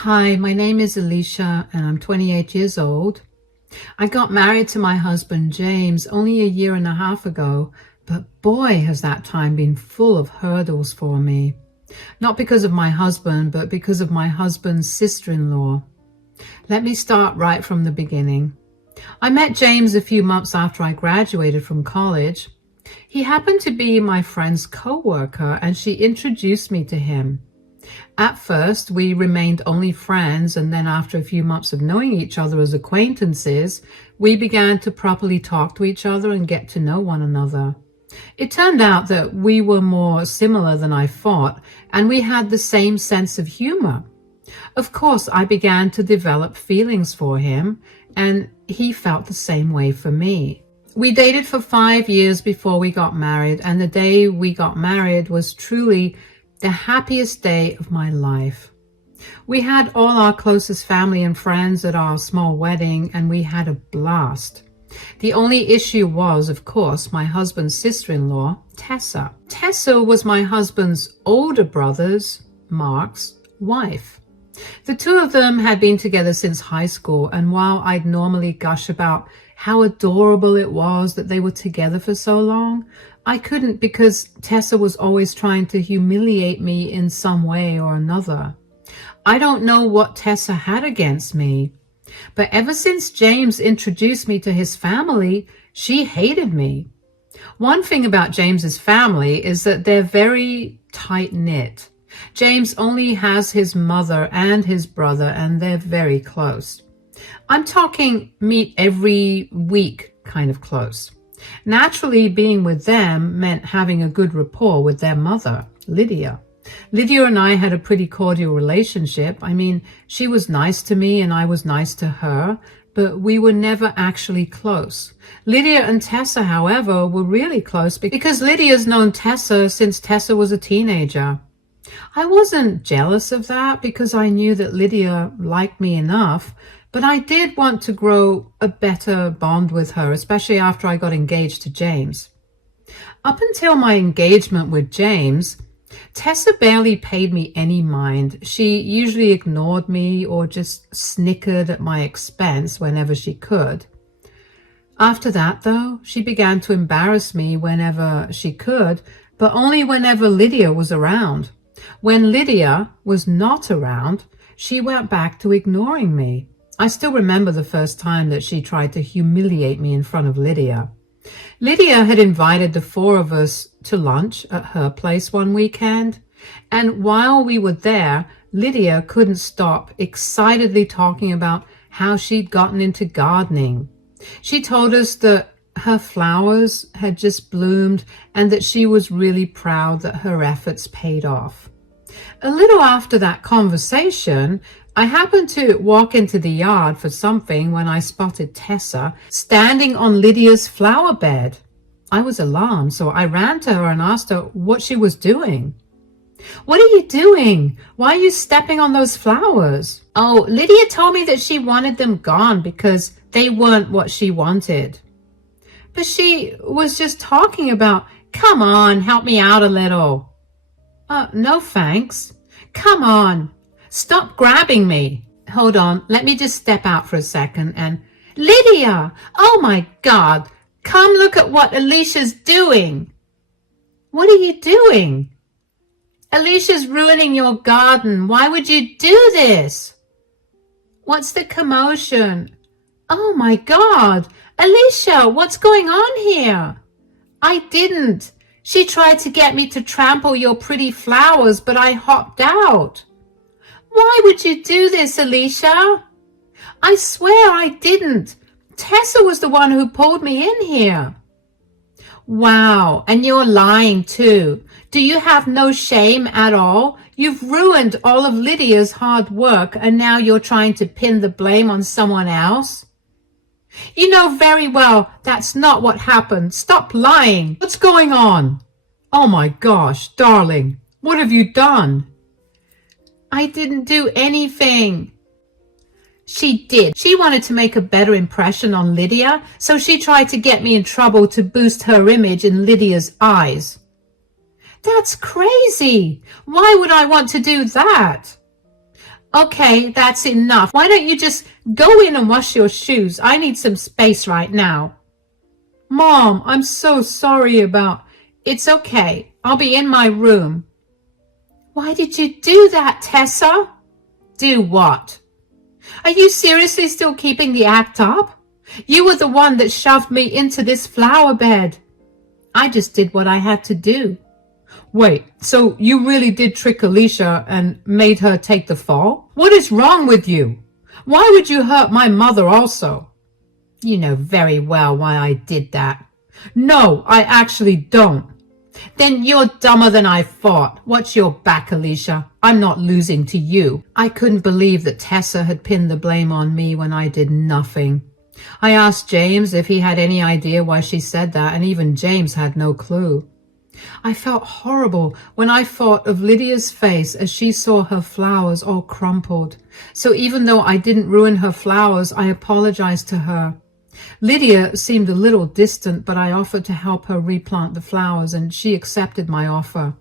Hi, my name is Alicia and I'm 28 years old. I got married to my husband James only a year and a half ago, but boy has that time been full of hurdles for me. Not because of my husband, but because of my husband's sister-in-law. Let me start right from the beginning. I met James a few months after I graduated from college. He happened to be my friend's co-worker and she introduced me to him. At first, we remained only friends, and then after a few months of knowing each other as acquaintances, we began to properly talk to each other and get to know one another. It turned out that we were more similar than I thought, and we had the same sense of humor. Of course, I began to develop feelings for him, and he felt the same way for me. We dated for 5 years before we got married, and the day we got married was truly the happiest day of my life. We had all our closest family and friends at our small wedding, and we had a blast. The only issue was, of course, my husband's sister-in-law, Tessa. Tessa was my husband's older brother's, Mark's, wife. The two of them had been together since high school, and while I'd normally gush about how adorable it was that they were together for so long, I couldn't because Tessa was always trying to humiliate me in some way or another. I don't know what Tessa had against me, but ever since James introduced me to his family, she hated me. One thing about James's family is that they're very tight-knit. James only has his mother and his brother, and they're very close. I'm talking meet every week kind of close. Naturally, being with them meant having a good rapport with their mother, Lydia. Lydia and I had a pretty cordial relationship. I mean, she was nice to me and I was nice to her, but we were never actually close. Lydia and Tessa, however, were really close because Lydia's known Tessa since Tessa was a teenager. I wasn't jealous of that because I knew that Lydia liked me enough, but I did want to grow a better bond with her, especially after I got engaged to James. Up until my engagement with James, Tessa barely paid me any mind. She usually ignored me or just snickered at my expense whenever she could. After that, though, she began to embarrass me whenever she could, but only whenever Lydia was around. When Lydia was not around, she went back to ignoring me. I still remember the first time that she tried to humiliate me in front of Lydia. Lydia had invited the four of us to lunch at her place one weekend, and while we were there, Lydia couldn't stop excitedly talking about how she'd gotten into gardening. She told us that her flowers had just bloomed and that she was really proud that her efforts paid off. A little after that conversation, I happened to walk into the yard for something when I spotted Tessa standing on Lydia's flower bed. I was alarmed, so I ran to her and asked her what she was doing. "What are you doing? Why are you stepping on those flowers?" "Oh, Lydia told me that she wanted them gone because they weren't what she wanted." "But she was just talking about, come on, help me out a little." No thanks. Come on. Stop grabbing me. Hold on, let me just step out for a second and... Lydia! Oh my God! Come look at what Alicia's doing. What are you doing? Alicia's ruining your garden. Why would you do this? What's the commotion? Oh my God! Alicia, what's going on here? I didn't. She tried to get me to trample your pretty flowers, but I hopped out. Why would you do this, Alicia? I swear I didn't. Tessa was the one who pulled me in here. Wow, and you're lying too. Do you have no shame at all? You've ruined all of Lydia's hard work and now you're trying to pin the blame on someone else? You know very well that's not what happened. Stop lying. What's going on? Oh my gosh, darling, what have you done? I didn't do anything. She did. She wanted to make a better impression on Lydia, so she tried to get me in trouble to boost her image in Lydia's eyes. That's crazy. Why would I want to do that? Okay, that's enough. Why don't you just go in and wash your shoes? I need some space right now. Mom, I'm so sorry about... It's okay. I'll be in my room. Why did you do that, Tessa? Do what? Are you seriously still keeping the act up? You were the one that shoved me into this flower bed. I just did what I had to do. Wait, so you really did trick Alicia and made her take the fall? What is wrong with you? Why would you hurt my mother also? You know very well why I did that. No, I actually don't. Then you're dumber than I thought. Watch your back, Alicia. I'm not losing to you. I couldn't believe that Tessa had pinned the blame on me when I did nothing. I asked James if he had any idea why she said that, and even James had no clue. I felt horrible when I thought of Lydia's face as she saw her flowers all crumpled. So even though I didn't ruin her flowers, I apologized to her. Lydia seemed a little distant, but I offered to help her replant the flowers, and she accepted my offer.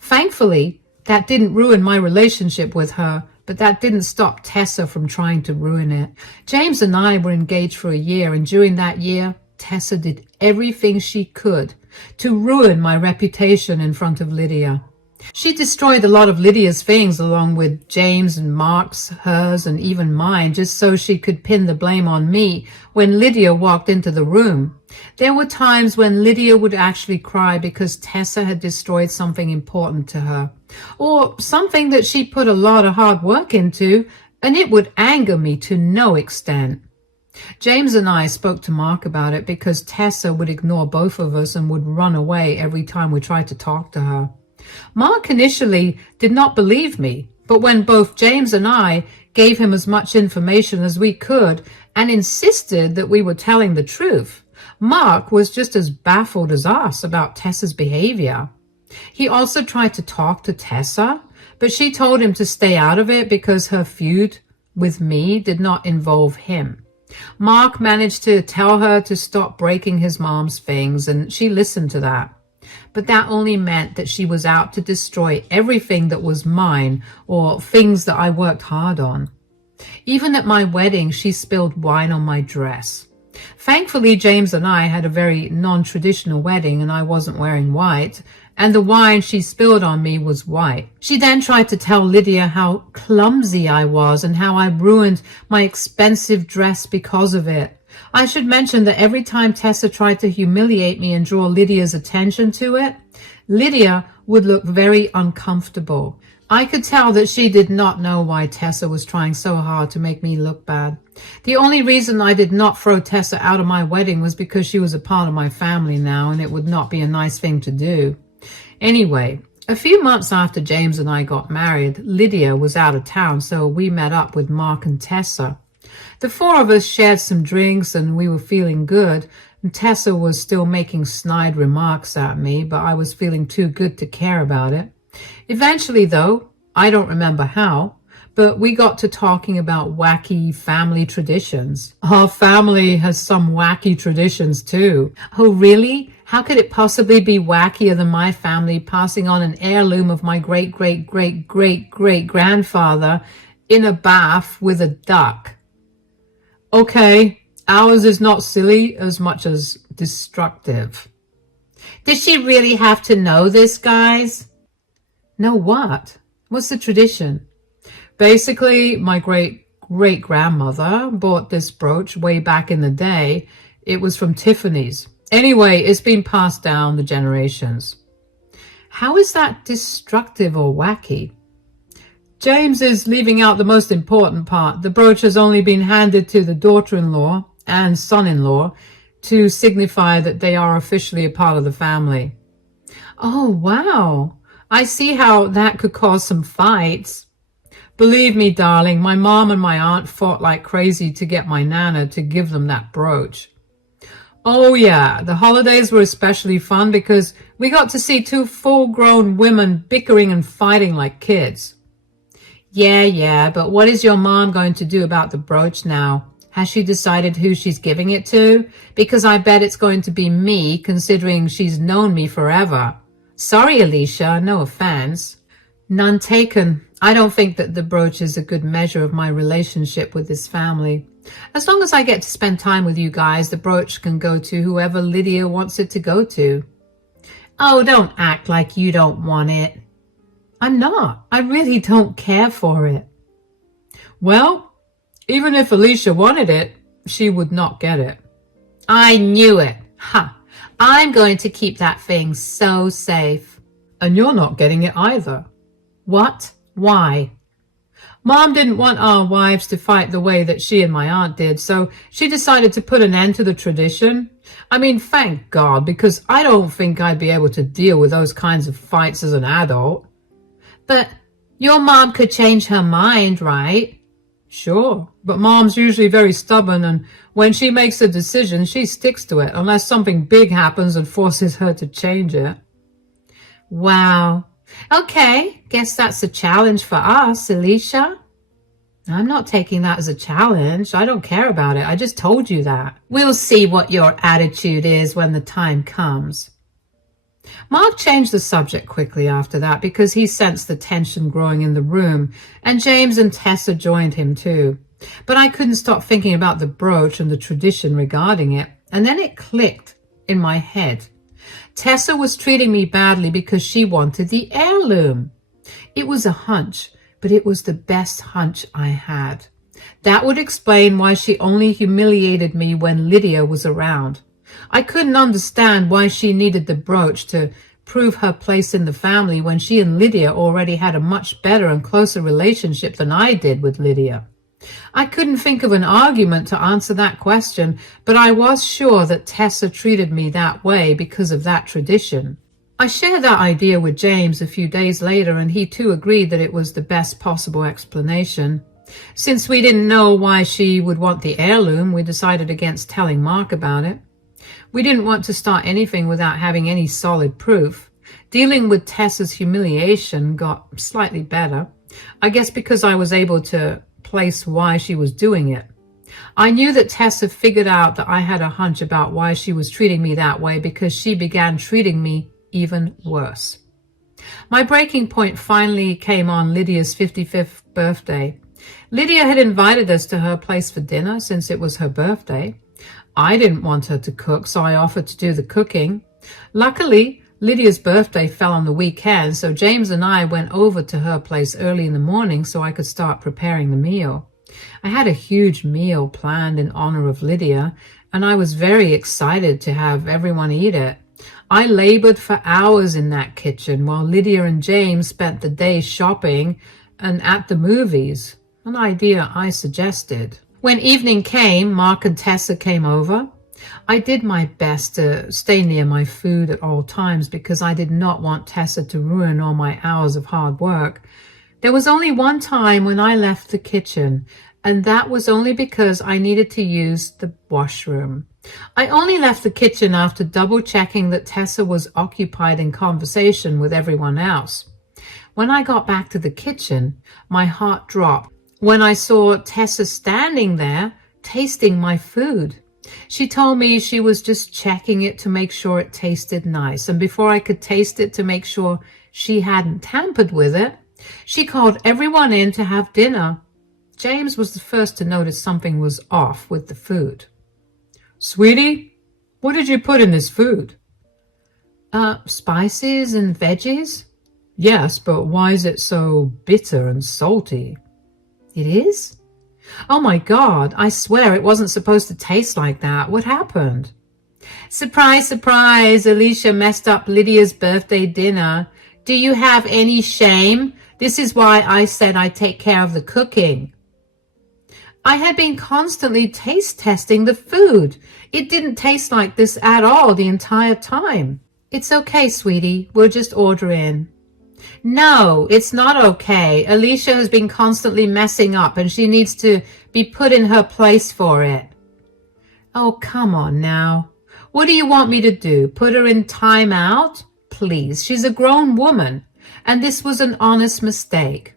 Thankfully, that didn't ruin my relationship with her, but that didn't stop Tessa from trying to ruin it. James and I were engaged for a year, and during that year, Tessa did everything she could to ruin my reputation in front of Lydia. She destroyed a lot of Lydia's things along with James and Mark's, hers, and even mine, just so she could pin the blame on me when Lydia walked into the room. There were times when Lydia would actually cry because Tessa had destroyed something important to her, or something that she put a lot of hard work into, and it would anger me to no extent. James and I spoke to Mark about it because Tessa would ignore both of us and would run away every time we tried to talk to her. Mark initially did not believe me, but when both James and I gave him as much information as we could and insisted that we were telling the truth, Mark was just as baffled as us about Tessa's behavior. He also tried to talk to Tessa, but she told him to stay out of it because her feud with me did not involve him. Mark managed to tell her to stop breaking his mom's things, and she listened to that. But that only meant that she was out to destroy everything that was mine or things that I worked hard on. Even at my wedding, she spilled wine on my dress. Thankfully, James and I had a very non-traditional wedding and I wasn't wearing white, and the wine she spilled on me was white. She then tried to tell Lydia how clumsy I was and how I ruined my expensive dress because of it. I should mention that every time Tessa tried to humiliate me and draw Lydia's attention to it, Lydia would look very uncomfortable. I could tell that she did not know why Tessa was trying so hard to make me look bad. The only reason I did not throw Tessa out of my wedding was because she was a part of my family now, and it would not be a nice thing to do. Anyway, a few months after James and I got married, Lydia was out of town, so we met up with Mark and Tessa. The four of us shared some drinks and we were feeling good, and Tessa was still making snide remarks at me, but I was feeling too good to care about it. Eventually, though, I don't remember how, but we got to talking about wacky family traditions. Our family has some wacky traditions too. Oh, really? How could it possibly be wackier than my family passing on an heirloom of my great-great-great-great-great-grandfather in a bath with a duck? Okay, ours is not silly as much as destructive. Did she really have to know this, guys? Know what? What's the tradition? Basically, my great-great-grandmother bought this brooch way back in the day. It was from Tiffany's. Anyway, it's been passed down the generations. How is that destructive or wacky? James is leaving out the most important part. The brooch has only been handed to the daughter-in-law and son-in-law to signify that they are officially a part of the family. Oh, wow. I see how that could cause some fights. Believe me, darling, my mom and my aunt fought like crazy to get my Nana to give them that brooch. Oh yeah, the holidays were especially fun because we got to see two full-grown women bickering and fighting like kids. Yeah, but what is your mom going to do about the brooch now? Has she decided who she's giving it to? Because I bet it's going to be me, considering she's known me forever. Sorry, Alicia, no offense. None taken. I don't think that the brooch is a good measure of my relationship with this family. As long as I get to spend time with you guys, the brooch can go to whoever Lydia wants it to go to. Oh, don't act like you don't want it. I'm not. I really don't care for it. Well, even if Alicia wanted it, she would not get it. I knew it. Ha! I'm going to keep that thing so safe. And you're not getting it either. What? Why? Mom didn't want our wives to fight the way that she and my aunt did, so she decided to put an end to the tradition. I mean, thank God, because I don't think I'd be able to deal with those kinds of fights as an adult. But your mom could change her mind, right? Sure, but Mom's usually very stubborn, and when she makes a decision, she sticks to it, unless something big happens and forces her to change it. Wow. Okay, guess that's a challenge for us, Alicia. I'm not taking that as a challenge. I don't care about it. I just told you that. We'll see what your attitude is when the time comes. Mark changed the subject quickly after that because he sensed the tension growing in the room, and James and Tessa joined him too. But I couldn't stop thinking about the brooch and the tradition regarding it, and then it clicked in my head. Tessa was treating me badly because she wanted the heirloom. It was a hunch, but it was the best hunch I had. That would explain why she only humiliated me when Lydia was around. I couldn't understand why she needed the brooch to prove her place in the family when she and Lydia already had a much better and closer relationship than I did with Lydia. I couldn't think of an argument to answer that question, but I was sure that Tessa treated me that way because of that tradition. I shared that idea with James a few days later, and he too agreed that it was the best possible explanation. Since we didn't know why she would want the heirloom, we decided against telling Mark about it. We didn't want to start anything without having any solid proof. Dealing with Tessa's humiliation got slightly better, I guess because I was able to place why she was doing it. I knew that Tessa figured out that I had a hunch about why she was treating me that way because she began treating me even worse. My breaking point finally came on Lydia's 55th birthday. Lydia had invited us to her place for dinner since it was her birthday. I didn't want her to cook, so I offered to do the cooking. Luckily, Lydia's birthday fell on the weekend, so James and I went over to her place early in the morning so I could start preparing the meal. I had a huge meal planned in honor of Lydia, and I was very excited to have everyone eat it. I labored for hours in that kitchen while Lydia and James spent the day shopping and at the movies, an idea I suggested. When evening came, Mark and Tessa came over. I did my best to stay near my food at all times because I did not want Tessa to ruin all my hours of hard work. There was only one time when I left the kitchen, and that was only because I needed to use the washroom. I only left the kitchen after double-checking that Tessa was occupied in conversation with everyone else. When I got back to the kitchen, my heart dropped when I saw Tessa standing there, tasting my food. She told me she was just checking it to make sure it tasted nice, and before I could taste it to make sure she hadn't tampered with it, she called everyone in to have dinner. James was the first to notice something was off with the food. Sweetie, what did you put in this food? Spices and veggies? Yes, but why is it so bitter and salty? It is? Oh my God, I swear it wasn't supposed to taste like that. What happened? Surprise, surprise, Alicia messed up Lydia's birthday dinner. Do you have any shame? This is why I said I'd take care of the cooking. I had been constantly taste testing the food. It didn't taste like this at all the entire time. It's okay, sweetie. We'll just order in. No, it's not okay. Alicia has been constantly messing up and she needs to be put in her place for it. Oh, come on now. What do you want me to do? Put her in time out? Please, she's a grown woman, and this was an honest mistake.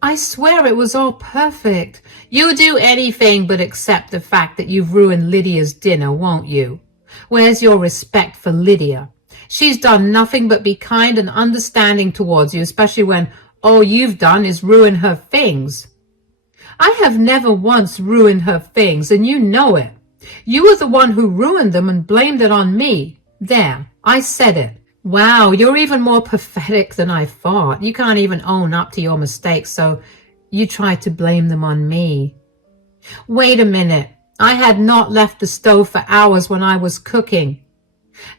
I swear it was all perfect. You'll do anything but accept the fact that you've ruined Lydia's dinner, won't you? Where's your respect for Lydia? She's done nothing but be kind and understanding towards you, especially when all you've done is ruin her things. I have never once ruined her things, and you know it. You were the one who ruined them and blamed it on me. There, I said it. Wow, you're even more pathetic than I thought. You can't even own up to your mistakes, so you tried to blame them on me. Wait a minute. I had not left the stove for hours when I was cooking.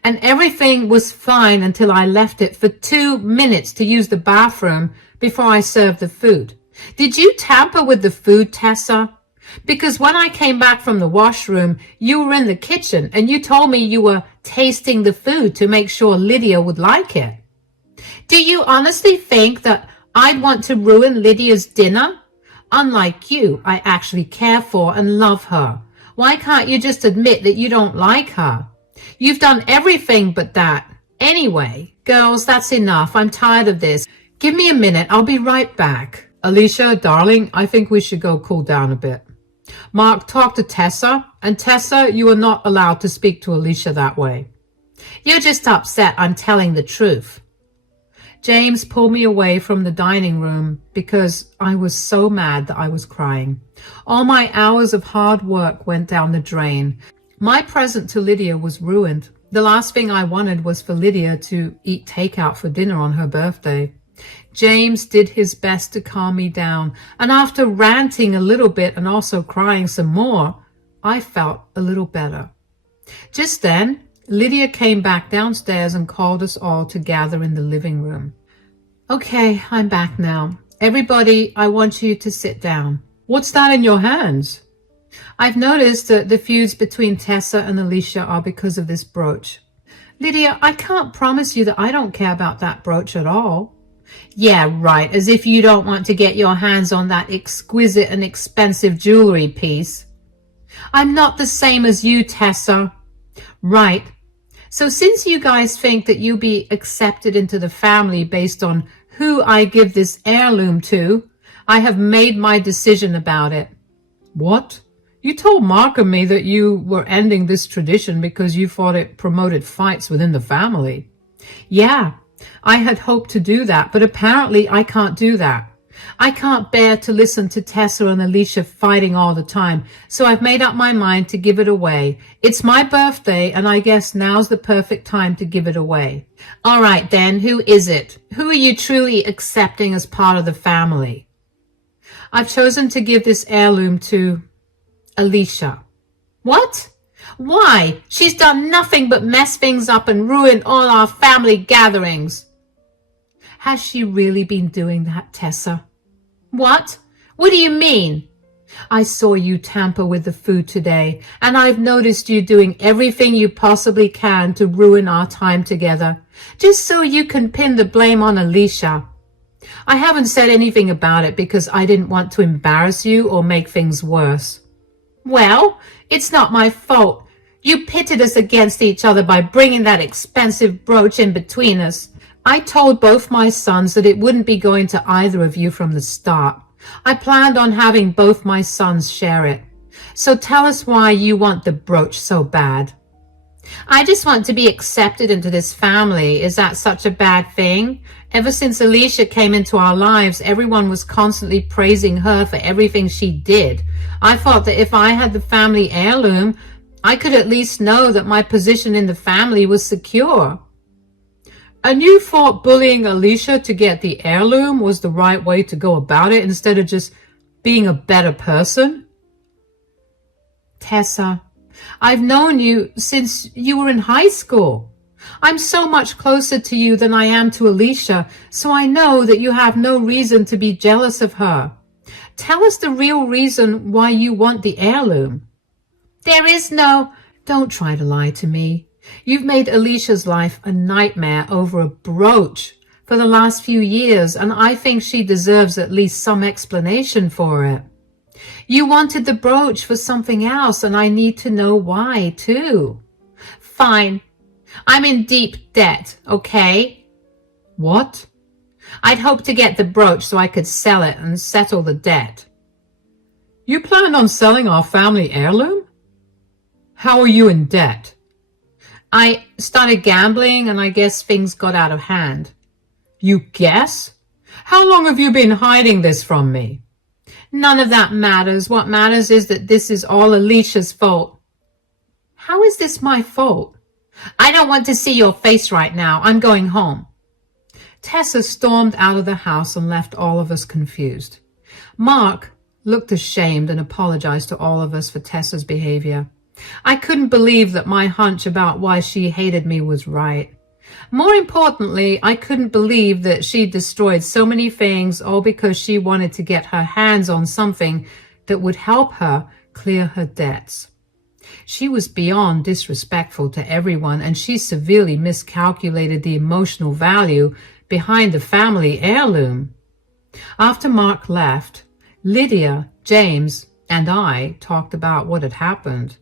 And everything was fine until I left it for 2 minutes to use the bathroom before I served the food. Did you tamper with the food, Tessa? Because when I came back from the washroom, you were in the kitchen and you told me you were tasting the food to make sure Lydia would like it. Do you honestly think that I'd want to ruin Lydia's dinner? Unlike you, I actually care for and love her. Why can't you just admit that you don't like her? You've done everything but that. Anyway, girls, that's enough. I'm tired of this. Give me a minute. I'll be right back. Alicia, darling, I think we should go cool down a bit. Mark, talk to Tessa. And Tessa, you are not allowed to speak to Alicia that way. You're just upset I'm telling the truth. James pulled me away from the dining room because I was so mad that I was crying. All my hours of hard work went down the drain. My present to Lydia was ruined. The last thing I wanted was for Lydia to eat takeout for dinner on her birthday. James did his best to calm me down, and after ranting a little bit and also crying some more, I felt a little better. Just then, Lydia came back downstairs and called us all to gather in the living room. Okay, I'm back now. Everybody, I want you to sit down. What's that in your hands? I've noticed that the feuds between Tessa and Alicia are because of this brooch. Lydia, I can't promise you that I don't care about that brooch at all. Yeah, right, as if you don't want to get your hands on that exquisite and expensive jewelry piece. I'm not the same as you, Tessa. Right. So since you guys think that you'll be accepted into the family based on who I give this heirloom to, I have made my decision about it. What? You told Mark and me that you were ending this tradition because you thought it promoted fights within the family. Yeah, I had hoped to do that, but apparently I can't do that. I can't bear to listen to Tessa and Alicia fighting all the time, so I've made up my mind to give it away. It's my birthday, and I guess now's the perfect time to give it away. All right, then, who is it? Who are you truly accepting as part of the family? I've chosen to give this heirloom to Alicia. What? Why? She's done nothing but mess things up and ruin all our family gatherings. Has she really been doing that, Tessa? What? What do you mean? I saw you tamper with the food today, and I've noticed you doing everything you possibly can to ruin our time together, just so you can pin the blame on Alicia. I haven't said anything about it because I didn't want to embarrass you or make things worse. Well, it's not my fault. You pitted us against each other by bringing that expensive brooch in between us. I told both my sons that it wouldn't be going to either of you from the start. I planned on having both my sons share it. So tell us why you want the brooch so bad. I just want to be accepted into this family. Is that such a bad thing? Ever since Alicia came into our lives, everyone was constantly praising her for everything she did. I thought that if I had the family heirloom, I could at least know that my position in the family was secure. And you thought bullying Alicia to get the heirloom was the right way to go about it instead of just being a better person? Tessa, I've known you since you were in high school. I'm so much closer to you than I am to Alicia, so I know that you have no reason to be jealous of her. Tell us the real reason why you want the heirloom. There is no... Don't try to lie to me. You've made Alicia's life a nightmare over a brooch for the last few years, and I think she deserves at least some explanation for it. You wanted the brooch for something else, and I need to know why, too. Fine. I'm in deep debt, okay? What? I'd hoped to get the brooch so I could sell it and settle the debt. You planned on selling our family heirloom? How are you in debt? I started gambling, and I guess things got out of hand. You guess? How long have you been hiding this from me? None of that matters. What matters is that this is all Alicia's fault. How is this my fault? I don't want to see your face right now. I'm going home. Tessa stormed out of the house and left all of us confused. Mark looked ashamed and apologized to all of us for Tessa's behavior. I couldn't believe that my hunch about why she hated me was right. More importantly, I couldn't believe that she destroyed so many things all because she wanted to get her hands on something that would help her clear her debts. She was beyond disrespectful to everyone, and she severely miscalculated the emotional value behind the family heirloom. After Mark left, Lydia, James, and I talked about what had happened.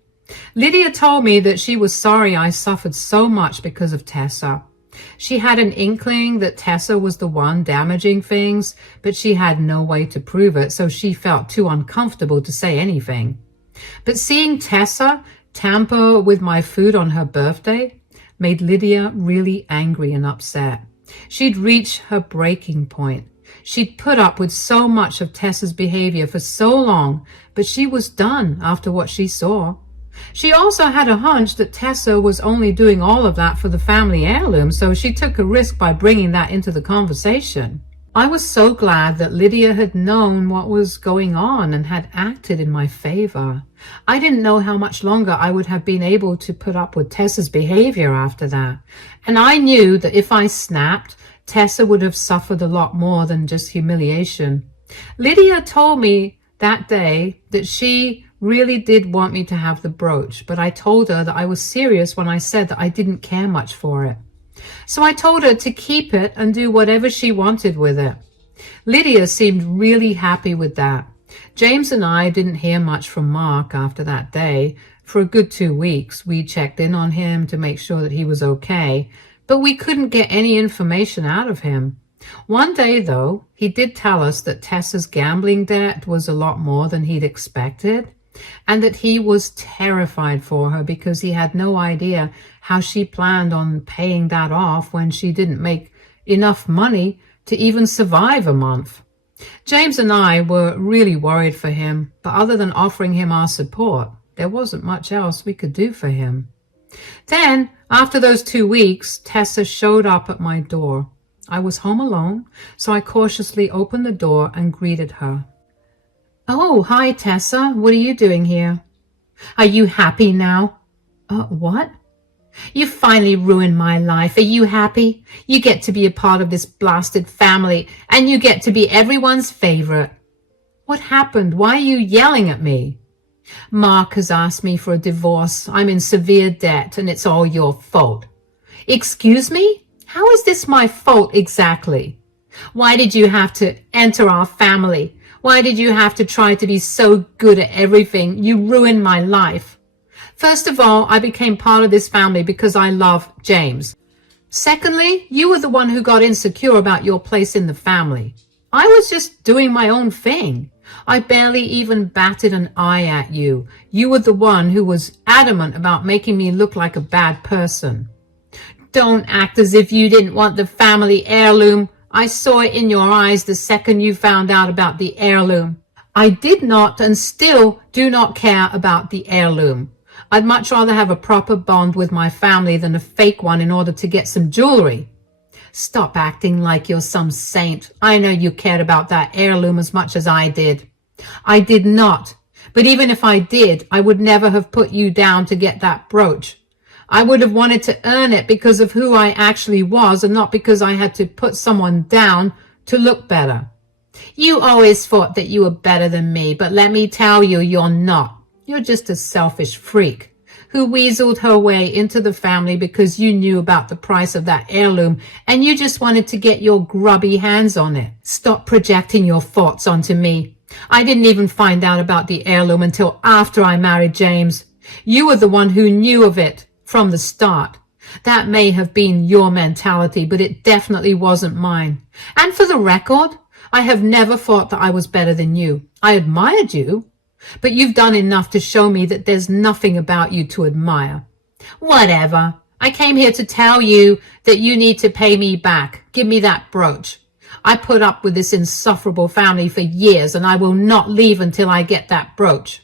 Lydia told me that she was sorry I suffered so much because of Tessa. She had an inkling that Tessa was the one damaging things, but she had no way to prove it, so she felt too uncomfortable to say anything. But seeing Tessa tamper with my food on her birthday made Lydia really angry and upset. She'd reached her breaking point. She'd put up with so much of Tessa's behavior for so long, but she was done after what she saw. She also had a hunch that Tessa was only doing all of that for the family heirloom, so she took a risk by bringing that into the conversation. I was so glad that Lydia had known what was going on and had acted in my favor. I didn't know how much longer I would have been able to put up with Tessa's behavior after that. And I knew that if I snapped, Tessa would have suffered a lot more than just humiliation. Lydia told me that day that she really did want me to have the brooch, but I told her that I was serious when I said that I didn't care much for it. So I told her to keep it and do whatever she wanted with it. Lydia seemed really happy with that. James and I didn't hear much from Mark after that day. For a good 2 weeks, we checked in on him to make sure that he was okay, but we couldn't get any information out of him. One day, though, he did tell us that Tessa's gambling debt was a lot more than he'd expected, and that he was terrified for her because he had no idea how she planned on paying that off when she didn't make enough money to even survive a month. James and I were really worried for him, but other than offering him our support, there wasn't much else we could do for him. Then, after those 2 weeks, Tessa showed up at my door. I was home alone, so I cautiously opened the door and greeted her. "Oh, hi, Tessa. What are you doing here?" "Are you happy now?" What?" "You finally ruined my life. Are you happy? You get to be a part of this blasted family, and you get to be everyone's favorite." "What happened? Why are you yelling at me?" "Mark has asked me for a divorce. I'm in severe debt, and it's all your fault." "Excuse me? How is this my fault exactly? Why did you have to enter our family? Why did you have to try to be so good at everything? You ruined my life. First of all, I became part of this family because I love James. Secondly, you were the one who got insecure about your place in the family. I was just doing my own thing. I barely even batted an eye at you. You were the one who was adamant about making me look like a bad person. Don't act as if you didn't want the family heirloom. I saw it in your eyes the second you found out about the heirloom. I did not and still do not care about the heirloom. I'd much rather have a proper bond with my family than a fake one in order to get some jewelry. Stop acting like you're some saint. I know you cared about that heirloom as much as I did. I did not. But even if I did, I would never have put you down to get that brooch. I would have wanted to earn it because of who I actually was and not because I had to put someone down to look better. You always thought that you were better than me, but let me tell you, you're not. You're just a selfish freak who weaseled her way into the family because you knew about the price of that heirloom and you just wanted to get your grubby hands on it. Stop projecting your thoughts onto me. I didn't even find out about the heirloom until after I married James. You were the one who knew of it from the start. That may have been your mentality, but it definitely wasn't mine. And for the record, I have never thought that I was better than you. I admired you, but you've done enough to show me that there's nothing about you to admire. Whatever. I came here to tell you that you need to pay me back. Give me that brooch. I put up with this insufferable family for years, and I will not leave until I get that brooch.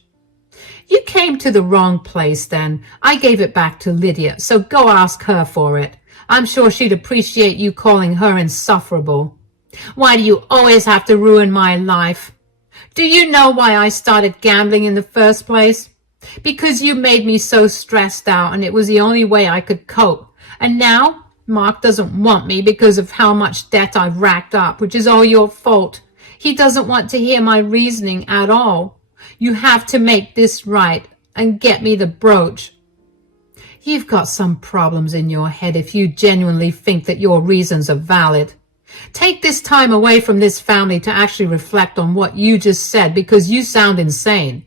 You came to the wrong place then. I gave it back to Lydia, so go ask her for it. I'm sure she'd appreciate you calling her insufferable. Why do you always have to ruin my life? Do you know why I started gambling in the first place? Because you made me so stressed out, and it was the only way I could cope. And now Mark doesn't want me because of how much debt I've racked up, which is all your fault. He doesn't want to hear my reasoning at all. You have to make this right and get me the brooch. You've got some problems in your head if you genuinely think that your reasons are valid. Take this time away from this family to actually reflect on what you just said, because you sound insane.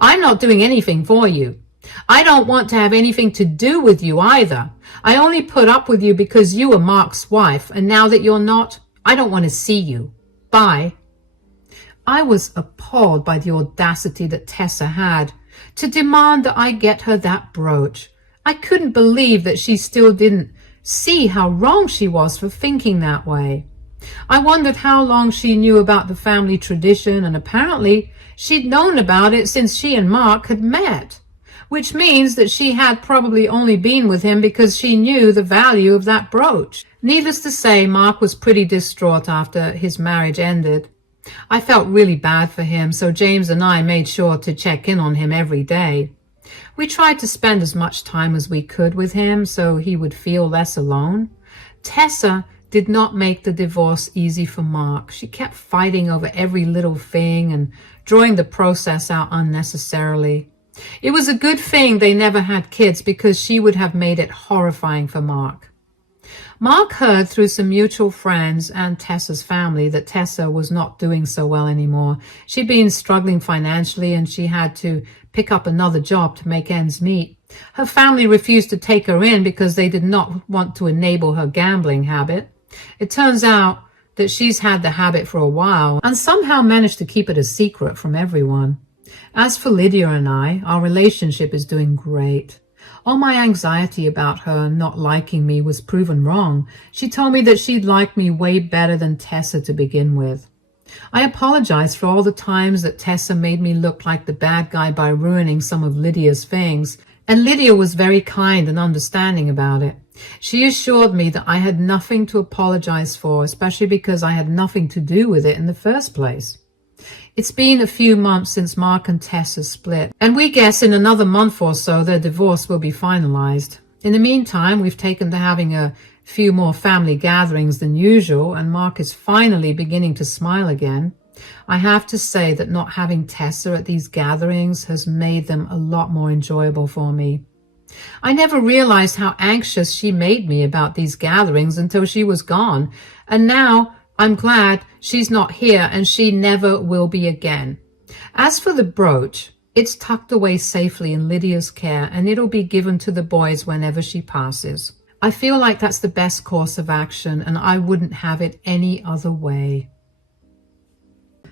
I'm not doing anything for you. I don't want to have anything to do with you either. I only put up with you because you were Mark's wife, and now that you're not, I don't want to see you. Bye. I was appalled by the audacity that Tessa had to demand that I get her that brooch. I couldn't believe that she still didn't see how wrong she was for thinking that way. I wondered how long she knew about the family tradition, and apparently she'd known about it since she and Mark had met, which means that she had probably only been with him because she knew the value of that brooch. Needless to say, Mark was pretty distraught after his marriage ended. I felt really bad for him, so James and I made sure to check in on him every day. We tried to spend as much time as we could with him so he would feel less alone. Tessa did not make the divorce easy for Mark. She kept fighting over every little thing and drawing the process out unnecessarily. It was a good thing they never had kids, because she would have made it horrifying for Mark. Mark heard through some mutual friends and Tessa's family that Tessa was not doing so well anymore. She'd been struggling financially, and she had to pick up another job to make ends meet. Her family refused to take her in because they did not want to enable her gambling habit. It turns out that she's had the habit for a while and somehow managed to keep it a secret from everyone. As for Lydia and I, our relationship is doing great. All my anxiety about her not liking me was proven wrong. She told me that she'd like me way better than Tessa to begin with. I apologize for all the times that Tessa made me look like the bad guy by ruining some of Lydia's things, and Lydia was very kind and understanding about it. She assured me that I had nothing to apologize for, especially because I had nothing to do with it in the first place. It's been a few months since Mark and Tessa split, and we guess in another month or so their divorce will be finalized. In the meantime, we've taken to having a few more family gatherings than usual, and Mark is finally beginning to smile again. I have to say that not having Tessa at these gatherings has made them a lot more enjoyable for me. I never realized how anxious she made me about these gatherings until she was gone, and now I'm glad she's not here, and she never will be again. As for the brooch, it's tucked away safely in Lydia's care, and it'll be given to the boys whenever she passes. I feel like that's the best course of action, and I wouldn't have it any other way.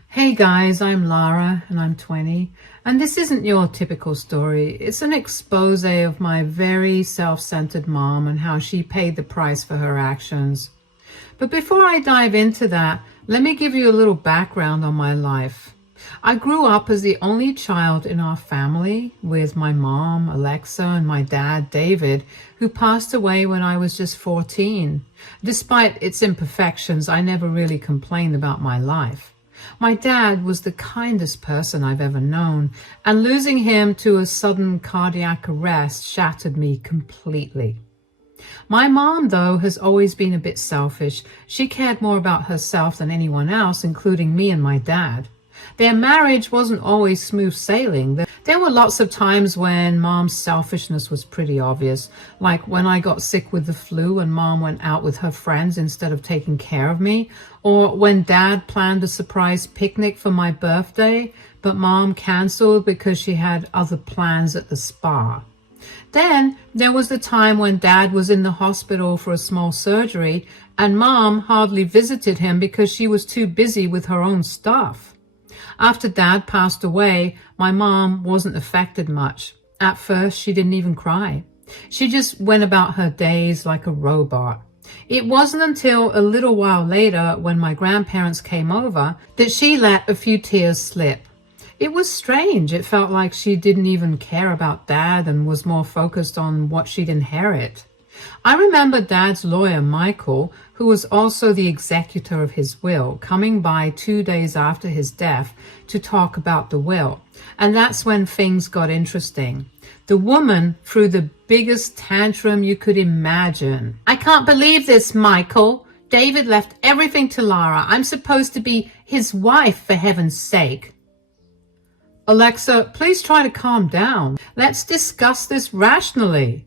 Hey guys, I'm Lara, and I'm 20, and this isn't your typical story. It's an expose of my very self-centered mom and how she paid the price for her actions. But before I dive into that, let me give you a little background on my life. I grew up as the only child in our family, with my mom, Alexa, and my dad, David, who passed away when I was just 14. Despite its imperfections, I never really complained about my life. My dad was the kindest person I've ever known, and losing him to a sudden cardiac arrest shattered me completely. My mom, though, has always been a bit selfish. She cared more about herself than anyone else, including me and my dad. Their marriage wasn't always smooth sailing. There were lots of times when Mom's selfishness was pretty obvious, like when I got sick with the flu and Mom went out with her friends instead of taking care of me, or when Dad planned a surprise picnic for my birthday, but Mom canceled because she had other plans at the spa. Then there was the time when Dad was in the hospital for a small surgery and Mom hardly visited him because she was too busy with her own stuff. After Dad passed away, my mom wasn't affected much. At first, she didn't even cry. She just went about her days like a robot. It wasn't until a little while later, when my grandparents came over, that she let a few tears slip. It was strange. It felt like she didn't even care about Dad and was more focused on what she'd inherit. I remember Dad's lawyer, Michael, who was also the executor of his will, coming by 2 days after his death to talk about the will. And that's when things got interesting. The woman threw the biggest tantrum you could imagine. "I can't believe this, Michael. David left everything to Lara. I'm supposed to be his wife, for heaven's sake." "Alexa, please try to calm down. Let's discuss this rationally."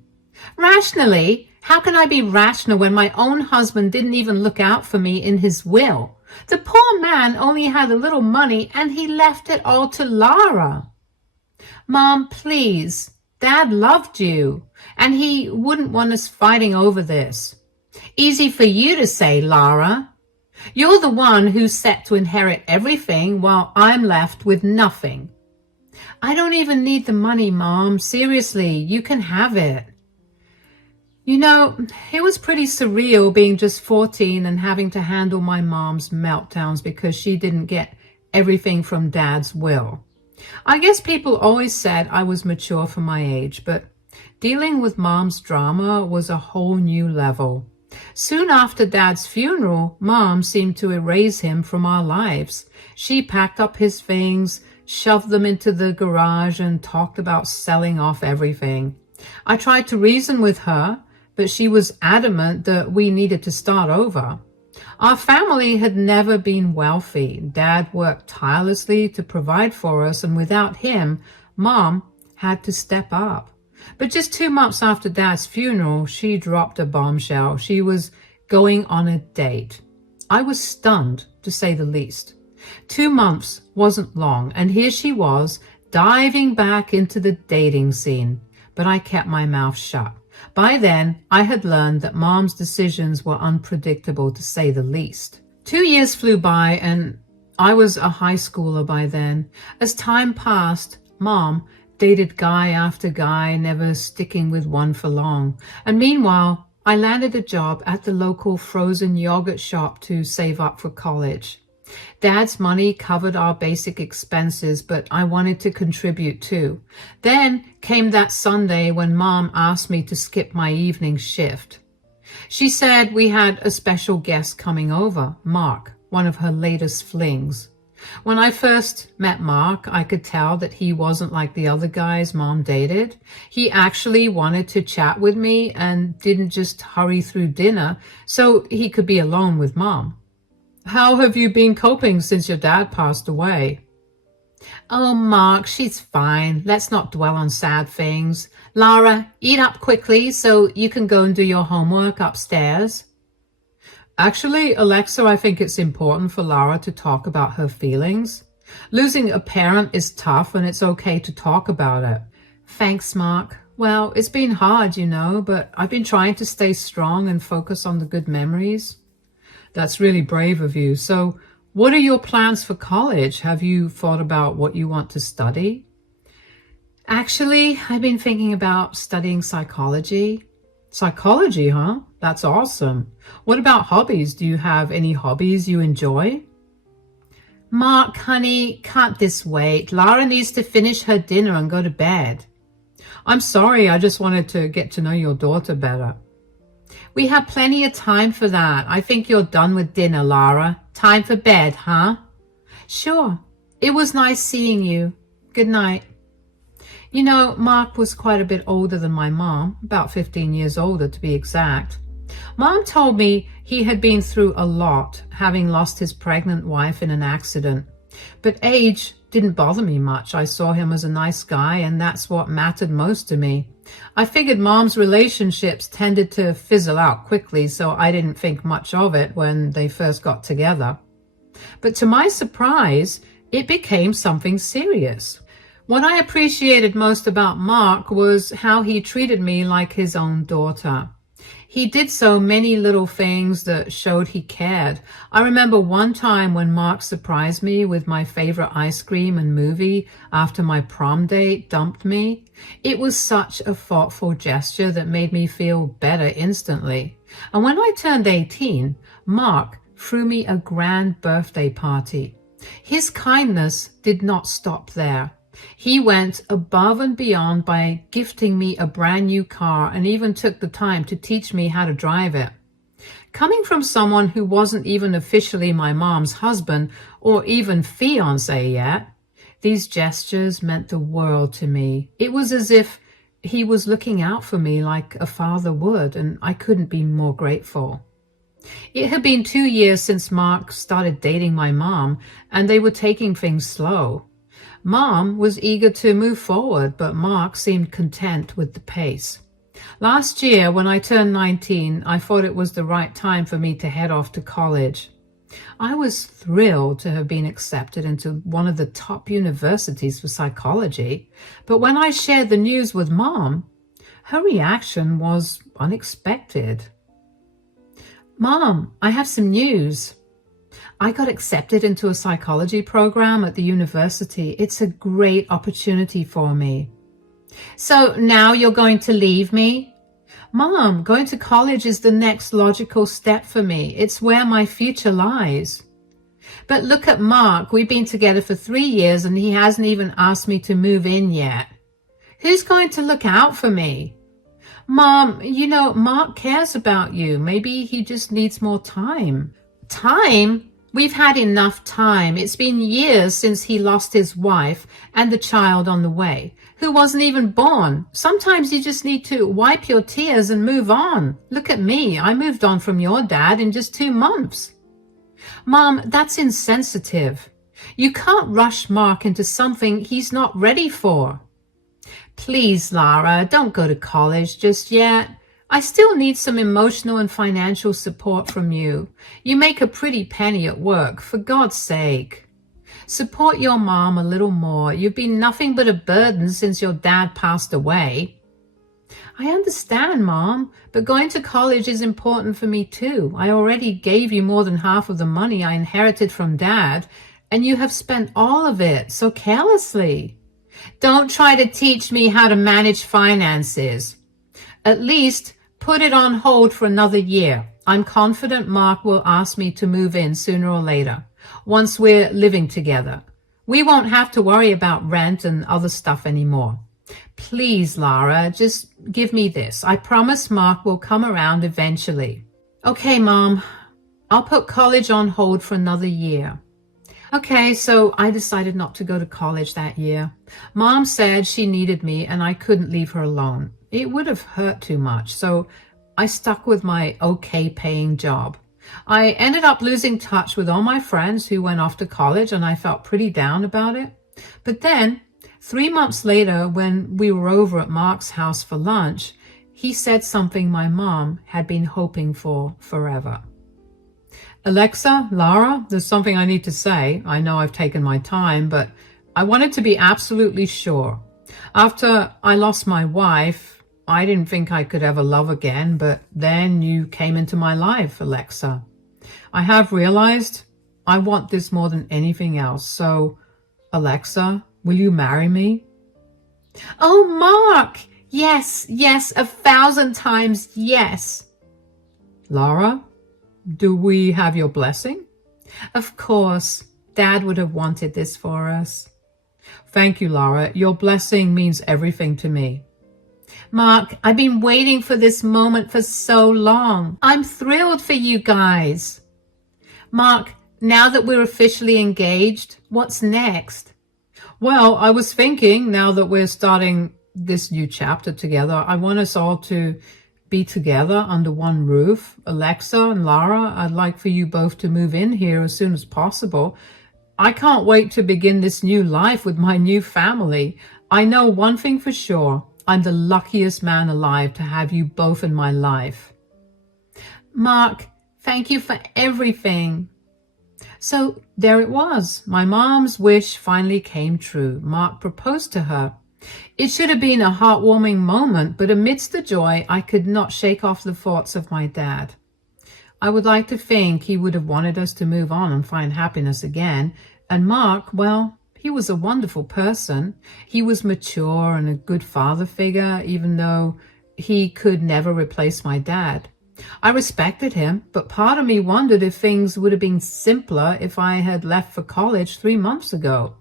"Rationally? How can I be rational when my own husband didn't even look out for me in his will? The poor man only had a little money and he left it all to Lara." "Mom, please. Dad loved you, and he wouldn't want us fighting over this." "Easy for you to say, Lara. You're the one who's set to inherit everything while I'm left with nothing." "I don't even need the money, Mom. Seriously, you can have it." You know, it was pretty surreal being just 14 and having to handle my mom's meltdowns because she didn't get everything from Dad's will. I guess people always said I was mature for my age, but dealing with Mom's drama was a whole new level. Soon after Dad's funeral, Mom seemed to erase him from our lives. She packed up his things, shoved them into the garage, and talked about selling off everything. I tried to reason with her, but she was adamant that we needed to start over. Our family had never been wealthy. Dad worked tirelessly to provide for us, and without him, Mom had to step up. But just 2 months after Dad's funeral, she dropped a bombshell. She was going on a date. I was stunned, to say the least. 2 months wasn't long, and here she was, diving back into the dating scene. But I kept my mouth shut. By then, I had learned that Mom's decisions were unpredictable, to say the least. 2 years flew by, and I was a high schooler by then. As time passed, Mom dated guy after guy, never sticking with one for long. And meanwhile, I landed a job at the local frozen yogurt shop to save up for college. Dad's money covered our basic expenses, but I wanted to contribute too. Then came that Sunday when Mom asked me to skip my evening shift. She said we had a special guest coming over, Mark, one of her latest flings. When I first met Mark, I could tell that he wasn't like the other guys Mom dated. He actually wanted to chat with me and didn't just hurry through dinner so he could be alone with Mom. "How have you been coping since your dad passed away?" "Oh, Mark, she's fine. Let's not dwell on sad things. Lara, eat up quickly so you can go and do your homework upstairs." Actually, Alexa, I think it's important for Lara to talk about her feelings. Losing a parent is tough, and it's okay to talk about it. Thanks, Mark. Well, it's been hard, you know, but I've been trying to stay strong and focus on the good memories. That's really brave of you. So what are your plans for college? Have you thought about what you want to study? Actually, I've been thinking about studying psychology. Psychology, huh? That's awesome. What about hobbies? Do you have any hobbies you enjoy? Mark, honey, can't this wait? Lara needs to finish her dinner and go to bed. I'm sorry, I just wanted to get to know your daughter better. We have plenty of time for that. I think you're done with dinner, Lara. Time for bed, huh? Sure. It was nice seeing you. Good night. You know, Mark was quite a bit older than my mom, about 15 years older to be exact. Mom told me he had been through a lot, having lost his pregnant wife in an accident. But age didn't bother me much. I saw him as a nice guy, and that's what mattered most to me. I figured Mom's relationships tended to fizzle out quickly, so I didn't think much of it when they first got together. But to my surprise, it became something serious. What I appreciated most about Mark was how he treated me like his own daughter. He did so many little things that showed he cared. I remember one time when Mark surprised me with my favorite ice cream and movie after my prom date dumped me. It was such a thoughtful gesture that made me feel better instantly. And when I turned 18, Mark threw me a grand birthday party. His kindness did not stop there. He went above and beyond by gifting me a brand new car and even took the time to teach me how to drive it. Coming from someone who wasn't even officially my mom's husband or even fiancé yet, these gestures meant the world to me. It was as if he was looking out for me like a father would, and I couldn't be more grateful. It had been 2 years since Mark started dating my mom, and they were taking things slow. Mom was eager to move forward, but Mark seemed content with the pace. Last year, when I turned 19, I thought it was the right time for me to head off to college. I was thrilled to have been accepted into one of the top universities for psychology, but when I shared the news with Mom, her reaction was unexpected. Mom, I have some news. I got accepted into a psychology program at the university. It's a great opportunity for me. So now you're going to leave me? Mom, going to college is the next logical step for me. It's where my future lies. But look at Mark. We've been together for 3 years and he hasn't even asked me to move in yet. Who's going to look out for me? Mom, you know, Mark cares about you. Maybe he just needs more time. Time? We've had enough time. It's been years since he lost his wife and the child on the way, who wasn't even born. Sometimes you just need to wipe your tears and move on. Look at me. I moved on from your dad in just 2 months. Mom, that's insensitive. You can't rush Mark into something he's not ready for. Please, Lara, don't go to college just yet. I still need some emotional and financial support from you. You make a pretty penny at work, for God's sake. Support your mom a little more. You've been nothing but a burden since your dad passed away. I understand, Mom, but going to college is important for me too. I already gave you more than half of the money I inherited from Dad, and you have spent all of it so carelessly. Don't try to teach me how to manage finances. At least put it on hold for another year. I'm confident Mark will ask me to move in sooner or later, once we're living together. We won't have to worry about rent and other stuff anymore. Please, Lara, just give me this. I promise Mark will come around eventually. Okay, Mom, I'll put college on hold for another year. Okay, so I decided not to go to college that year. Mom said she needed me and I couldn't leave her alone. It would have hurt too much, so I stuck with my okay paying job. I ended up losing touch with all my friends who went off to college and I felt pretty down about it. But then, 3 months later, when we were over at Mark's house for lunch, he said something my mom had been hoping for forever. Alexa, Lara, there's something I need to say. I know I've taken my time, but I wanted to be absolutely sure. After I lost my wife, I didn't think I could ever love again, but then you came into my life, Alexa. I have realized I want this more than anything else. So, Alexa, will you marry me? Oh, Mark! Yes, 1,000 times yes. Lara, do we have your blessing? Of course. Dad would have wanted this for us. Thank you, Lara. Your blessing means everything to me. Mark, I've been waiting for this moment for so long. I'm thrilled for you guys. Mark, now that we're officially engaged, what's next? Well, I was thinking, now that we're starting this new chapter together, I want us all to be together under one roof. Alexa and Lara, I'd like for you both to move in here as soon as possible. I can't wait to begin this new life with my new family. I know one thing for sure. I'm the luckiest man alive to have you both in my life. Mark, thank you for everything. So there it was. My mom's wish finally came true. Mark proposed to her. It should have been a heartwarming moment, but amidst the joy, I could not shake off the thoughts of my dad. I would like to think he would have wanted us to move on and find happiness again. And Mark, well, he was a wonderful person. He was mature and a good father figure, even though he could never replace my dad. I respected him, but part of me wondered if things would have been simpler if I had left for college 3 months ago.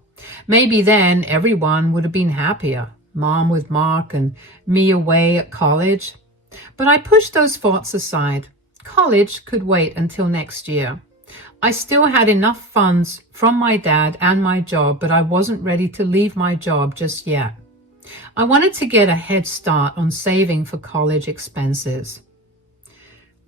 Maybe then everyone would have been happier, Mom with Mark and me away at college. But I pushed those thoughts aside. College could wait until next year. I still had enough funds from my dad and my job, but I wasn't ready to leave my job just yet. I wanted to get a head start on saving for college expenses.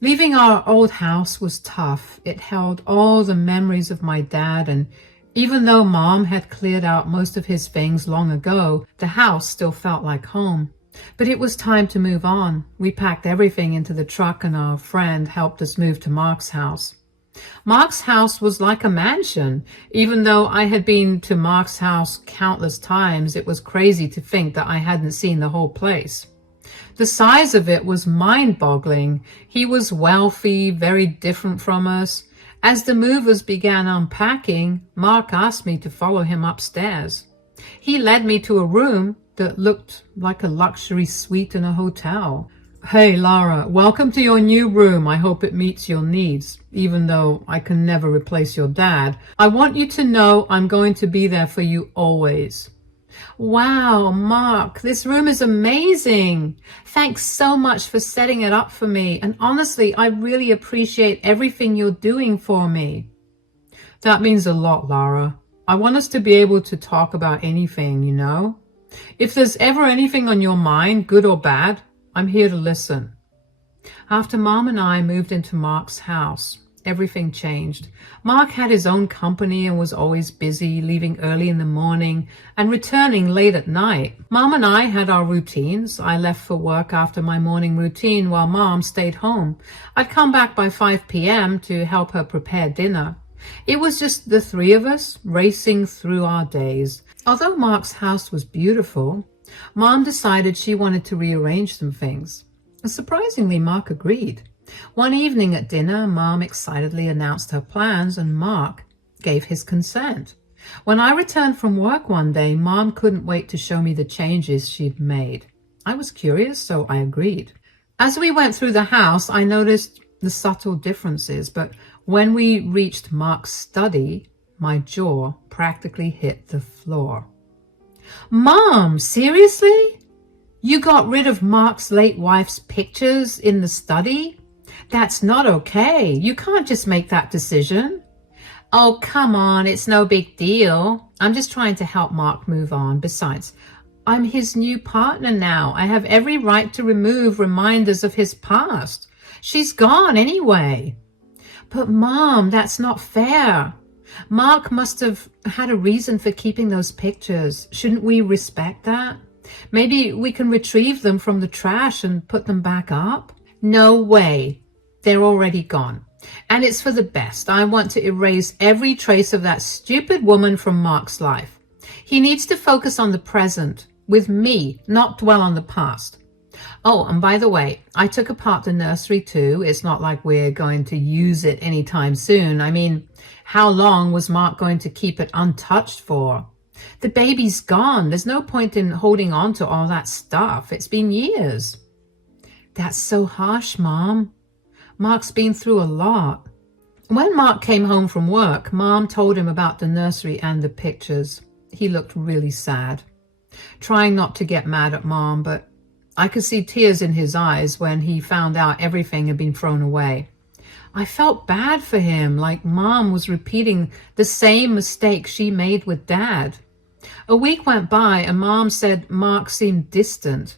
Leaving our old house was tough. It held all the memories of my dad, and even though Mom had cleared out most of his things long ago, the house still felt like home. But it was time to move on. We packed everything into the truck and our friend helped us move to Mark's house. Mark's house was like a mansion. Even though I had been to Mark's house countless times, it was crazy to think that I hadn't seen the whole place. The size of it was mind-boggling. He was wealthy, very different from us. As the movers began unpacking, Mark asked me to follow him upstairs. He led me to a room that looked like a luxury suite in a hotel. Hey, Lara, welcome to your new room. I hope it meets your needs. Even though I can never replace your dad, I want you to know I'm going to be there for you always. Wow, Mark, this room is amazing. Thanks so much for setting it up for me. And honestly, I really appreciate everything you're doing for me. That means a lot, Lara. I want us to be able to talk about anything, you know? If there's ever anything on your mind, good or bad, I'm here to listen. After Mom and I moved into Mark's house, everything changed. Mark had his own company and was always busy, leaving early in the morning and returning late at night. Mom and I had our routines. I left for work after my morning routine while Mom stayed home. I'd come back by 5 p.m. to help her prepare dinner. It was just the three of us racing through our days. Although Mark's house was beautiful, Mom decided she wanted to rearrange some things. Surprisingly, Mark agreed. One evening at dinner, Mom excitedly announced her plans and Mark gave his consent. When I returned from work one day, Mom couldn't wait to show me the changes she'd made. I was curious, so I agreed. As we went through the house, I noticed the subtle differences, but when we reached Mark's study, my jaw practically hit the floor. Mom, seriously? You got rid of Mark's late wife's pictures in the study? That's not okay. You can't just make that decision. Oh, come on. It's no big deal. I'm just trying to help Mark move on. Besides, I'm his new partner now. I have every right to remove reminders of his past. She's gone anyway. But Mom, that's not fair. Mark must have had a reason for keeping those pictures. Shouldn't we respect that? Maybe we can retrieve them from the trash and put them back up? No way. They're already gone. And it's for the best. I want to erase every trace of that stupid woman from Mark's life. He needs to focus on the present, with me, not dwell on the past. Oh, and by the way, I took apart the nursery too. It's not like we're going to use it anytime soon. I mean, how long was Mark going to keep it untouched for? The baby's gone. There's no point in holding on to all that stuff. It's been years. That's so harsh, Mom. Mark's been through a lot. When Mark came home from work, Mom told him about the nursery and the pictures. He looked really sad, trying not to get mad at Mom, but I could see tears in his eyes when he found out everything had been thrown away. I felt bad for him, like Mom was repeating the same mistake she made with Dad. A week went by and Mom said Mark seemed distant.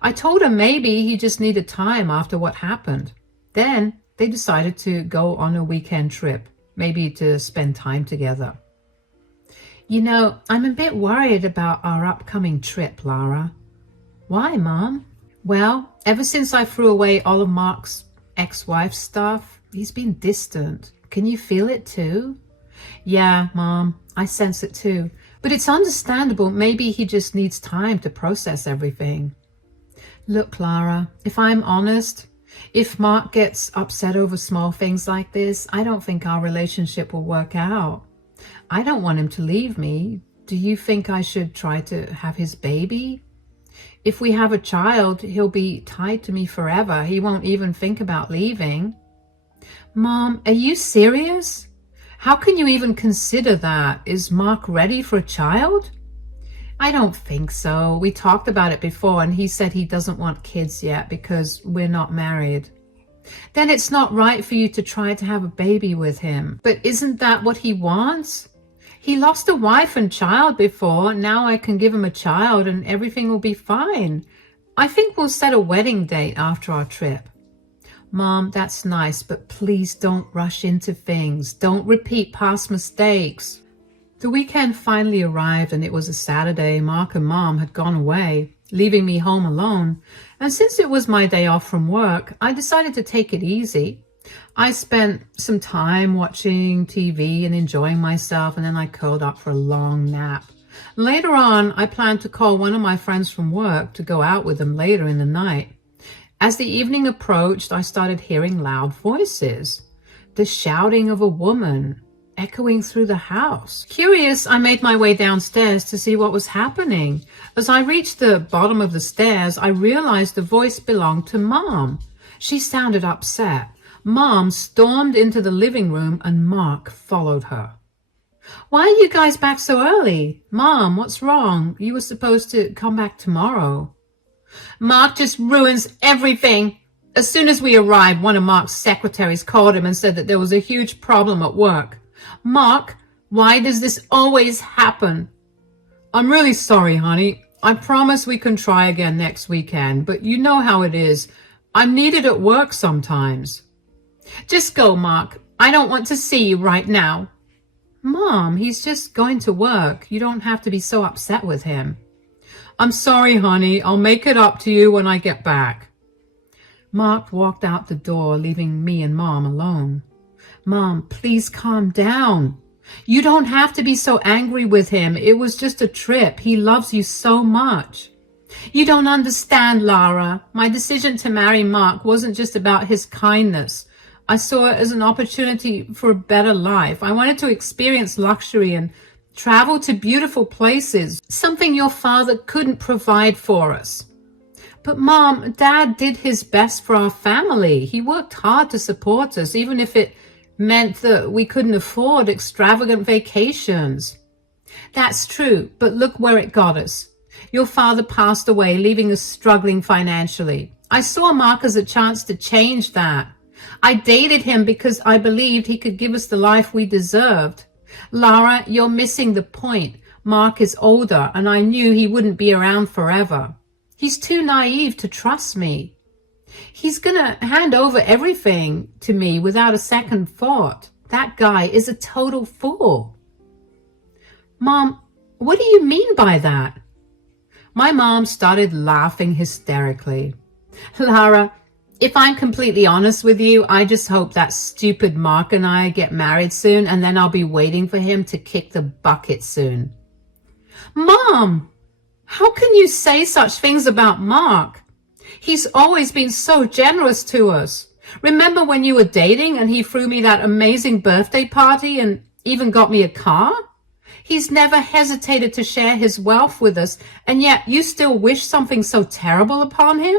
I told her maybe he just needed time after what happened. Then they decided to go on a weekend trip, maybe to spend time together. You know, I'm a bit worried about our upcoming trip, Lara. Why, Mom? Well, ever since I threw away all of Mark's ex-wife's stuff, he's been distant. Can you feel it too? Yeah, Mom, I sense it too. But it's understandable. Maybe he just needs time to process everything. Look, Lara, if I'm honest, if Mark gets upset over small things like this, I don't think our relationship will work out. I don't want him to leave me. Do you think I should try to have his baby? If we have a child, he'll be tied to me forever. He won't even think about leaving. Mom, are you serious? How can you even consider that? Is Mark ready for a child? I don't think so. We talked about it before and he said he doesn't want kids yet because we're not married. Then it's not right for you to try to have a baby with him. But isn't that what he wants? He lost a wife and child before. Now I can give him a child and everything will be fine. I think we'll set a wedding date after our trip. Mom, that's nice, but please don't rush into things. Don't repeat past mistakes. The weekend finally arrived and it was a Saturday. Mark and Mom had gone away, leaving me home alone. And since it was my day off from work, I decided to take it easy. I spent some time watching TV and enjoying myself, and then I curled up for a long nap. Later on, I planned to call one of my friends from work to go out with them later in the night. As the evening approached, I started hearing loud voices, the shouting of a woman echoing through the house. Curious, I made my way downstairs to see what was happening. As I reached the bottom of the stairs, I realized the voice belonged to Mom. She sounded upset. Mom stormed into the living room and Mark followed her. Why are you guys back so early? Mom, what's wrong? You were supposed to come back tomorrow. Mark just ruins everything. As soon as we arrived, one of Mark's secretaries called him and said that there was a huge problem at work. Mark, why does this always happen? I'm really sorry, honey. I promise we can try again next weekend, but you know how it is. I'm needed at work sometimes. Just go, Mark. I don't want to see you right now. Mom, he's just going to work. You don't have to be so upset with him. I'm sorry, honey. I'll make it up to you when I get back. Mark walked out the door, leaving me and Mom alone. Mom, please calm down. You don't have to be so angry with him. It was just a trip. He loves you so much. You don't understand, Lara. My decision to marry Mark wasn't just about his kindness. I saw it as an opportunity for a better life. I wanted to experience luxury and travel to beautiful places, something your father couldn't provide for us. But Mom, Dad did his best for our family. He worked hard to support us, even if it meant that we couldn't afford extravagant vacations. That's true, but look where it got us. Your father passed away, leaving us struggling financially. I saw Mark as a chance to change that. I dated him because I believed he could give us the life we deserved. Lara, you're missing the point. Mark is older, and I knew he wouldn't be around forever. He's too naive to trust me. He's gonna hand over everything to me without a second thought. That guy is a total fool. Mom, what do you mean by that? My mom started laughing hysterically. Lara, if I'm completely honest with you, I just hope that stupid Mark and I get married soon, and then I'll be waiting for him to kick the bucket soon. Mom, how can you say such things about Mark? He's always been so generous to us. Remember when you were dating and he threw me that amazing birthday party and even got me a car? He's never hesitated to share his wealth with us, and yet you still wish something so terrible upon him?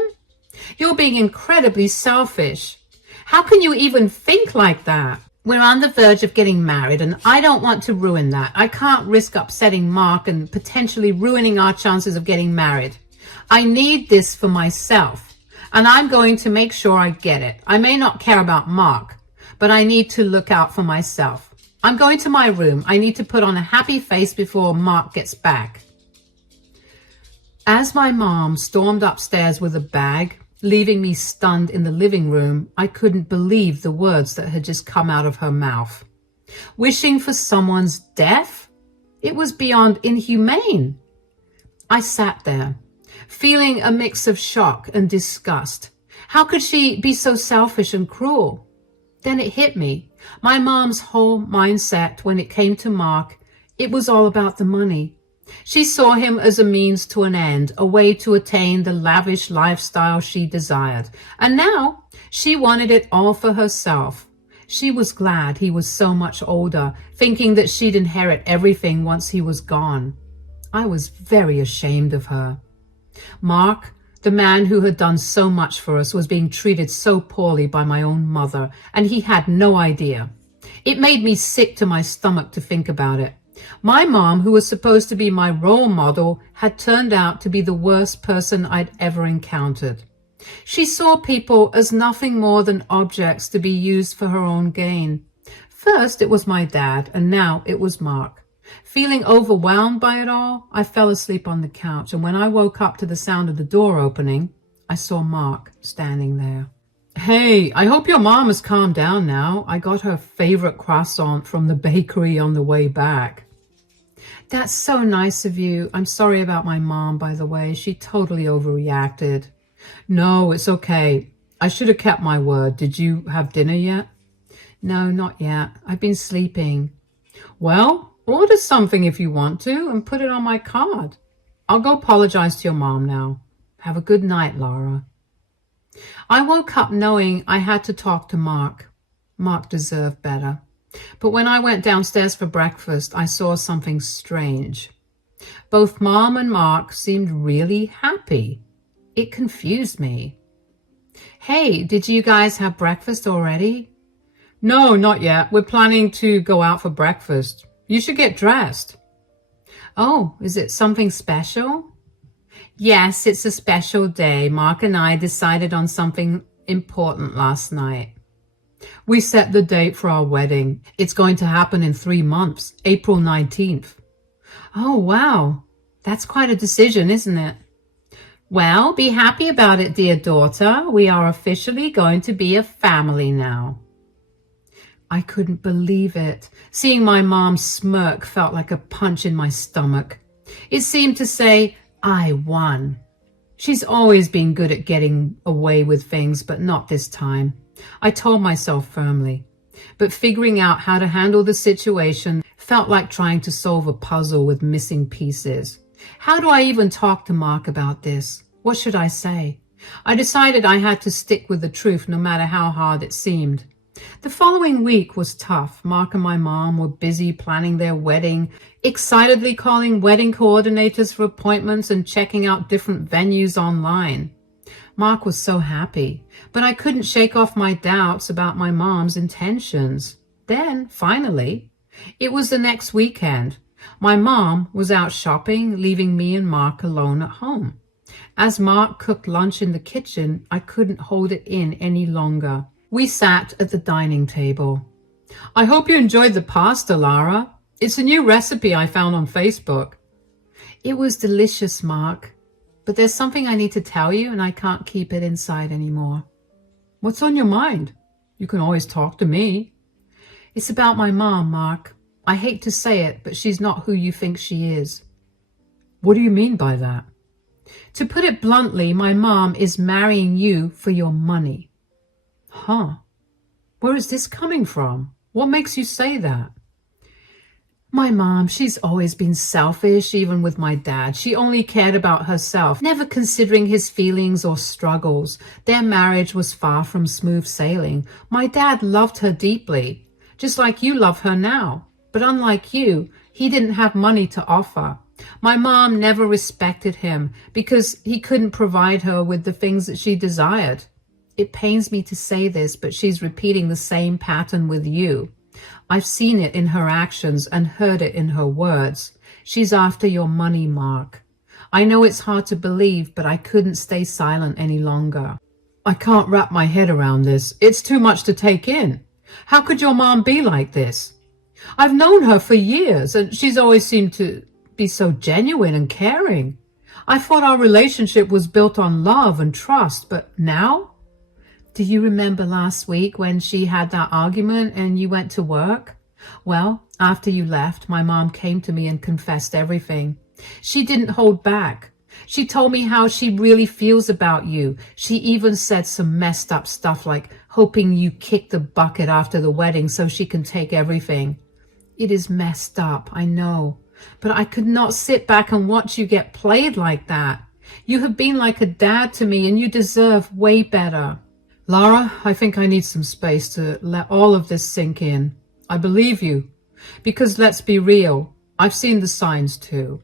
You're being incredibly selfish. How can you even think like that? We're on the verge of getting married, and I don't want to ruin that. I can't risk upsetting Mark and potentially ruining our chances of getting married. I need this for myself, and I'm going to make sure I get it. I may not care about Mark, but I need to look out for myself. I'm going to my room. I need to put on a happy face before Mark gets back. As my mom stormed upstairs with a bag, leaving me stunned in the living room, I couldn't believe the words that had just come out of her mouth. Wishing for someone's death? It was beyond inhumane. I sat there, feeling a mix of shock and disgust. How could she be so selfish and cruel? Then it hit me. My mom's whole mindset when it came to Mark, it was all about the money. She saw him as a means to an end, a way to attain the lavish lifestyle she desired. And now she wanted it all for herself. She was glad he was so much older, thinking that she'd inherit everything once he was gone. I was very ashamed of her. Mark, the man who had done so much for us, was being treated so poorly by my own mother, and he had no idea. It made me sick to my stomach to think about it. My mom, who was supposed to be my role model, had turned out to be the worst person I'd ever encountered. She saw people as nothing more than objects to be used for her own gain. First it was my dad, and now it was Mark. Feeling overwhelmed by it all, I fell asleep on the couch, and when I woke up to the sound of the door opening, I saw Mark standing there. Hey, I hope your mom has calmed down now. I got her favorite croissant from the bakery on the way back. That's so nice of you. I'm sorry about my mom, by the way. She totally overreacted. No, it's okay. I should have kept my word. Did you have dinner yet? No, not yet. I've been sleeping. Well, order something if you want to and put it on my card. I'll go apologize to your mom now. Have a good night, Lara. I woke up knowing I had to talk to Mark. Mark deserved better. But when I went downstairs for breakfast, I saw something strange. Both Mom and Mark seemed really happy. It confused me. Hey, did you guys have breakfast already? No, not yet. We're planning to go out for breakfast. You should get dressed. Oh, is it something special? Yes, it's a special day. Mark and I decided on something important last night. We set the date for our wedding. It's going to happen in 3 months, April 19th. Oh, wow. That's quite a decision, isn't it? Well, be happy about it, dear daughter. We are officially going to be a family now. I couldn't believe it. Seeing my mom smirk felt like a punch in my stomach. It seemed to say, I won. She's always been good at getting away with things, but not this time. I told myself firmly. But figuring out how to handle the situation felt like trying to solve a puzzle with missing pieces. How do I even talk to Mark about this? What should I say? I decided I had to stick with the truth no matter how hard it seemed. The following week was tough. Mark and my mom were busy planning their wedding, excitedly calling wedding coordinators for appointments and checking out different venues online. Mark was so happy, but I couldn't shake off my doubts about my mom's intentions. Then, finally, it was the next weekend. My mom was out shopping, leaving me and Mark alone at home. As Mark cooked lunch in the kitchen, I couldn't hold it in any longer. We sat at the dining table. I hope you enjoyed the pasta, Lara. It's a new recipe I found on Facebook. It was delicious, Mark. But there's something I need to tell you, and I can't keep it inside anymore. What's on your mind? You can always talk to me. It's about my mom, Mark. I hate to say it, but she's not who you think she is. What do you mean by that? To put it bluntly, my mom is marrying you for your money. Huh? Where is this coming from? What makes you say that? My mom, she's always been selfish, even with my dad. She only cared about herself, never considering his feelings or struggles. Their marriage was far from smooth sailing. My dad loved her deeply, just like you love her now. But unlike you, he didn't have money to offer. My mom never respected him because he couldn't provide her with the things that she desired. It pains me to say this, but she's repeating the same pattern with you. I've seen it in her actions and heard it in her words. She's after your money, Mark. I know it's hard to believe, but I couldn't stay silent any longer. I can't wrap my head around this. It's too much to take in. How could your mom be like this? I've known her for years, and she's always seemed to be so genuine and caring. I thought our relationship was built on love and trust, but now? Do you remember last week when she had that argument and you went to work? Well, after you left, my mom came to me and confessed everything. She didn't hold back. She told me how she really feels about you. She even said some messed up stuff like hoping you kick the bucket after the wedding so she can take everything. It is messed up, I know, but I could not sit back and watch you get played like that. You have been like a dad to me and you deserve way better. Lara, I think I need some space to let all of this sink in. I believe you, because let's be real, I've seen the signs too.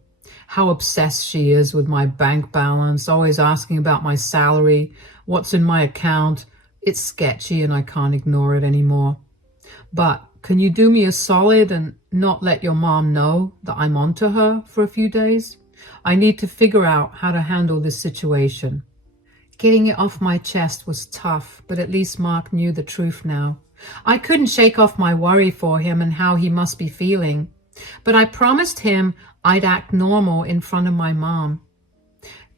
how obsessed she is with my bank balance, always asking about my salary, what's in my account. It's sketchy and I can't ignore it anymore. But can you do me a solid and not let your mom know that I'm onto her for a few days? I need to figure out how to handle this situation. Getting it off my chest was tough, but at least Mark knew the truth now. I couldn't shake off my worry for him and how he must be feeling, but I promised him I'd act normal in front of my mom,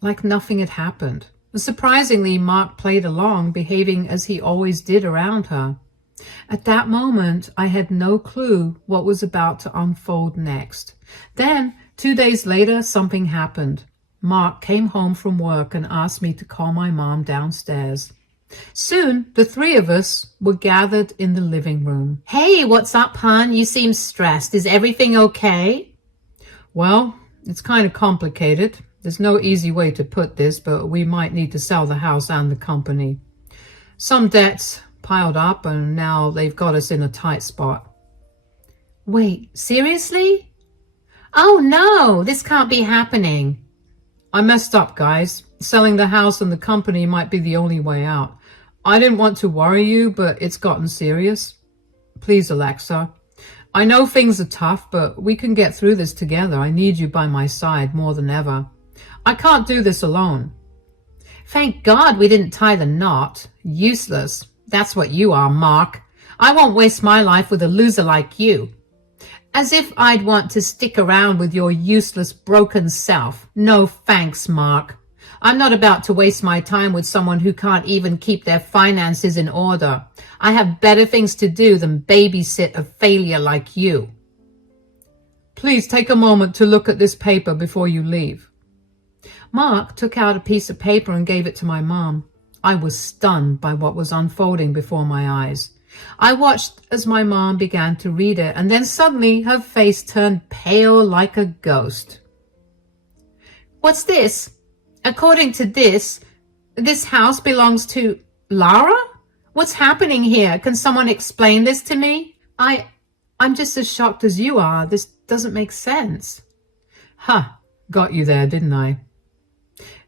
like nothing had happened. Surprisingly, Mark played along, behaving as he always did around her. At that moment, I had no clue what was about to unfold next. Then, 2 days later, something happened. Mark came home from work and asked me to call my mom downstairs. Soon, the three of us were gathered in the living room. Hey, what's up, hon? You seem stressed. Is everything okay? Well, it's kind of complicated. There's no easy way to put this, but we might need to sell the house and the company. Some debts piled up and now they've got us in a tight spot. Wait, seriously? Oh no, this can't be happening. I messed up, guys. Selling the house and the company might be the only way out. I didn't want to worry you, but it's gotten serious. Please, Alexa. I know things are tough, but we can get through this together. I need you by my side more than ever. I can't do this alone. Thank God we didn't tie the knot. Useless. That's what you are, Mark. I won't waste my life with a loser like you. As if I'd want to stick around with your useless, broken self. No thanks, Mark. I'm not about to waste my time with someone who can't even keep their finances in order. I have better things to do than babysit a failure like you. Please take a moment to look at this paper before you leave. Mark took out a piece of paper and gave it to my mom. I was stunned by what was unfolding before my eyes. I watched as my mom began to read it, and then suddenly her face turned pale like a ghost. What's this? According to this house belongs to Lara? What's happening here? Can someone explain this to me? I'm just as shocked as you are. This doesn't make sense. Got you there, didn't I?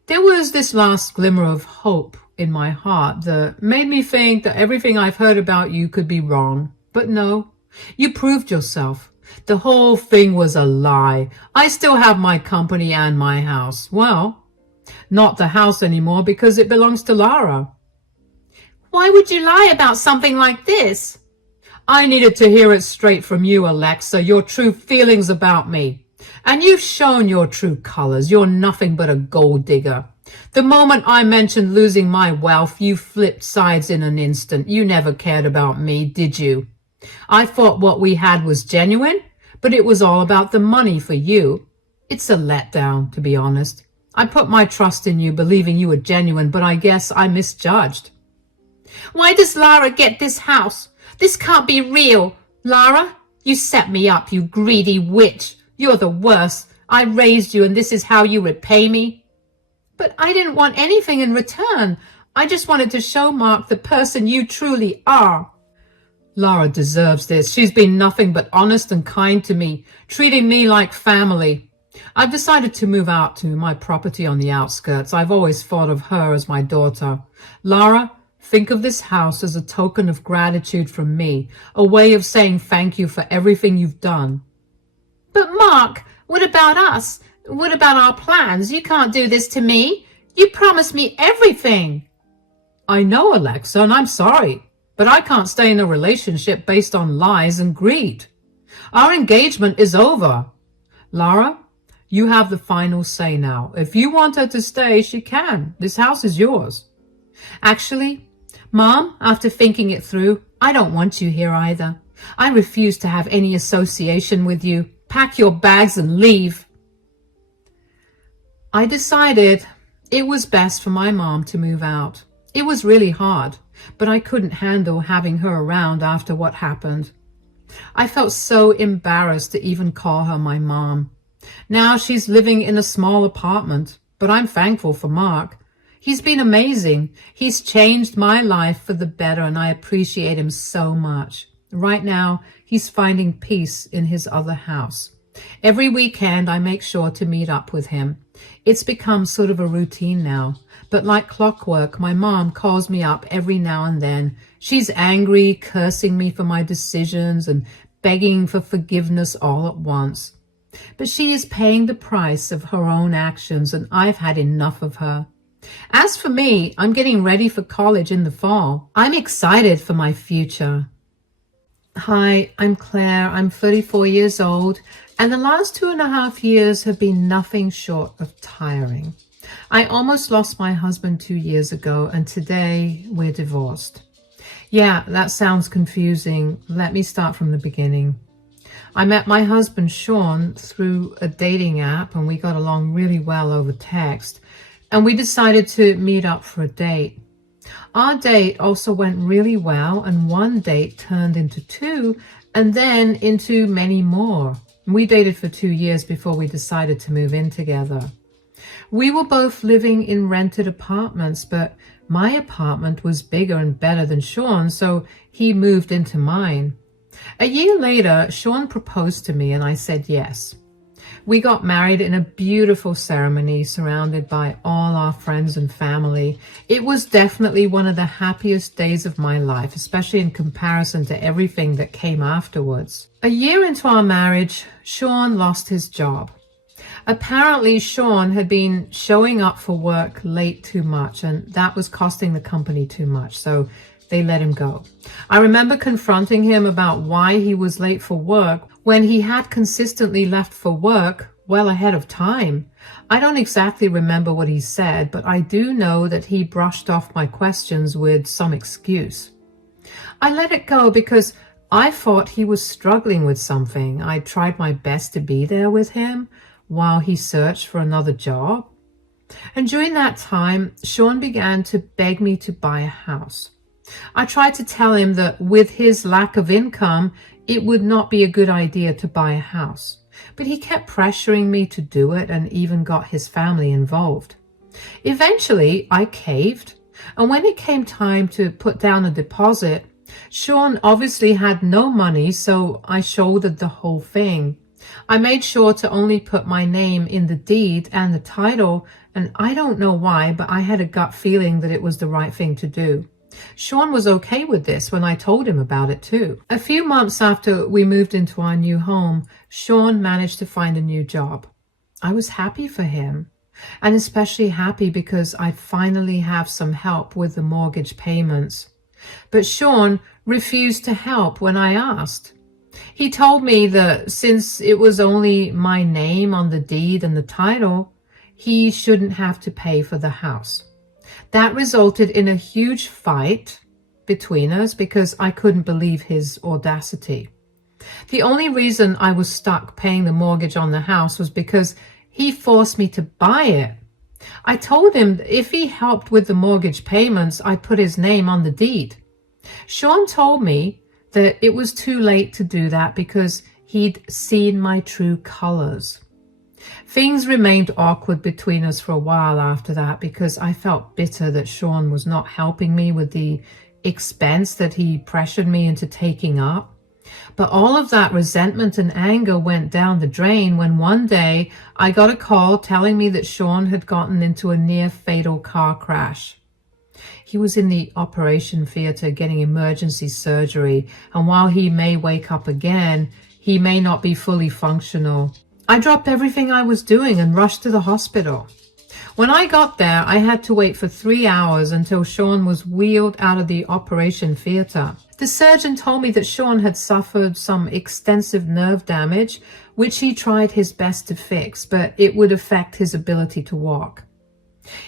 There was this last glimmer of hope in my heart that made me think that everything I've heard about you could be wrong. But no, you proved yourself. The whole thing was a lie. I still have my company and my house. Well, not the house anymore because it belongs to Lara. Why would you lie about something like this? I needed to hear it straight from you, Alexa, your true feelings about me. And you've shown your true colors. You're nothing but a gold digger. The moment I mentioned losing my wealth, you flipped sides in an instant. You never cared about me, did you? I thought what we had was genuine, but it was all about the money for you. It's a letdown, to be honest. I put my trust in you, believing you were genuine, but I guess I misjudged. Why does Lara get this house? This can't be real. Lara, you set me up, you greedy witch. You're the worst. I raised you and this is how you repay me? But I didn't want anything in return. I just wanted to show Mark the person you truly are. Lara deserves this. She's been nothing but honest and kind to me, treating me like family. I've decided to move out to my property on the outskirts. I've always thought of her as my daughter. Lara, think of this house as a token of gratitude from me, a way of saying thank you for everything you've done. But Mark, what about us? What about our plans? You can't do this to me. You promised me everything. I know, Alexa, and I'm sorry, but I can't stay in a relationship based on lies and greed. Our engagement is over. Lara, you have the final say now. If you want her to stay, she can. This house is yours. Actually, Mom, after thinking it through, I don't want you here either. I refuse to have any association with you. Pack your bags and leave. I decided it was best for my mom to move out. It was really hard, but I couldn't handle having her around after what happened. I felt so embarrassed to even call her my mom. Now she's living in a small apartment, but I'm thankful for Mark. He's been amazing. He's changed my life for the better, and I appreciate him so much. Right now, he's finding peace in his other house. Every weekend, I make sure to meet up with him. It's become sort of a routine now. But like clockwork, my mom calls me up every now and then. She's angry, cursing me for my decisions and begging for forgiveness all at once. But she is paying the price of her own actions, and I've had enough of her. As for me, I'm getting ready for college in the fall. I'm excited for my future. Hi, I'm Claire. I'm 34 years old, and the last 2.5 years have been nothing short of tiring. I almost lost my husband 2 years ago, and today we're divorced. Yeah, that sounds confusing. Let me start from the beginning. I met my husband, Sean, through a dating app, and we got along really well over text, and we decided to meet up for a date. Our date also went really well, and one date turned into two, and then into many more. We dated for 2 years before we decided to move in together. We were both living in rented apartments, but my apartment was bigger and better than Sean's, so he moved into mine. A year later, Sean proposed to me and I said yes. We got married in a beautiful ceremony surrounded by all our friends and family. It was definitely one of the happiest days of my life, especially in comparison to everything that came afterwards. A year into our marriage, Sean lost his job. Apparently, Sean had been showing up for work late too much, and that was costing the company too much, so they let him go. I remember confronting him about why he was late for work when he had consistently left for work well ahead of time. I don't exactly remember what he said, but I do know that he brushed off my questions with some excuse. I let it go because I thought he was struggling with something. I tried my best to be there with him while he searched for another job. And during that time, Sean began to beg me to buy a house. I tried to tell him that with his lack of income, it would not be a good idea to buy a house. But he kept pressuring me to do it and even got his family involved. Eventually, I caved, and when it came time to put down a deposit, Sean obviously had no money, so I shouldered the whole thing. I made sure to only put my name in the deed and the title, and I don't know why, but I had a gut feeling that it was the right thing to do. Sean was okay with this when I told him about it too. A few months after we moved into our new home, Sean managed to find a new job. I was happy for him, and especially happy because I'd finally have some help with the mortgage payments. But Sean refused to help when I asked. He told me that since it was only my name on the deed and the title, he shouldn't have to pay for the house. That resulted in a huge fight between us because I couldn't believe his audacity. The only reason I was stuck paying the mortgage on the house was because he forced me to buy it. I told him that if he helped with the mortgage payments, I'd put his name on the deed. Sean told me that it was too late to do that because he'd seen my true colors. Things remained awkward between us for a while after that because I felt bitter that Sean was not helping me with the expense that he pressured me into taking up. But all of that resentment and anger went down the drain when one day I got a call telling me that Sean had gotten into a near-fatal car crash. He was in the operation theater getting emergency surgery, and while he may wake up again, he may not be fully functional. I dropped everything I was doing and rushed to the hospital. When I got there, I had to wait for 3 hours until Sean was wheeled out of the operation theater. The surgeon told me that Sean had suffered some extensive nerve damage, which he tried his best to fix, but it would affect his ability to walk.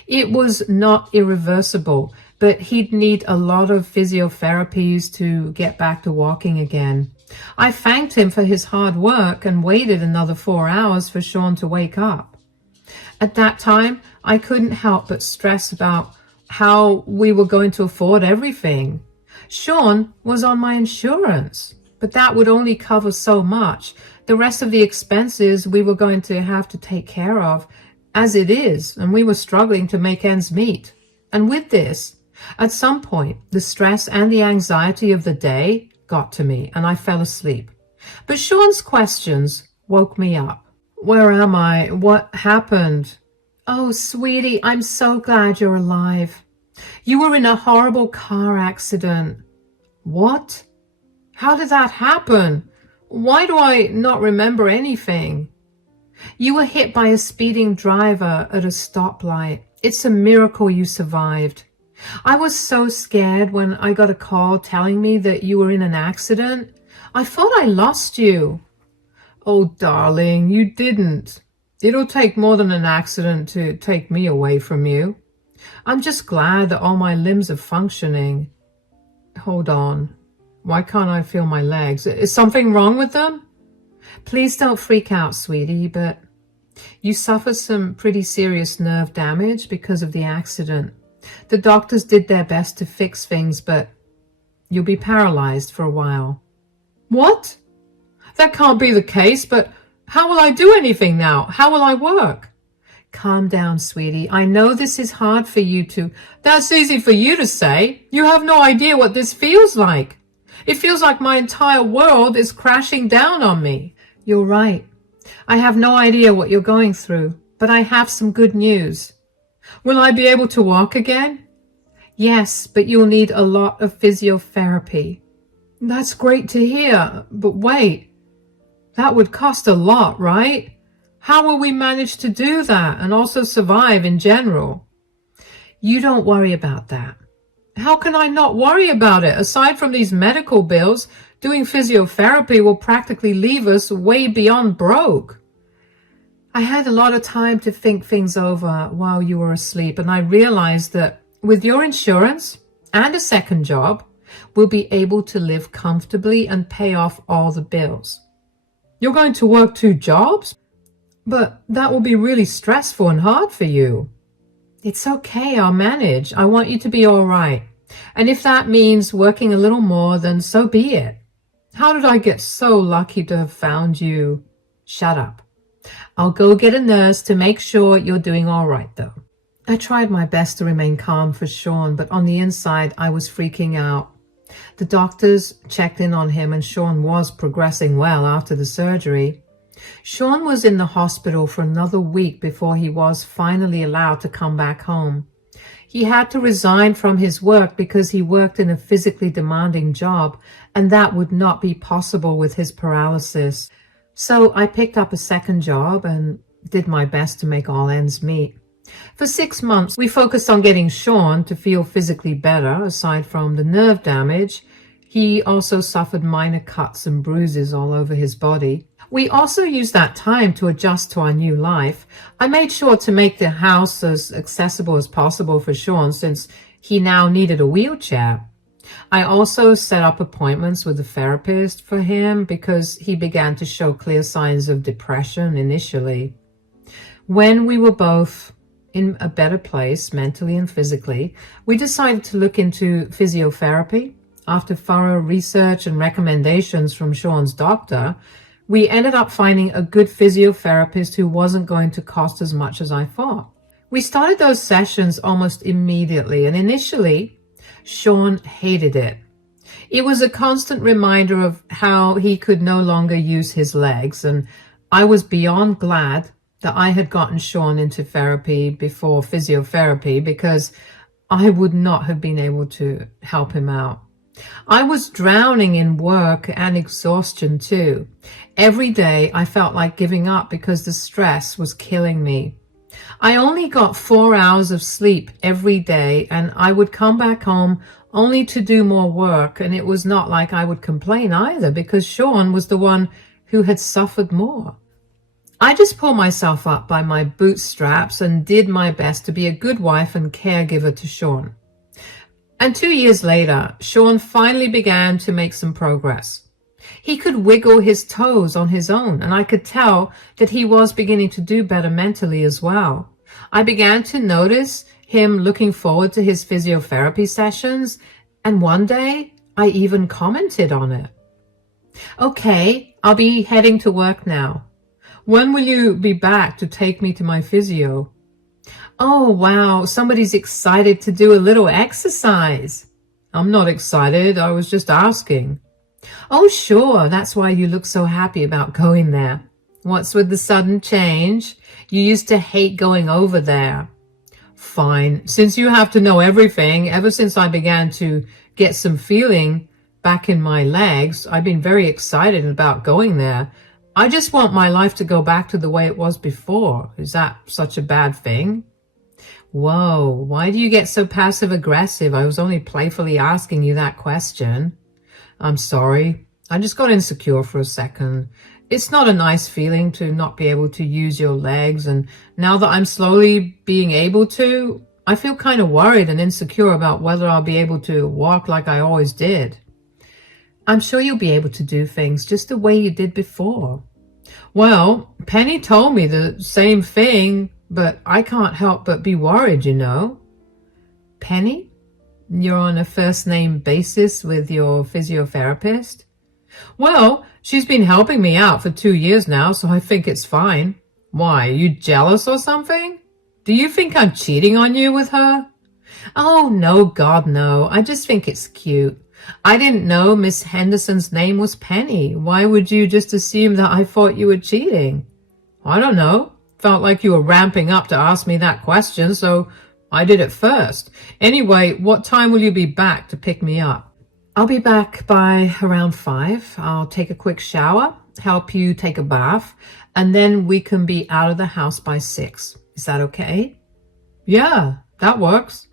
It was not irreversible, but he'd need a lot of physiotherapies to get back to walking again. I thanked him for his hard work and waited another 4 hours for Sean to wake up. At that time, I couldn't help but stress about how we were going to afford everything. Sean was on my insurance, but that would only cover so much. The rest of the expenses we were going to have to take care of as it is, and we were struggling to make ends meet. And with this, at some point, the stress and the anxiety of the day got to me, and I fell asleep. But Sean's questions woke me up. Where am I? What happened? Oh, sweetie, I'm so glad you're alive. You were in a horrible car accident. What? How did that happen? Why do I not remember anything? You were hit by a speeding driver at a stoplight. It's a miracle you survived. I was so scared when I got a call telling me that you were in an accident. I thought I lost you. Oh, darling, you didn't. It'll take more than an accident to take me away from you. I'm just glad that all my limbs are functioning. Hold on. Why can't I feel my legs? Is something wrong with them? Please don't freak out, sweetie, but you suffered some pretty serious nerve damage because of the accident. The doctors did their best to fix things, but you'll be paralyzed for a while. What? That can't be the case, but how will I do anything now? How will I work? Calm down, sweetie. I know this is hard for you to... That's easy for you to say. You have no idea what this feels like. It feels like my entire world is crashing down on me. You're right. I have no idea what you're going through, but I have some good news. Will I be able to walk again? Yes, but you'll need a lot of physiotherapy. That's great to hear, but wait. That would cost a lot, right? How will we manage to do that and also survive in general? You don't worry about that. How can I not worry about it? Aside from these medical bills, doing physiotherapy will practically leave us way beyond broke. I had a lot of time to think things over while you were asleep, and I realized that with your insurance and a second job, we'll be able to live comfortably and pay off all the bills. You're going to work 2 jobs? But that will be really stressful and hard for you. It's okay, I'll manage. I want you to be all right. And if that means working a little more, then so be it. How did I get so lucky to have found you? Shut up. I'll go get a nurse to make sure you're doing all right, though. I tried my best to remain calm for Sean, but on the inside, I was freaking out. The doctors checked in on him, and Sean was progressing well after the surgery. Sean was in the hospital for another week before he was finally allowed to come back home. He had to resign from his work because he worked in a physically demanding job, and that would not be possible with his paralysis. So I picked up a second job and did my best to make all ends meet. For 6 months, we focused on getting Sean to feel physically better. Aside from the nerve damage, he also suffered minor cuts and bruises all over his body. We also used that time to adjust to our new life. I made sure to make the house as accessible as possible for Sean since he now needed a wheelchair. I also set up appointments with a therapist for him because he began to show clear signs of depression initially. When we were both in a better place mentally and physically, we decided to look into physiotherapy. After thorough research and recommendations from Sean's doctor, we ended up finding a good physiotherapist who wasn't going to cost as much as I thought. We started those sessions almost immediately, and initially, Sean hated it. It was a constant reminder of how he could no longer use his legs, and I was beyond glad that I had gotten Sean into therapy before physiotherapy because I would not have been able to help him out. I was drowning in work and exhaustion too. Every day I felt like giving up because the stress was killing me. I only got 4 hours of sleep every day, and I would come back home only to do more work, and it was not like I would complain either because Sean was the one who had suffered more. I just pulled myself up by my bootstraps and did my best to be a good wife and caregiver to Sean. And 2 years later, Sean finally began to make some progress. He could wiggle his toes on his own, and I could tell that he was beginning to do better mentally as well. I began to notice him looking forward to his physiotherapy sessions, and one day I even commented on it. Okay, I'll be heading to work now. When will you be back to take me to my physio? Oh, wow, somebody's excited to do a little exercise. I'm not excited, I was just asking. Oh, sure, that's why you look so happy about going there. What's with the sudden change? You used to hate going over there. Fine. Since you have to know everything, ever since I began to get some feeling back in my legs, I've been very excited about going there. I just want my life to go back to the way it was before. Is that such a bad thing? Whoa, why do you get so passive aggressive? I was only playfully asking you that question. I'm sorry. I just got insecure for a second. It's not a nice feeling to not be able to use your legs, and now that I'm slowly being able to, I feel kind of worried and insecure about whether I'll be able to walk like I always did. I'm sure you'll be able to do things just the way you did before. Well, Penny told me the same thing, but I can't help but be worried, you know. Penny? You're on a first-name basis with your physiotherapist? Well, she's been helping me out for 2 years now, so I think it's fine. Why, are you jealous or something? Do you think I'm cheating on you with her? Oh, no, God, no. I just think it's cute. I didn't know Miss Henderson's name was Penny. Why would you just assume that I thought you were cheating? I don't know. Felt like you were ramping up to ask me that question, so I did it first. Anyway, what time will you be back to pick me up? I'll be back by around 5. I'll take a quick shower, help you take a bath, and then we can be out of the house by 6. Is that okay? Yeah, that works.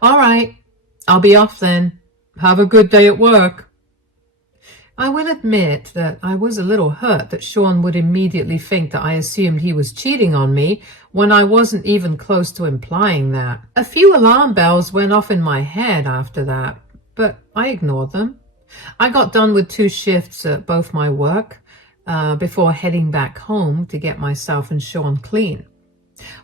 All right, I'll be off then. Have a good day at work. I will admit that I was a little hurt that Sean would immediately think that I assumed he was cheating on me when I wasn't even close to implying that. A few alarm bells went off in my head after that, but I ignored them. I got done with 2 shifts at both my work before heading back home to get myself and Sean clean.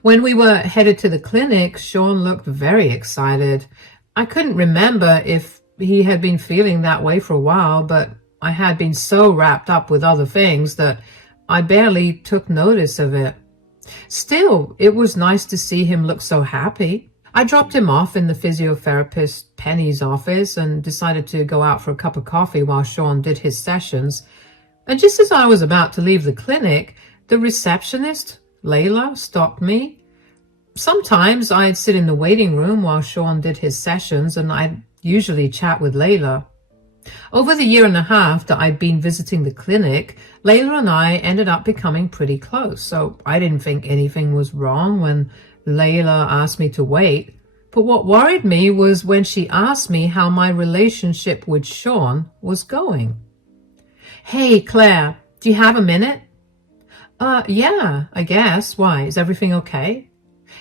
When we were headed to the clinic, Sean looked very excited. I couldn't remember if he had been feeling that way for a while, but I had been so wrapped up with other things that I barely took notice of it. Still, it was nice to see him look so happy. I dropped him off in the physiotherapist Penny's office and decided to go out for a cup of coffee while Sean did his sessions. And just as I was about to leave the clinic, the receptionist, Layla, stopped me. Sometimes I'd sit in the waiting room while Sean did his sessions, and I'd usually chat with Layla. Over the 1.5 years that I'd been visiting the clinic, Layla and I ended up becoming pretty close, so I didn't think anything was wrong when Layla asked me to wait. But what worried me was when she asked me how my relationship with Sean was going. Hey, Claire, do you have a minute? Yeah, I guess. Why? Is everything okay?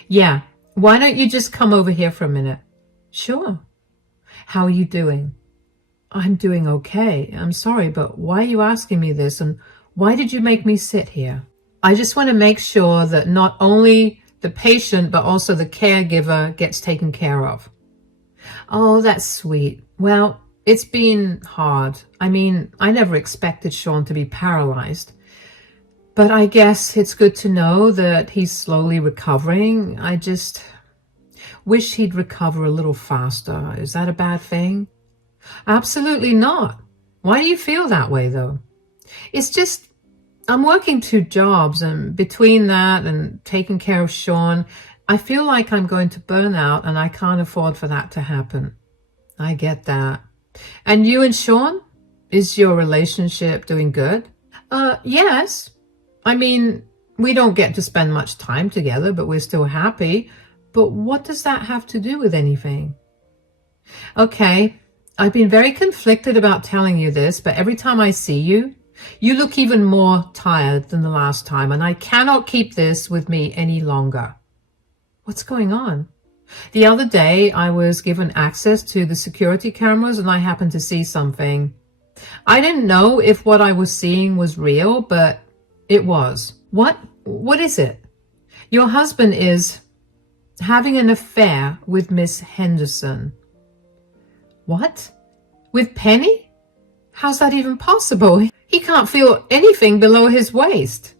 Yeah. Why don't you just come over here for a minute? Sure. How are you doing? I'm doing okay. I'm sorry, but why are you asking me this, and why did you make me sit here? I just want to make sure that not only the patient, but also the caregiver gets taken care of. Oh, that's sweet. Well, it's been hard. I mean, I never expected Sean to be paralyzed. But I guess it's good to know that he's slowly recovering. I just wish he'd recover a little faster. Is that a bad thing? Absolutely not. Why do you feel that way, though? It's just, I'm working 2 jobs, and between that and taking care of Sean, I feel like I'm going to burn out, and I can't afford for that to happen. I get that. And you and Sean? Is your relationship doing good? Yes. I mean, we don't get to spend much time together, but we're still happy. But what does that have to do with anything? Okay, I've been very conflicted about telling you this, but every time I see you, you look even more tired than the last time, and I cannot keep this with me any longer. What's going on? The other day, I was given access to the security cameras, and I happened to see something. I didn't know if what I was seeing was real, but it was. What is it? Your husband is having an affair with Miss Henderson. What? With Penny? How's that even possible? He can't feel anything below his waist.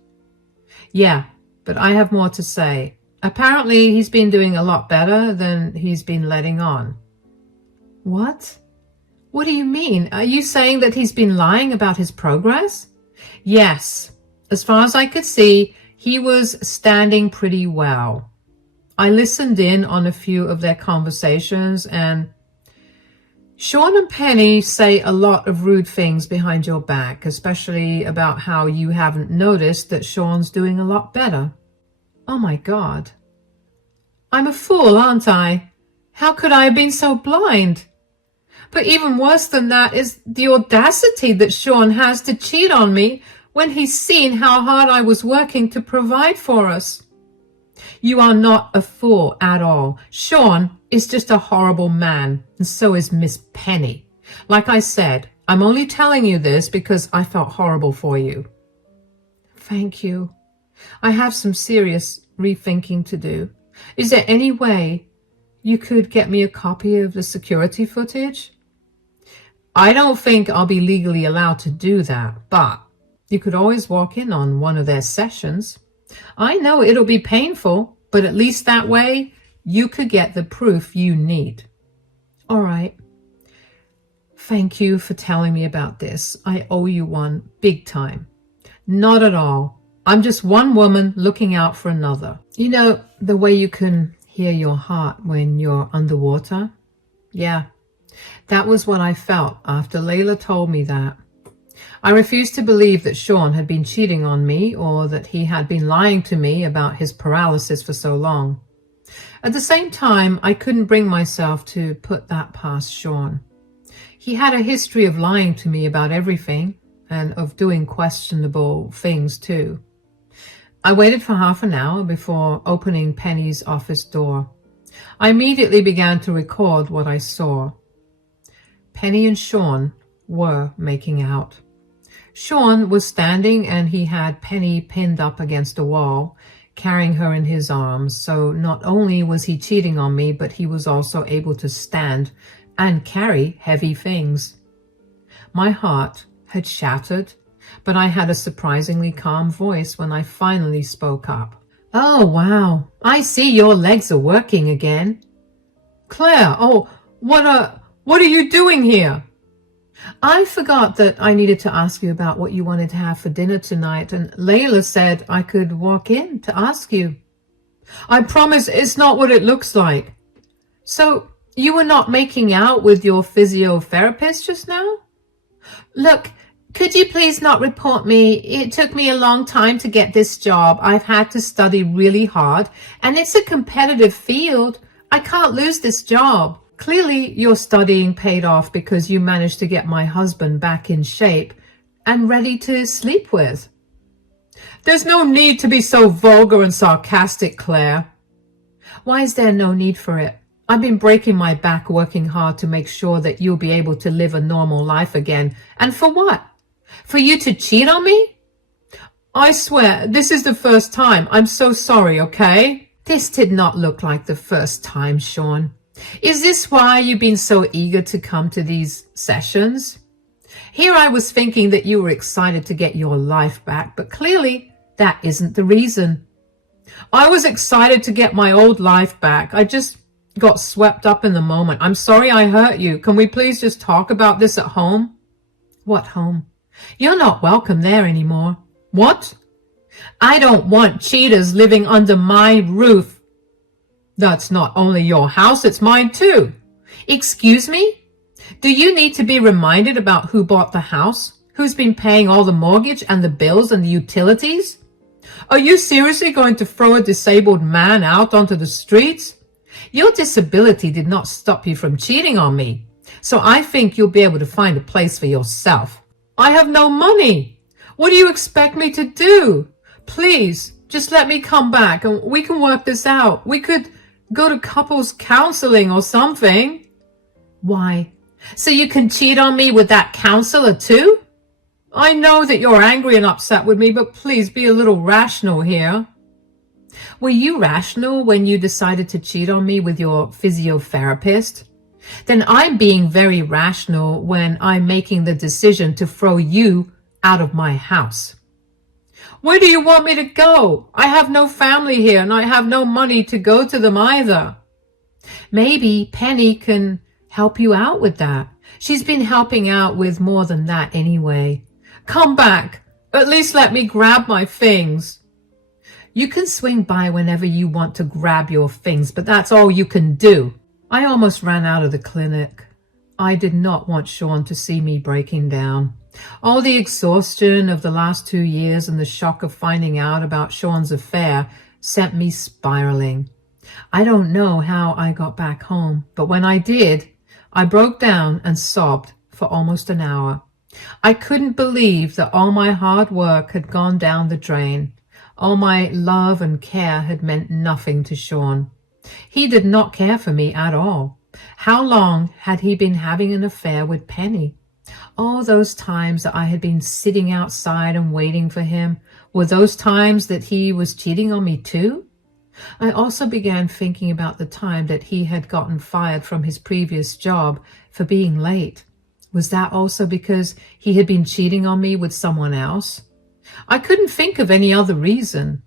Yeah, but I have more to say. Apparently, he's been doing a lot better than he's been letting on. What? What do you mean? Are you saying that he's been lying about his progress? Yes. As far as I could see, he was standing pretty well. I listened in on a few of their conversations, and Sean and Penny say a lot of rude things behind your back, especially about how you haven't noticed that Sean's doing a lot better. Oh my God. I'm a fool, aren't I? How could I have been so blind? But even worse than that is the audacity that Sean has to cheat on me when he's seen how hard I was working to provide for us. You are not a fool at all. Sean is just a horrible man, and so is Miss Penny. Like I said, I'm only telling you this because I felt horrible for you. Thank you. I have some serious rethinking to do. Is there any way you could get me a copy of the security footage? I don't think I'll be legally allowed to do that, but you could always walk in on one of their sessions. I know it'll be painful, but at least that way you could get the proof you need. All right. Thank you for telling me about this. I owe you one big time. Not at all. I'm just one woman looking out for another. You know, the way you can hear your heart when you're underwater? Yeah, that was what I felt after Layla told me that. I refused to believe that Sean had been cheating on me or that he had been lying to me about his paralysis for so long. At the same time, I couldn't bring myself to put that past Sean. He had a history of lying to me about everything and of doing questionable things too. I waited for half an hour before opening Penny's office door. I immediately began to record what I saw. Penny and Sean were making out. Sean was standing and he had Penny pinned up against a wall, carrying her in his arms. So not only was he cheating on me, but he was also able to stand and carry heavy things. My heart had shattered, but I had a surprisingly calm voice when I finally spoke up. Oh, wow. I see your legs are working again. Claire, what are you doing here? I forgot that I needed to ask you about what you wanted to have for dinner tonight, and Layla said I could walk in to ask you. I promise it's not what it looks like. So you were not making out with your physiotherapist just now? Look, could you please not report me? It took me a long time to get this job. I've had to study really hard, and it's a competitive field. I can't lose this job. Clearly, your studying paid off because you managed to get my husband back in shape and ready to sleep with. There's no need to be so vulgar and sarcastic, Claire. Why is there no need for it? I've been breaking my back working hard to make sure that you'll be able to live a normal life again. And for what? For you to cheat on me? I swear, this is the first time. I'm so sorry, okay? This did not look like the first time, Sean. Is this why you've been so eager to come to these sessions? Here I was thinking that you were excited to get your life back, but clearly that isn't the reason. I was excited to get my old life back. I just got swept up in the moment. I'm sorry I hurt you. Can we please just talk about this at home? What home? You're not welcome there anymore. What? I don't want cheaters living under my roof. That's not only your house, it's mine too. Excuse me? Do you need to be reminded about who bought the house? Who's been paying all the mortgage and the bills and the utilities? Are you seriously going to throw a disabled man out onto the streets? Your disability did not stop you from cheating on me, so I think you'll be able to find a place for yourself. I have no money. What do you expect me to do? Please, just let me come back and we can work this out. We could go to couples counseling or something. Why? So you can cheat on me with that counselor too? I know that you're angry and upset with me, but please be a little rational here. Were you rational when you decided to cheat on me with your physiotherapist? Then I'm being very rational when I'm making the decision to throw you out of my house. Where do you want me to go? I have no family here and I have no money to go to them either. Maybe Penny can help you out with that. She's been helping out with more than that anyway. Come back At least let me grab my things. You can swing by whenever you want to grab your things, but that's all you can do. I almost ran out of the clinic. I did not want Sean to see me breaking down. All the exhaustion of the last 2 years and the shock of finding out about Sean's affair sent me spiraling. I don't know how I got back home, but when I did, I broke down and sobbed for almost an hour. I couldn't believe that all my hard work had gone down the drain. All my love and care had meant nothing to Sean. He did not care for me at all. How long had he been having an affair with Penny? All those times that I had been sitting outside and waiting for him, were those times that he was cheating on me too? I also began thinking about the time that he had gotten fired from his previous job for being late. Was that also because he had been cheating on me with someone else? I couldn't think of any other reason.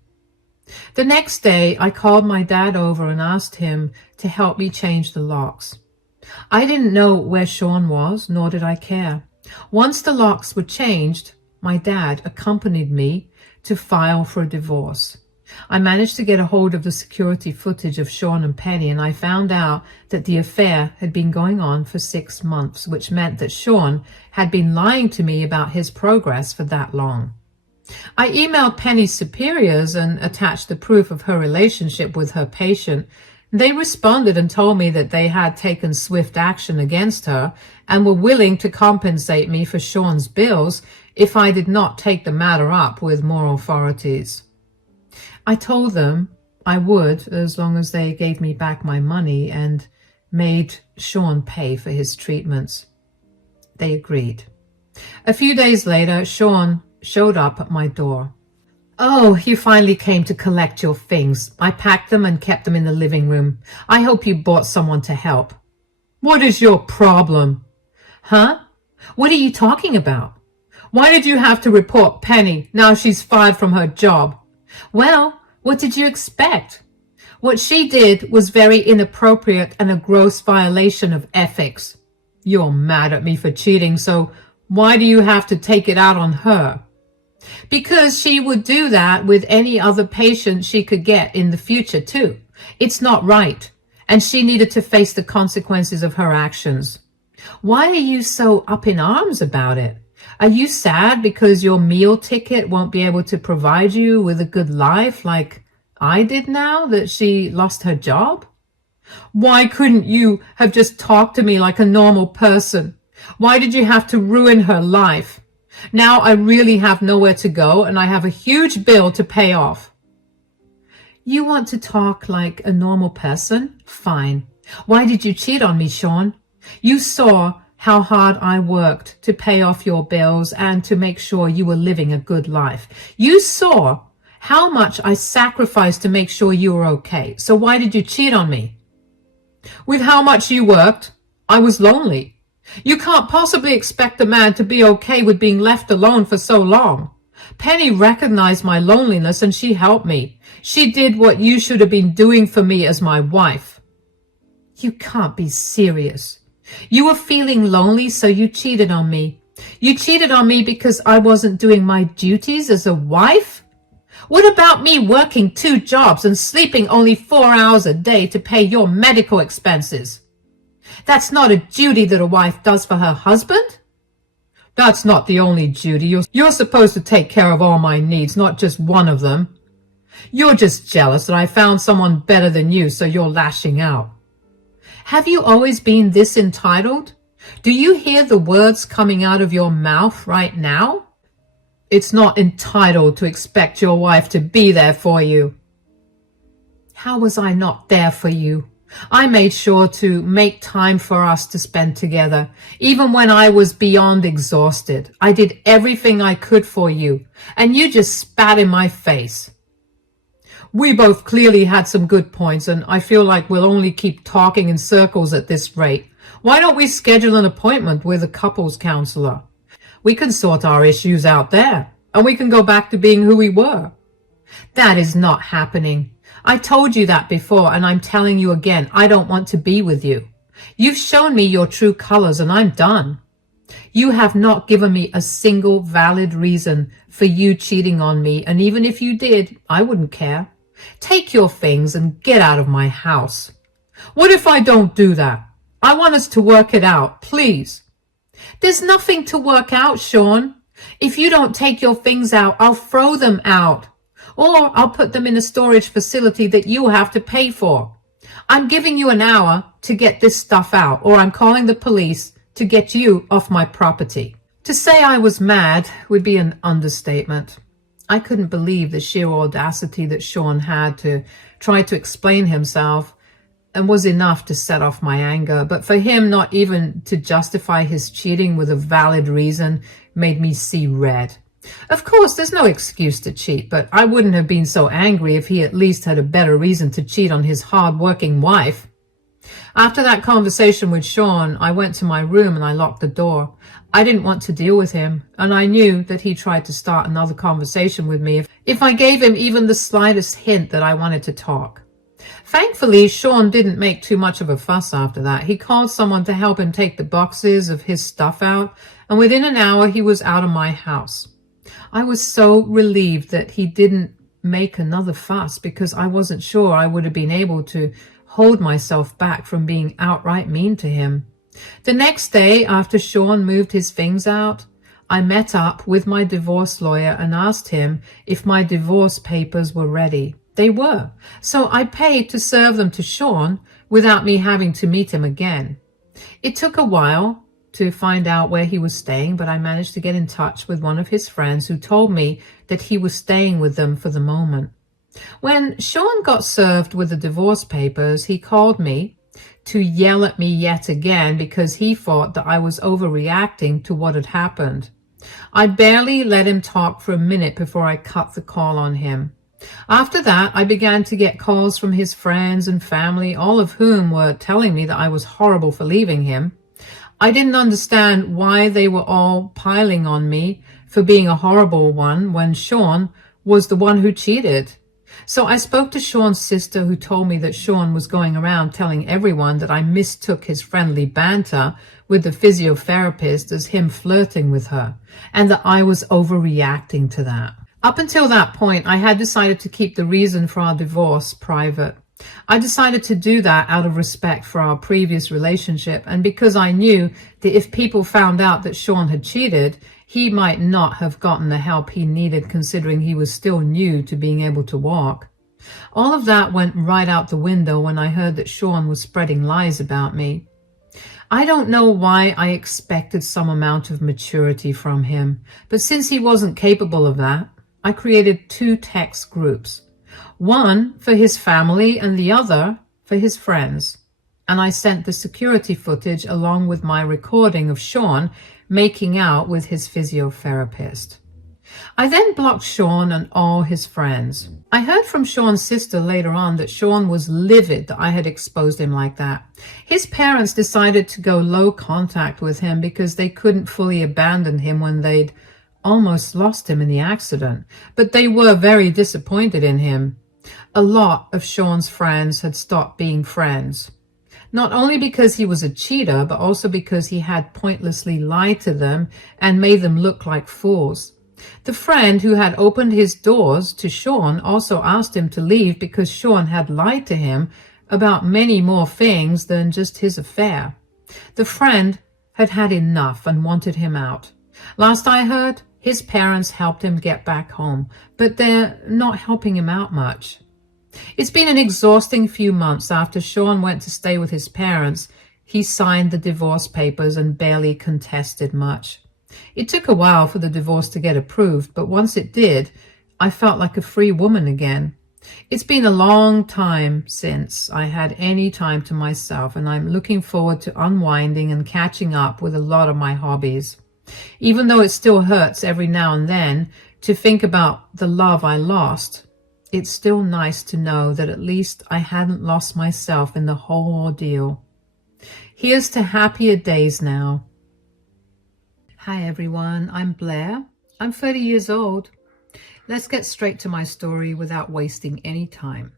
The next day, I called my dad over and asked him to help me change the locks. I didn't know where Sean was, nor did I care. Once the locks were changed, my dad accompanied me to file for a divorce. I managed to get a hold of the security footage of Sean and Penny, and I found out that the affair had been going on for 6 months, which meant that Sean had been lying to me about his progress for that long. I emailed Penny's superiors and attached the proof of her relationship with her patient. They responded and told me that they had taken swift action against her and were willing to compensate me for Sean's bills if I did not take the matter up with more authorities. I told them I would, as long as they gave me back my money and made Sean pay for his treatments. They agreed. A few days later, Sean showed up at my door. "Oh, you finally came to collect your things. I packed them and kept them in the living room. I hope you brought someone to help." "What is your problem?" "Huh? What are you talking about? Why did you have to report Penny now she's fired from her job?" "Well, what did you expect? What she did was very inappropriate and a gross violation of ethics." "You're mad at me for cheating, so why do you have to take it out on her?" "Because she would do that with any other patient she could get in the future too. It's not right, and she needed to face the consequences of her actions." "Why are you so up in arms about it? Are you sad because your meal ticket won't be able to provide you with a good life like I did now that she lost her job?" "Why couldn't you have just talked to me like a normal person? Why did you have to ruin her life? Now I really have nowhere to go and I have a huge bill to pay off." "You want to talk like a normal person? Fine. Why did you cheat on me, Sean? You saw how hard I worked to pay off your bills and to make sure you were living a good life. You saw how much I sacrificed to make sure you were okay. So why did you cheat on me?" "With how much you worked, I was lonely. You can't possibly expect a man to be okay with being left alone for so long. Penny recognized my loneliness and she helped me. She did what you should have been doing for me as my wife." "You can't be serious. You were feeling lonely, so you cheated on me. You cheated on me because I wasn't doing my duties as a wife? What about me working 2 jobs and sleeping only 4 hours a day to pay your medical expenses? That's not a duty that a wife does for her husband." "That's not the only duty. You're supposed to take care of all my needs, not just one of them. You're just jealous that I found someone better than you, so you're lashing out." "Have you always been this entitled? Do you hear the words coming out of your mouth right now?" "It's not entitled to expect your wife to be there for you." "How was I not there for you? I made sure to make time for us to spend together, even when I was beyond exhausted. I did everything I could for you, and you just spat in my face." "We both clearly had some good points, and I feel like we'll only keep talking in circles at this rate. Why don't we schedule an appointment with a couples counselor? We can sort our issues out there, and we can go back to being who we were." "That is not happening. I told you that before, and I'm telling you again, I don't want to be with you. You've shown me your true colors, and I'm done. You have not given me a single valid reason for you cheating on me, and even if you did, I wouldn't care. Take your things and get out of my house. What if I don't do that? I want us to work it out, please. There's nothing to work out, Sean. If you don't take your things out, I'll throw them out. Or I'll put them in a storage facility that you'll have to pay for. I'm giving you an hour to get this stuff out, or I'm calling the police to get you off my property. To say I was mad would be an understatement. I couldn't believe the sheer audacity that Sean had to try to explain himself, and was enough to set off my anger. But for him not even to justify his cheating with a valid reason made me see red. Of course, there's no excuse to cheat, but I wouldn't have been so angry if he at least had a better reason to cheat on his hard-working wife. After that conversation with Sean, I went to my room and I locked the door. I didn't want to deal with him, and I knew that he tried to start another conversation with me if I gave him even the slightest hint that I wanted to talk. Thankfully, Sean didn't make too much of a fuss after that. He called someone to help him take the boxes of his stuff out, and within an hour he was out of my house. I was so relieved that he didn't make another fuss, because I wasn't sure I would have been able to hold myself back from being outright mean to him. The next day, after Sean moved his things out, I met up with my divorce lawyer and asked him if my divorce papers were ready. They were, so I paid to serve them to Sean without me having to meet him again. It took a while to find out where he was staying, but I managed to get in touch with one of his friends who told me that he was staying with them for the moment. When Sean got served with the divorce papers, he called me to yell at me yet again because he thought that I was overreacting to what had happened. I barely let him talk for a minute before I cut the call on him. After that, I began to get calls from his friends and family, all of whom were telling me that I was horrible for leaving him. I didn't understand why they were all piling on me for being a horrible one when Sean was the one who cheated. So I spoke to Sean's sister, who told me that Sean was going around telling everyone that I mistook his friendly banter with the physiotherapist as him flirting with her, and that I was overreacting to that. Up until that point, I had decided to keep the reason for our divorce private. I decided to do that out of respect for our previous relationship, and because I knew that if people found out that Sean had cheated, he might not have gotten the help he needed, considering he was still new to being able to walk. All of that went right out the window when I heard that Sean was spreading lies about me. I don't know why I expected some amount of maturity from him, but since he wasn't capable of that, I created 2 text groups, one for his family and the other for his friends, and I sent the security footage along with my recording of Sean making out with his physiotherapist. I then blocked Sean and all his friends. I heard from Sean's sister later on that Sean was livid that I had exposed him like that. His parents decided to go low contact with him because they couldn't fully abandon him when they'd almost lost him in the accident, but they were very disappointed in him. A lot of Sean's friends had stopped being friends, not only because he was a cheater, but also because he had pointlessly lied to them and made them look like fools. The friend who had opened his doors to Sean also asked him to leave because Sean had lied to him about many more things than just his affair. The friend had had enough and wanted him out. Last I heard, his parents helped him get back home, but they're not helping him out much. It's been an exhausting few months. After Sean went to stay with his parents, he signed the divorce papers and barely contested much. It took a while for the divorce to get approved, but once it did, I felt like a free woman again. It's been a long time since I had any time to myself, and I'm looking forward to unwinding and catching up with a lot of my hobbies. Even though it still hurts every now and then to think about the love I lost, it's still nice to know that at least I hadn't lost myself in the whole ordeal. Here's to happier days now. Hi everyone, I'm Blair. I'm 30 years old. Let's get straight to my story without wasting any time.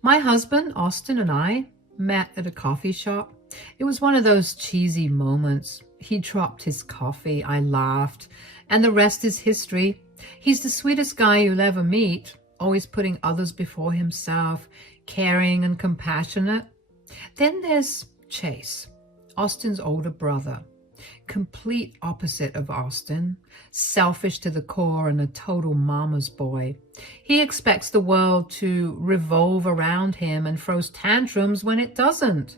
My husband, Austin, and I met at a coffee shop. It was one of those cheesy moments. He dropped his coffee, I laughed, and the rest is history. He's the sweetest guy you'll ever meet, always putting others before himself, caring and compassionate. Then there's Chase, Austin's older brother. Complete opposite of Austin, selfish to the core and a total mama's boy. He expects the world to revolve around him and throws tantrums when it doesn't.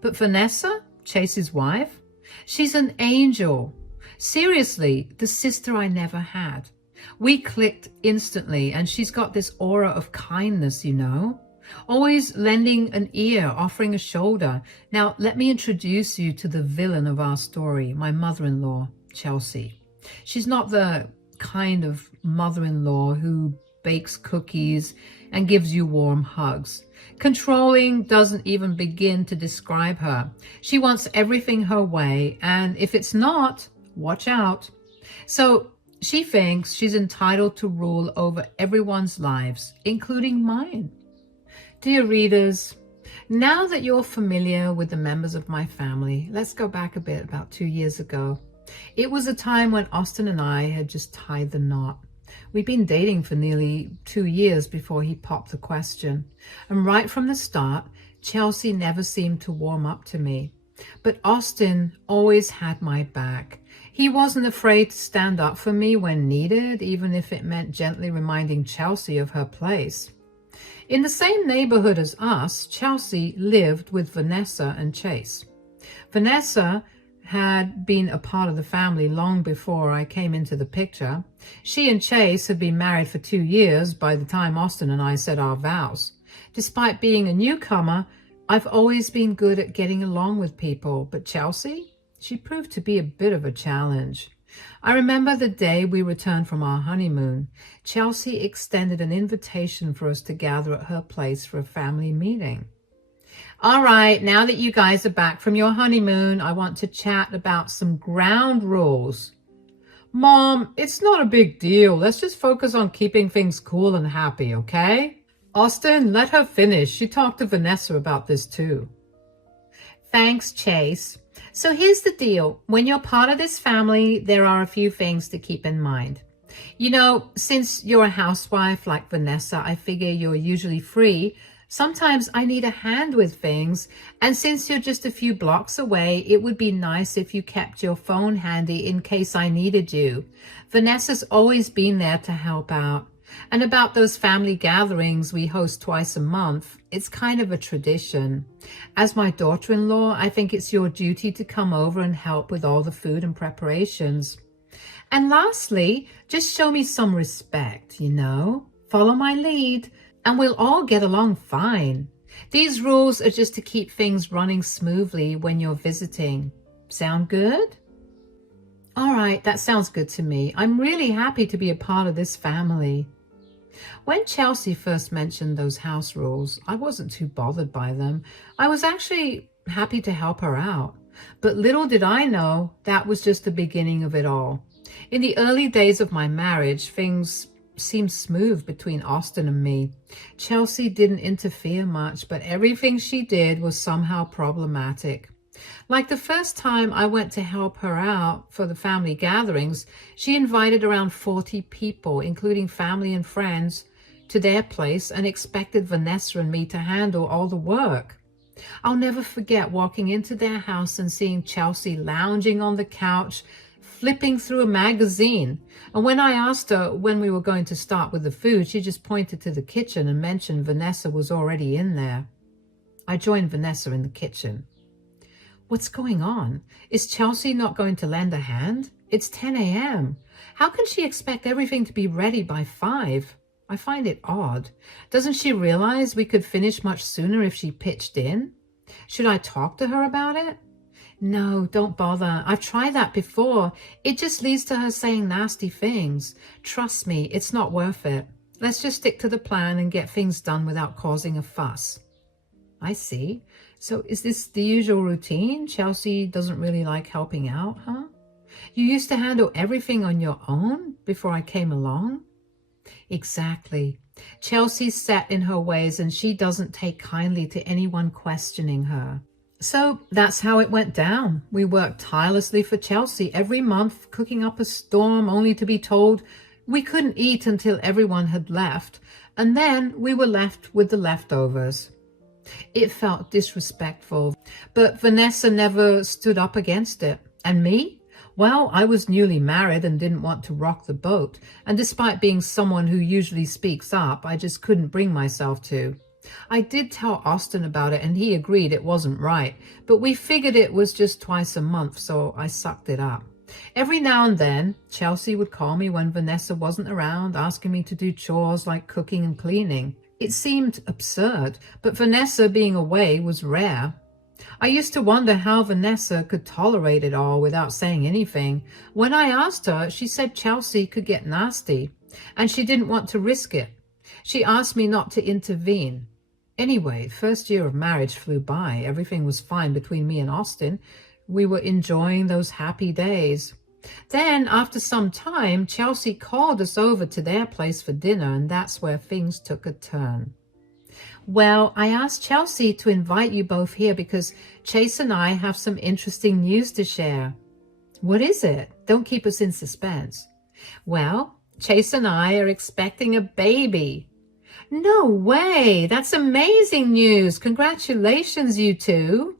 But Vanessa, Chase's wife, she's an angel. Seriously, the sister I never had. We clicked instantly, and she's got this aura of kindness, you know. Always lending an ear, offering a shoulder. Now, let me introduce you to the villain of our story, my mother-in-law, Chelsea. She's not the kind of mother-in-law who bakes cookies and gives you warm hugs. Controlling doesn't even begin to describe her. She wants everything her way, and if it's not, watch out. So she thinks she's entitled to rule over everyone's lives, including mine. Dear readers, now that you're familiar with the members of my family, let's go back a bit, about 2 years ago. It was a time when Austin and I had just tied the knot. We'd been dating for nearly 2 years before he popped the question. And right from the start, Chelsea never seemed to warm up to me. But Austin always had my back. He wasn't afraid to stand up for me when needed, even if it meant gently reminding Chelsea of her place. In the same neighborhood as us, Chelsea lived with Vanessa and Chase. Vanessa had been a part of the family long before I came into the picture. She and Chase had been married for 2 years by the time Austin and I said our vows. Despite being a newcomer, I've always been good at getting along with people, but Chelsea, she proved to be a bit of a challenge. I remember the day we returned from our honeymoon. Chelsea extended an invitation for us to gather at her place for a family meeting. All right, now that you guys are back from your honeymoon, I want to chat about some ground rules. Mom, it's not a big deal. Let's just focus on keeping things cool and happy, okay? Austin, let her finish. She talked to Vanessa about this too. Thanks, Chase. So here's the deal. When you're part of this family, there are a few things to keep in mind. You know, since you're a housewife like Vanessa, I figure you're usually free. Sometimes I need a hand with things, and since you're just a few blocks away, it would be nice if you kept your phone handy in case I needed you. Vanessa's always been there to help out. And about those family gatherings we host twice a month, it's kind of a tradition. As my daughter-in-law, I think it's your duty to come over and help with all the food and preparations. And lastly, just show me some respect, you know? Follow my lead, and we'll all get along fine. These rules are just to keep things running smoothly when you're visiting. Sound good? All right, that sounds good to me. I'm really happy to be a part of this family. When Chelsea first mentioned those house rules, I wasn't too bothered by them. I was actually happy to help her out. But little did I know that was just the beginning of it all. In the early days of my marriage, things seemed smooth between Austin and me. Chelsea didn't interfere much, but everything she did was somehow problematic. Like the first time I went to help her out for the family gatherings, she invited around 40 people, including family and friends, to their place and expected Vanessa and me to handle all the work. I'll never forget walking into their house and seeing Chelsea lounging on the couch, flipping through a magazine. And when I asked her when we were going to start with the food, she just pointed to the kitchen and mentioned Vanessa was already in there. I joined Vanessa in the kitchen. What's going on? Is Chelsea not going to lend a hand? It's 10 a.m. How can she expect everything to be ready by 5? I find it odd. Doesn't she realize we could finish much sooner if she pitched in? Should I talk to her about it? No, don't bother. I've tried that before. It just leads to her saying nasty things. Trust me, it's not worth it. Let's just stick to the plan and get things done without causing a fuss. I see. So is this the usual routine? Chelsea doesn't really like helping out, huh? You used to handle everything on your own before I came along? Exactly. Chelsea's set in her ways and she doesn't take kindly to anyone questioning her. So that's how it went down. We worked tirelessly for Chelsea every month, cooking up a storm only to be told we couldn't eat until everyone had left, and then we were left with the leftovers. It felt disrespectful, but Vanessa never stood up against it. And me? Well, I was newly married and didn't want to rock the boat, and despite being someone who usually speaks up, I just couldn't bring myself to. I did tell Austin about it and he agreed it wasn't right, but we figured it was just twice a month, so I sucked it up. Every now and then, Chelsea would call me when Vanessa wasn't around, asking me to do chores like cooking and cleaning. It seemed absurd, but Vanessa being away was rare. I used to wonder how Vanessa could tolerate it all without saying anything. When I asked her, she said Chelsea could get nasty, and she didn't want to risk it. She asked me not to intervene. Anyway, first year of marriage flew by. Everything was fine between me and Austin. We were enjoying those happy days. Then, after some time, Chelsea called us over to their place for dinner, and that's where things took a turn. Well, I asked Chelsea to invite you both here because Chase and I have some interesting news to share. What is it? Don't keep us in suspense. Well, Chase and I are expecting a baby. No way! That's amazing news! Congratulations, you two!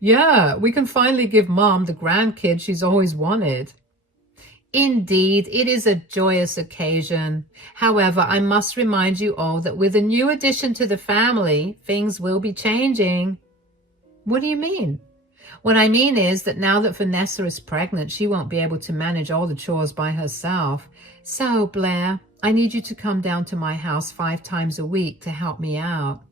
Yeah, we can finally give Mom the grandkid she's always wanted. Indeed, it is a joyous occasion. However, I must remind you all that with a new addition to the family, things will be changing. What do you mean? What I mean is that now that Vanessa is pregnant, she won't be able to manage all the chores by herself. So, Blair, I need you to come down to my house 5 times a week to help me out.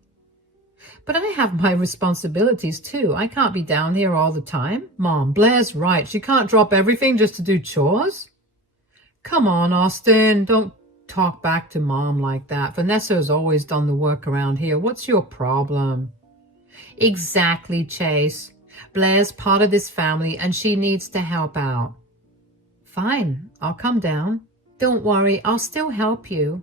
But I have my responsibilities too. I can't be down here all the time. Mom, Blair's right. She can't drop everything just to do chores. Come on, Austin. Don't talk back to Mom like that. Vanessa has always done the work around here. What's your problem? Exactly, Chase. Blair's part of this family and she needs to help out. Fine, I'll come down. Don't worry, I'll still help you.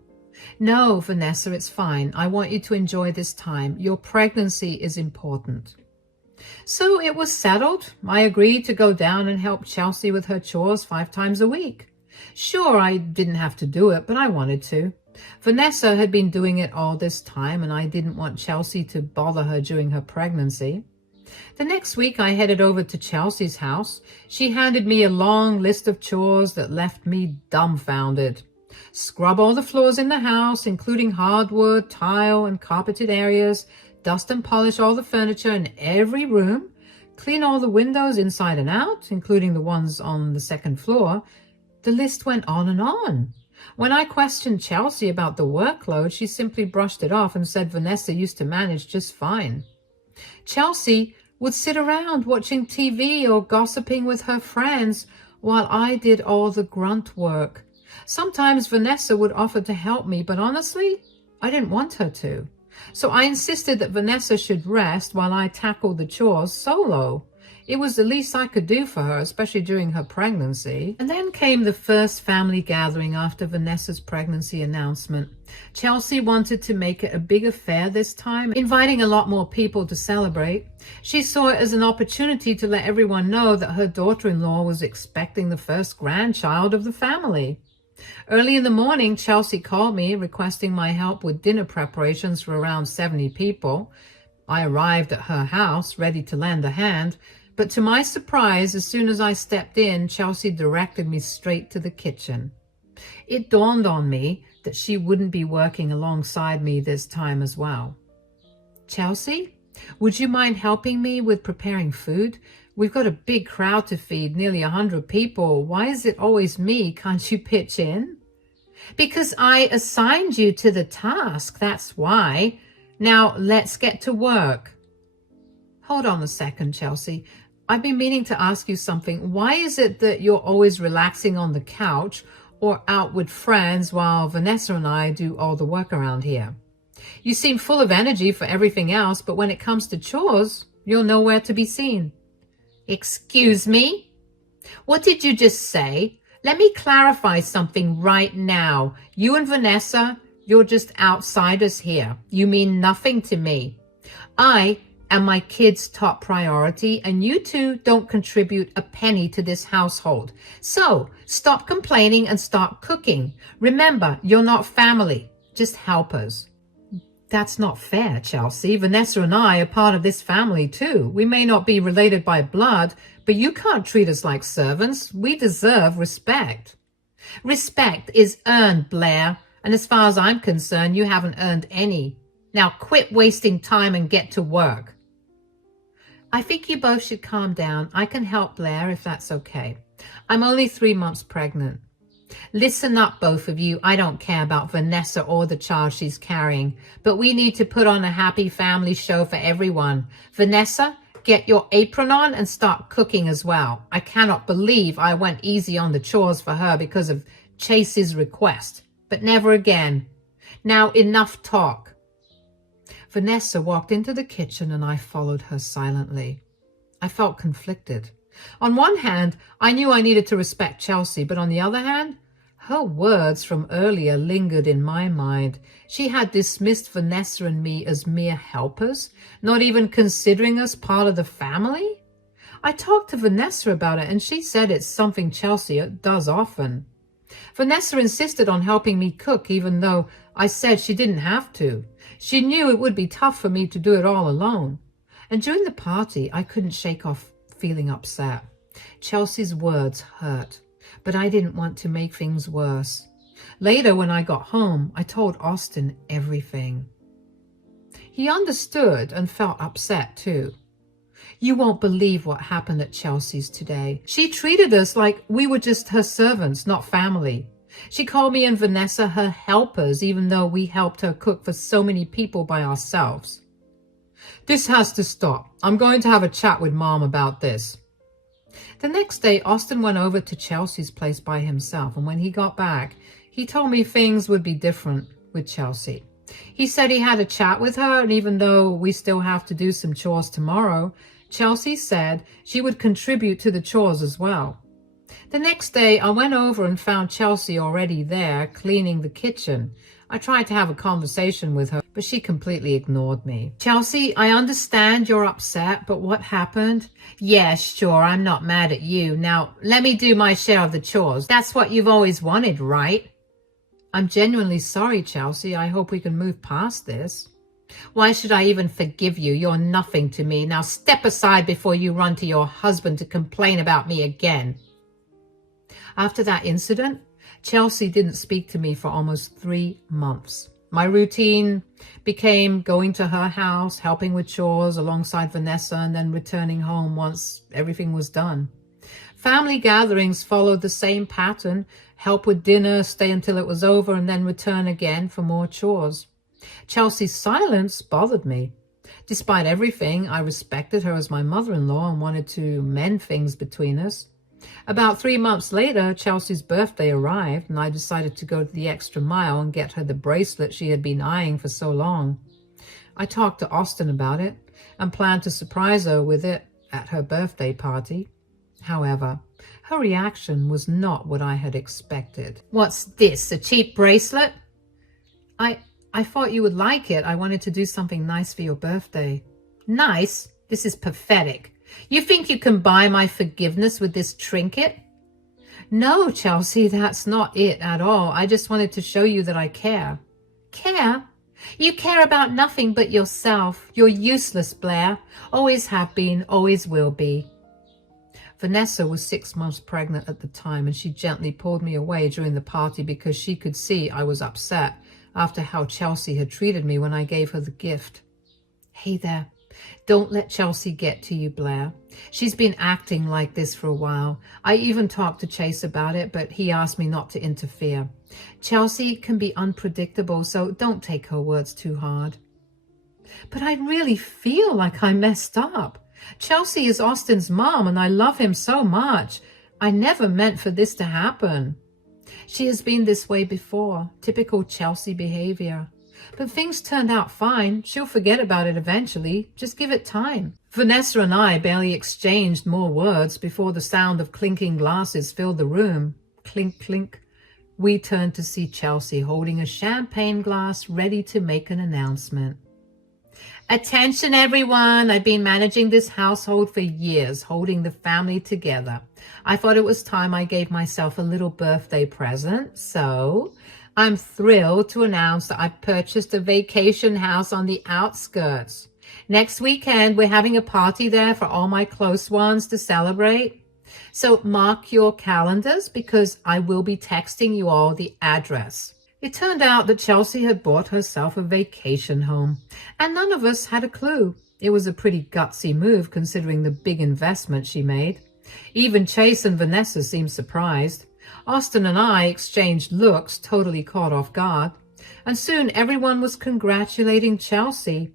No, Vanessa, it's fine. I want you to enjoy this time. Your pregnancy is important. So it was settled. I agreed to go down and help Chelsea with her chores 5 times a week. Sure, I didn't have to do it, but I wanted to. Vanessa had been doing it all this time, and I didn't want Chelsea to bother her during her pregnancy. The next week, I headed over to Chelsea's house. She handed me a long list of chores that left me dumbfounded. Scrub all the floors in the house, including hardwood, tile, and carpeted areas. Dust and polish all the furniture in every room. Clean all the windows inside and out, including the ones on the second floor. The list went on and on. When I questioned Chelsea about the workload, she simply brushed it off and said Vanessa used to manage just fine. Chelsea would sit around watching TV or gossiping with her friends while I did all the grunt work. Sometimes Vanessa would offer to help me, but honestly, I didn't want her to. So I insisted that Vanessa should rest while I tackled the chores solo. It was the least I could do for her, especially during her pregnancy. And then came the first family gathering after Vanessa's pregnancy announcement. Chelsea wanted to make it a big affair this time, inviting a lot more people to celebrate. She saw it as an opportunity to let everyone know that her daughter-in-law was expecting the first grandchild of the family. Early in the morning, Chelsea called me requesting my help with dinner preparations for around 70 people. I arrived at her house, ready to lend a hand, but to my surprise, as soon as I stepped in, Chelsea directed me straight to the kitchen. It dawned on me that she wouldn't be working alongside me this time as well. Chelsea, would you mind helping me with preparing food? We've got a big crowd to feed, nearly 100 people. Why is it always me? Can't you pitch in? Because I assigned you to the task, that's why. Now let's get to work. Hold on a second, Chelsea. I've been meaning to ask you something. Why is it that you're always relaxing on the couch or out with friends while Vanessa and I do all the work around here? You seem full of energy for everything else, but when it comes to chores, you're nowhere to be seen. Excuse me? What did you just say? Let me clarify something right now. You and Vanessa, you're just outsiders here. You mean nothing to me. I and my kids' top priority, and you two don't contribute a penny to this household. So stop complaining and start cooking. Remember, you're not family, just helpers. That's not fair, Chelsea. Vanessa and I are part of this family too. We may not be related by blood, but you can't treat us like servants. We deserve respect. Respect is earned, Blair, and as far as I'm concerned, you haven't earned any. Now quit wasting time and get to work. I think you both should calm down. I can help, Blair, if that's okay. I'm only 3 months pregnant. Listen up, both of you. I don't care about Vanessa or the child she's carrying, but we need to put on a happy family show for everyone. Vanessa, get your apron on and start cooking as well. I cannot believe I went easy on the chores for her because of Chase's request, but never again. Now enough talk. Vanessa walked into the kitchen and I followed her silently. I felt conflicted. On one hand, I knew I needed to respect Chelsea, but on the other hand, her words from earlier lingered in my mind. She had dismissed Vanessa and me as mere helpers, not even considering us part of the family. I talked to Vanessa about it, and she said it's something Chelsea does often. Vanessa insisted on helping me cook, even though I said she didn't have to. She knew it would be tough for me to do it all alone. And during the party, I couldn't shake off feeling upset. Chelsea's words hurt, but I didn't want to make things worse. Later, when I got home, I told Austin everything. He understood and felt upset too. You won't believe what happened at Chelsea's today. She treated us like we were just her servants, not family. She called me and Vanessa her helpers, even though we helped her cook for so many people by ourselves. This has to stop. I'm going to have a chat with Mom about this. The next day, Austin went over to Chelsea's place by himself, and when he got back, he told me things would be different with Chelsea. He said he had a chat with her, and even though we still have to do some chores tomorrow, Chelsea said she would contribute to the chores as well. The next day, I went over and found Chelsea already there, cleaning the kitchen. I tried to have a conversation with her, but she completely ignored me. Chelsea, I understand you're upset, but what happened? Yeah, sure, I'm not mad at you. Now, let me do my share of the chores. That's what you've always wanted, right? I'm genuinely sorry, Chelsea. I hope we can move past this. Why should I even forgive you? You're nothing to me. Now step aside before you run to your husband to complain about me again. After that incident, Chelsea didn't speak to me for almost 3 months. My routine became going to her house, helping with chores alongside Vanessa, and then returning home once everything was done. Family gatherings followed the same pattern: help with dinner, stay until it was over, and then return again for more chores. Chelsea's silence bothered me. Despite everything, I respected her as my mother-in-law and wanted to mend things between us. About 3 months later, Chelsea's birthday arrived, and I decided to go the extra mile and get her the bracelet she had been eyeing for so long. I talked to Austin about it and planned to surprise her with it at her birthday party. However, her reaction was not what I had expected. What's this, a cheap bracelet? I thought you would like it. I wanted to do something nice for your birthday. Nice? This is pathetic. You think you can buy my forgiveness with this trinket? No, Chelsea, that's not it at all. I just wanted to show you that I care. Care? You care about nothing but yourself. You're useless, Blair. Always have been, always will be. Vanessa was 6 months pregnant at the time, and she gently pulled me away during the party because she could see I was upset after how Chelsea had treated me when I gave her the gift. Hey there. Don't let Chelsea get to you, Blair. She's been acting like this for a while. I even talked to Chase about it, but he asked me not to interfere. Chelsea can be unpredictable, so don't take her words too hard. But I really feel like I messed up. Chelsea is Austin's mom, and I love him so much. I never meant for this to happen. She has been this way before, typical Chelsea behavior. But things turned out fine. She'll forget about it eventually. Just give it time. Vanessa and I barely exchanged more words before the sound of clinking glasses filled the room. Clink, clink. We turned to see Chelsea holding a champagne glass ready to make an announcement. Attention everyone, I've been managing this household for years, holding the family together. I thought it was time I gave myself a little birthday present, so I'm thrilled to announce that I've purchased a vacation house on the outskirts. Next weekend, we're having a party there for all my close ones to celebrate. So mark your calendars because I will be texting you all the address. It turned out that Chelsea had bought herself a vacation home, and none of us had a clue. It was a pretty gutsy move considering the big investment she made. Even Chase and Vanessa seemed surprised. Austin and I exchanged looks, totally caught off guard, and soon everyone was congratulating Chelsea.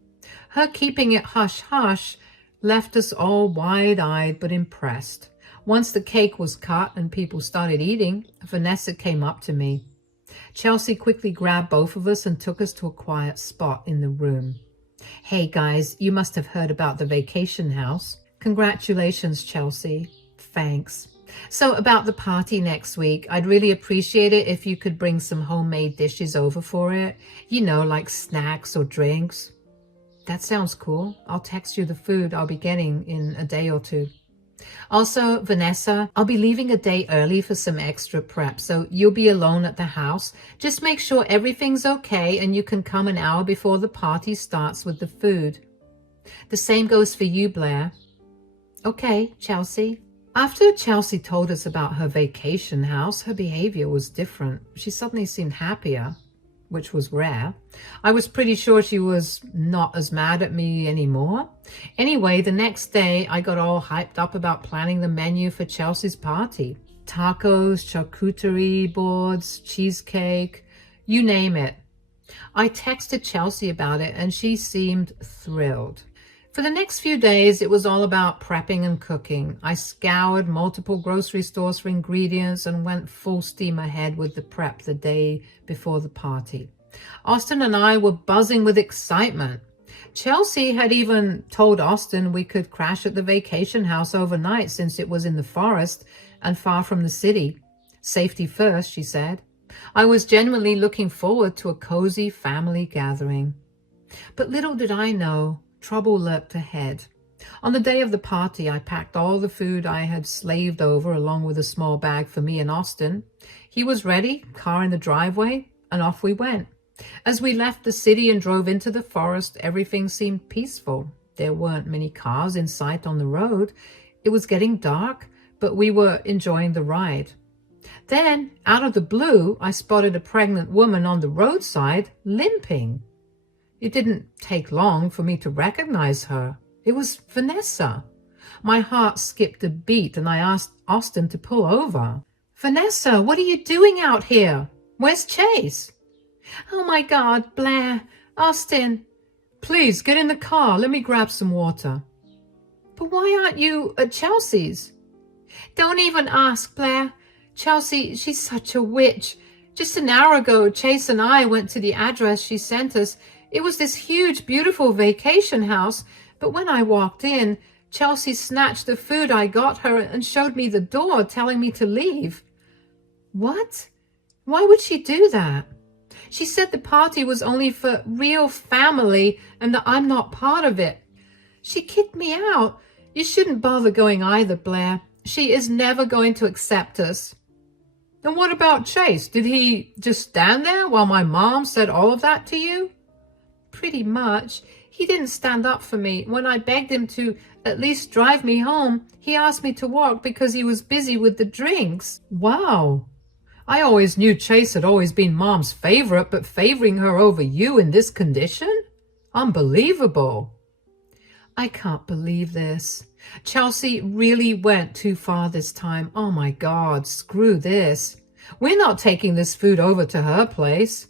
Her keeping it hush-hush left us all wide-eyed but impressed. Once the cake was cut and people started eating, Vanessa came up to me. Chelsea quickly grabbed both of us and took us to a quiet spot in the room. Hey guys, you must have heard about the vacation house. Congratulations, Chelsea. Thanks. So about the party next week, I'd really appreciate it if you could bring some homemade dishes over for it. You know, like snacks or drinks. That sounds cool. I'll text you the food I'll be getting in a day or two. Also, Vanessa, I'll be leaving a day early for some extra prep, so you'll be alone at the house. Just make sure everything's okay and you can come an hour before the party starts with the food. The same goes for you, Blair. Okay, Chelsea. After Chelsea told us about her vacation house, her behavior was different. She suddenly seemed happier, which was rare. I was pretty sure she was not as mad at me anymore. Anyway, the next day, I got all hyped up about planning the menu for Chelsea's party. Tacos, charcuterie boards, cheesecake, you name it. I texted Chelsea about it and she seemed thrilled. For the next few days, it was all about prepping and cooking. I scoured multiple grocery stores for ingredients and went full steam ahead with the prep the day before the party. Austin and I were buzzing with excitement. Chelsea had even told Austin we could crash at the vacation house overnight since it was in the forest and far from the city. Safety first, she said. I was genuinely looking forward to a cozy family gathering. But little did I know, trouble lurked ahead. On the day of the party, I packed all the food I had slaved over along with a small bag for me and Austin. He was ready, car in the driveway, and off we went. As we left the city and drove into the forest, everything seemed peaceful. There weren't many cars in sight on the road. It was getting dark, but we were enjoying the ride. Then, out of the blue, I spotted a pregnant woman on the roadside, limping. It didn't take long for me to recognize her. It was Vanessa. My heart skipped a beat and I asked Austin to pull over. Vanessa, what are you doing out here? Where's Chase? Oh my God, Blair, Austin. Please get in the car. Let me grab some water. But why aren't you at Chelsea's? Don't even ask, Blair. Chelsea, she's such a witch. Just an hour ago, Chase and I went to the address she sent us. It was this huge, beautiful vacation house, but when I walked in, Chelsea snatched the food I got her and showed me the door, telling me to leave. What? Why would she do that? She said the party was only for real family and that I'm not part of it. She kicked me out. You shouldn't bother going either, Blair. She is never going to accept us. And what about Chase? Did he just stand there while my mom said all of that to you? Pretty much. He didn't stand up for me. When I begged him to at least drive me home, he asked me to walk because he was busy with the drinks. Wow. I always knew Chase had always been Mom's favorite, but favoring her over you in this condition? Unbelievable. I can't believe this. Chelsea really went too far this time. Oh my God, screw this. We're not taking this food over to her place.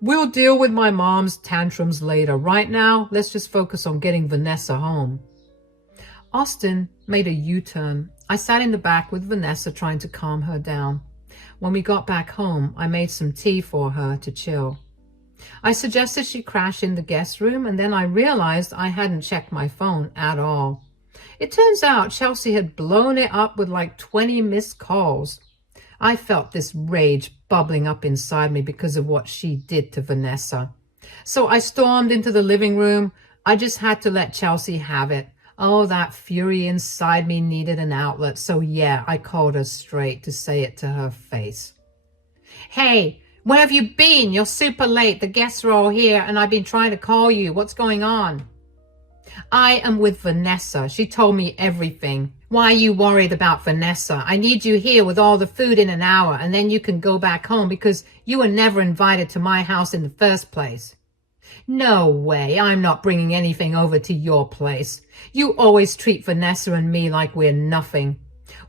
We'll deal with my mom's tantrums later. Right now, let's just focus on getting Vanessa home. Austin made a U-turn. I sat in the back with Vanessa trying to calm her down. When we got back home, I made some tea for her to chill. I suggested she crash in the guest room, and then I realized I hadn't checked my phone at all. It turns out Chelsea had blown it up with like 20 missed calls. I felt this rage bubbling up inside me because of what she did to Vanessa. So I stormed into the living room. I just had to let Chelsea have it. Oh, that fury inside me needed an outlet. So yeah, I called her straight to say it to her face. Hey, where have you been? You're super late. The guests are all here and I've been trying to call you. What's going on? I am with Vanessa. She told me everything. Why are you worried about Vanessa? I need you here with all the food in an hour and then you can go back home because you were never invited to my house in the first place. No way. I'm not bringing anything over to your place. You always treat Vanessa and me like we're nothing.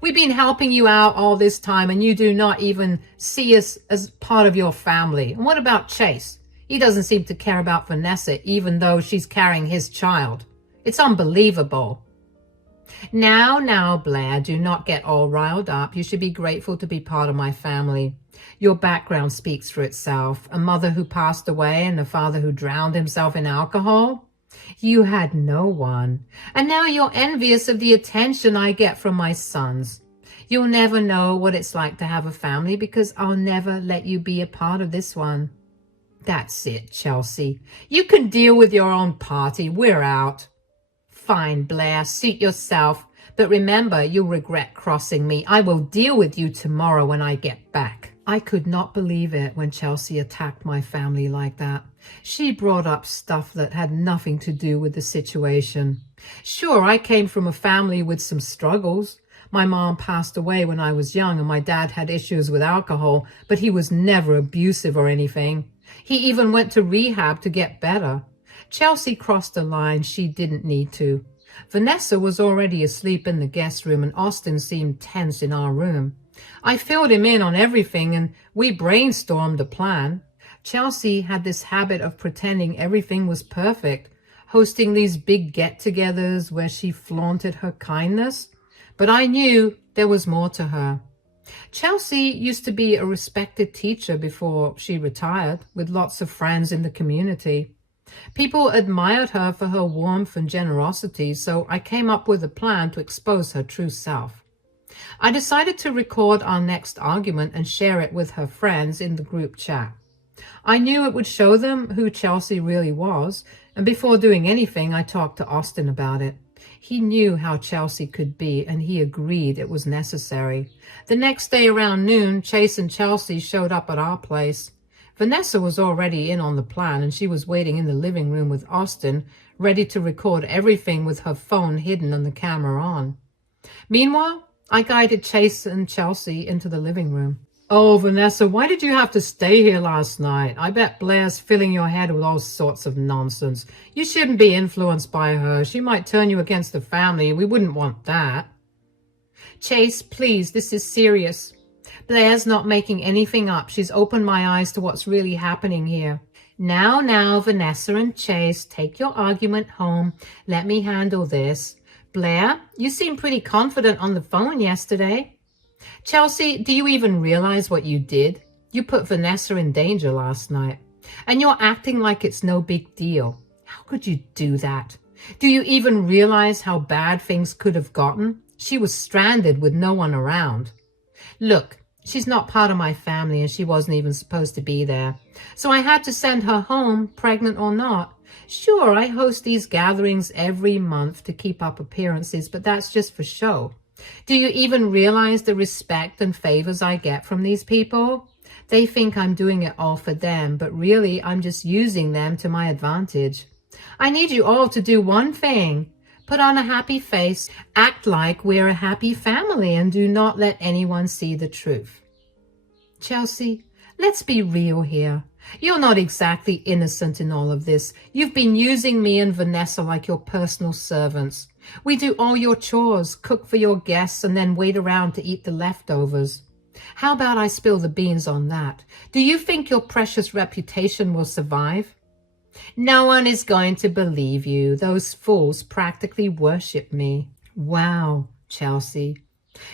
We've been helping you out all this time and you do not even see us as part of your family. And what about Chase? He doesn't seem to care about Vanessa even though she's carrying his child. It's unbelievable. Now, Blair, do not get all riled up. You should be grateful to be part of my family. Your background speaks for itself. A mother who passed away and a father who drowned himself in alcohol. You had no one. And now you're envious of the attention I get from my sons. You'll never know what it's like to have a family because I'll never let you be a part of this one. That's it, Chelsea. You can deal with your own party. We're out. Fine, Blair, suit yourself. But remember, you'll regret crossing me. I will deal with you tomorrow when I get back. I could not believe it when Chelsea attacked my family like that. She brought up stuff that had nothing to do with the situation. Sure, I came from a family with some struggles. My mom passed away when I was young and my dad had issues with alcohol, but he was never abusive or anything. He even went to rehab to get better. Chelsea crossed a line she didn't need to. Vanessa was already asleep in the guest room and Austin seemed tense in our room. I filled him in on everything and we brainstormed a plan. Chelsea had this habit of pretending everything was perfect, hosting these big get-togethers where she flaunted her kindness. But I knew there was more to her. Chelsea used to be a respected teacher before she retired, with lots of friends in the community. People admired her for her warmth and generosity, so I came up with a plan to expose her true self. I decided to record our next argument and share it with her friends in the group chat. I knew it would show them who Chelsea really was, and before doing anything, I talked to Austin about it. He knew how Chelsea could be, and he agreed it was necessary. The next day around noon, Chase and Chelsea showed up at our place. Vanessa was already in on the plan, and she was waiting in the living room with Austin, ready to record everything with her phone hidden and the camera on. Meanwhile, I guided Chase and Chelsea into the living room. Oh, Vanessa, why did you have to stay here last night? I bet Blair's filling your head with all sorts of nonsense. You shouldn't be influenced by her. She might turn you against the family. We wouldn't want that. Chase, please, this is serious. Blair's not making anything up. She's opened my eyes to what's really happening here. Now, Vanessa and Chase, take your argument home. Let me handle this. Blair, you seemed pretty confident on the phone yesterday. Chelsea, do you even realize what you did? You put Vanessa in danger last night. And you're acting like it's no big deal. How could you do that? Do you even realize how bad things could have gotten? She was stranded with no one around. Look, she's not part of my family and she wasn't even supposed to be there. So I had to send her home, pregnant or not. Sure, I host these gatherings every month to keep up appearances, but that's just for show. Do you even realize the respect and favors I get from these people? They think I'm doing it all for them, but really I'm just using them to my advantage. I need you all to do one thing. Put on a happy face, act like we're a happy family, and do not let anyone see the truth. Chelsea, let's be real here. You're not exactly innocent in all of this. You've been using me and Vanessa like your personal servants. We do all your chores, cook for your guests, and then wait around to eat the leftovers. How about I spill the beans on that? Do you think your precious reputation will survive? No one is going to believe you. Those fools practically worship me. Wow, Chelsea.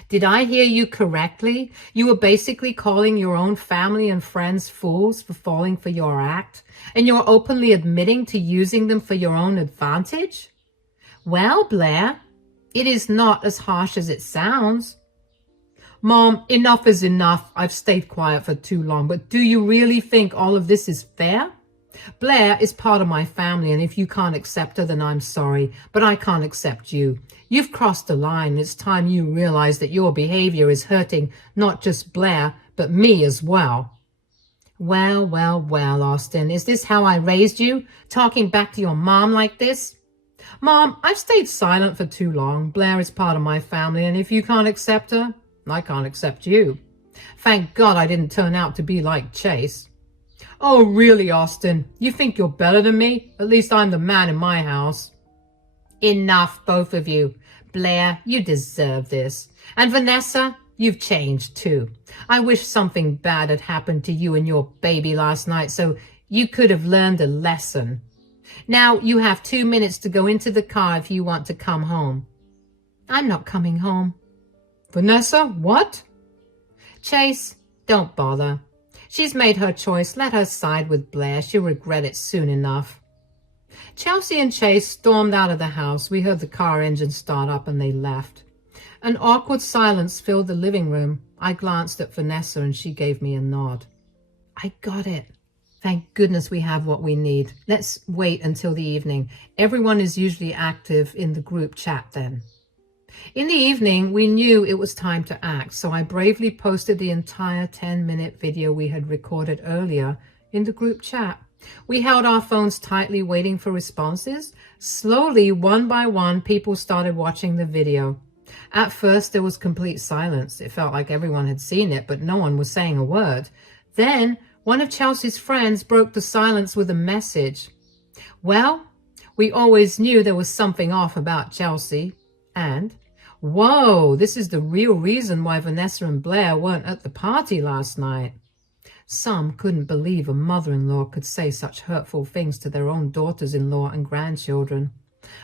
Did I hear you correctly? You were basically calling your own family and friends fools for falling for your act, and you're openly admitting to using them for your own advantage? Well, Blair, it is not as harsh as it sounds. Mom, enough is enough. I've stayed quiet for too long, but do you really think all of this is fair? Blair is part of my family, and if you can't accept her, then I'm sorry, but I can't accept you. You've crossed the line. It's time you realize that your behavior is hurting not just Blair, but me as well. Well, well, well, Austin, is this how I raised you? Talking back to your mom like this? Mom, I've stayed silent for too long. Blair is part of my family, and if you can't accept her, I can't accept you. Thank God I didn't turn out to be like Chase. Oh, really, Austin? You think you're better than me? At least I'm the man in my house. Enough, both of you. Blair, you deserve this. And Vanessa, you've changed too. I wish something bad had happened to you and your baby last night so you could have learned a lesson. Now you have 2 minutes to go into the car if you want to come home. I'm not coming home. Vanessa, what? Chase, don't bother. She's made her choice. Let her side with Blair. She'll regret it soon enough. Chelsea and Chase stormed out of the house. We heard the car engine start up and they left. An awkward silence filled the living room. I glanced at Vanessa and she gave me a nod. I got it. Thank goodness we have what we need. Let's wait until the evening. Everyone is usually active in the group chat then. In the evening, we knew it was time to act, so I bravely posted the entire 10-minute video we had recorded earlier in the group chat. We held our phones tightly, waiting for responses. Slowly, one by one, people started watching the video. At first, there was complete silence. It felt like everyone had seen it, but no one was saying a word. Then, one of Chelsea's friends broke the silence with a message. Well, we always knew there was something off about Chelsea. And, whoa, this is the real reason why Vanessa and Blair weren't at the party last night. Some couldn't believe a mother-in-law could say such hurtful things to their own daughters-in-law and grandchildren.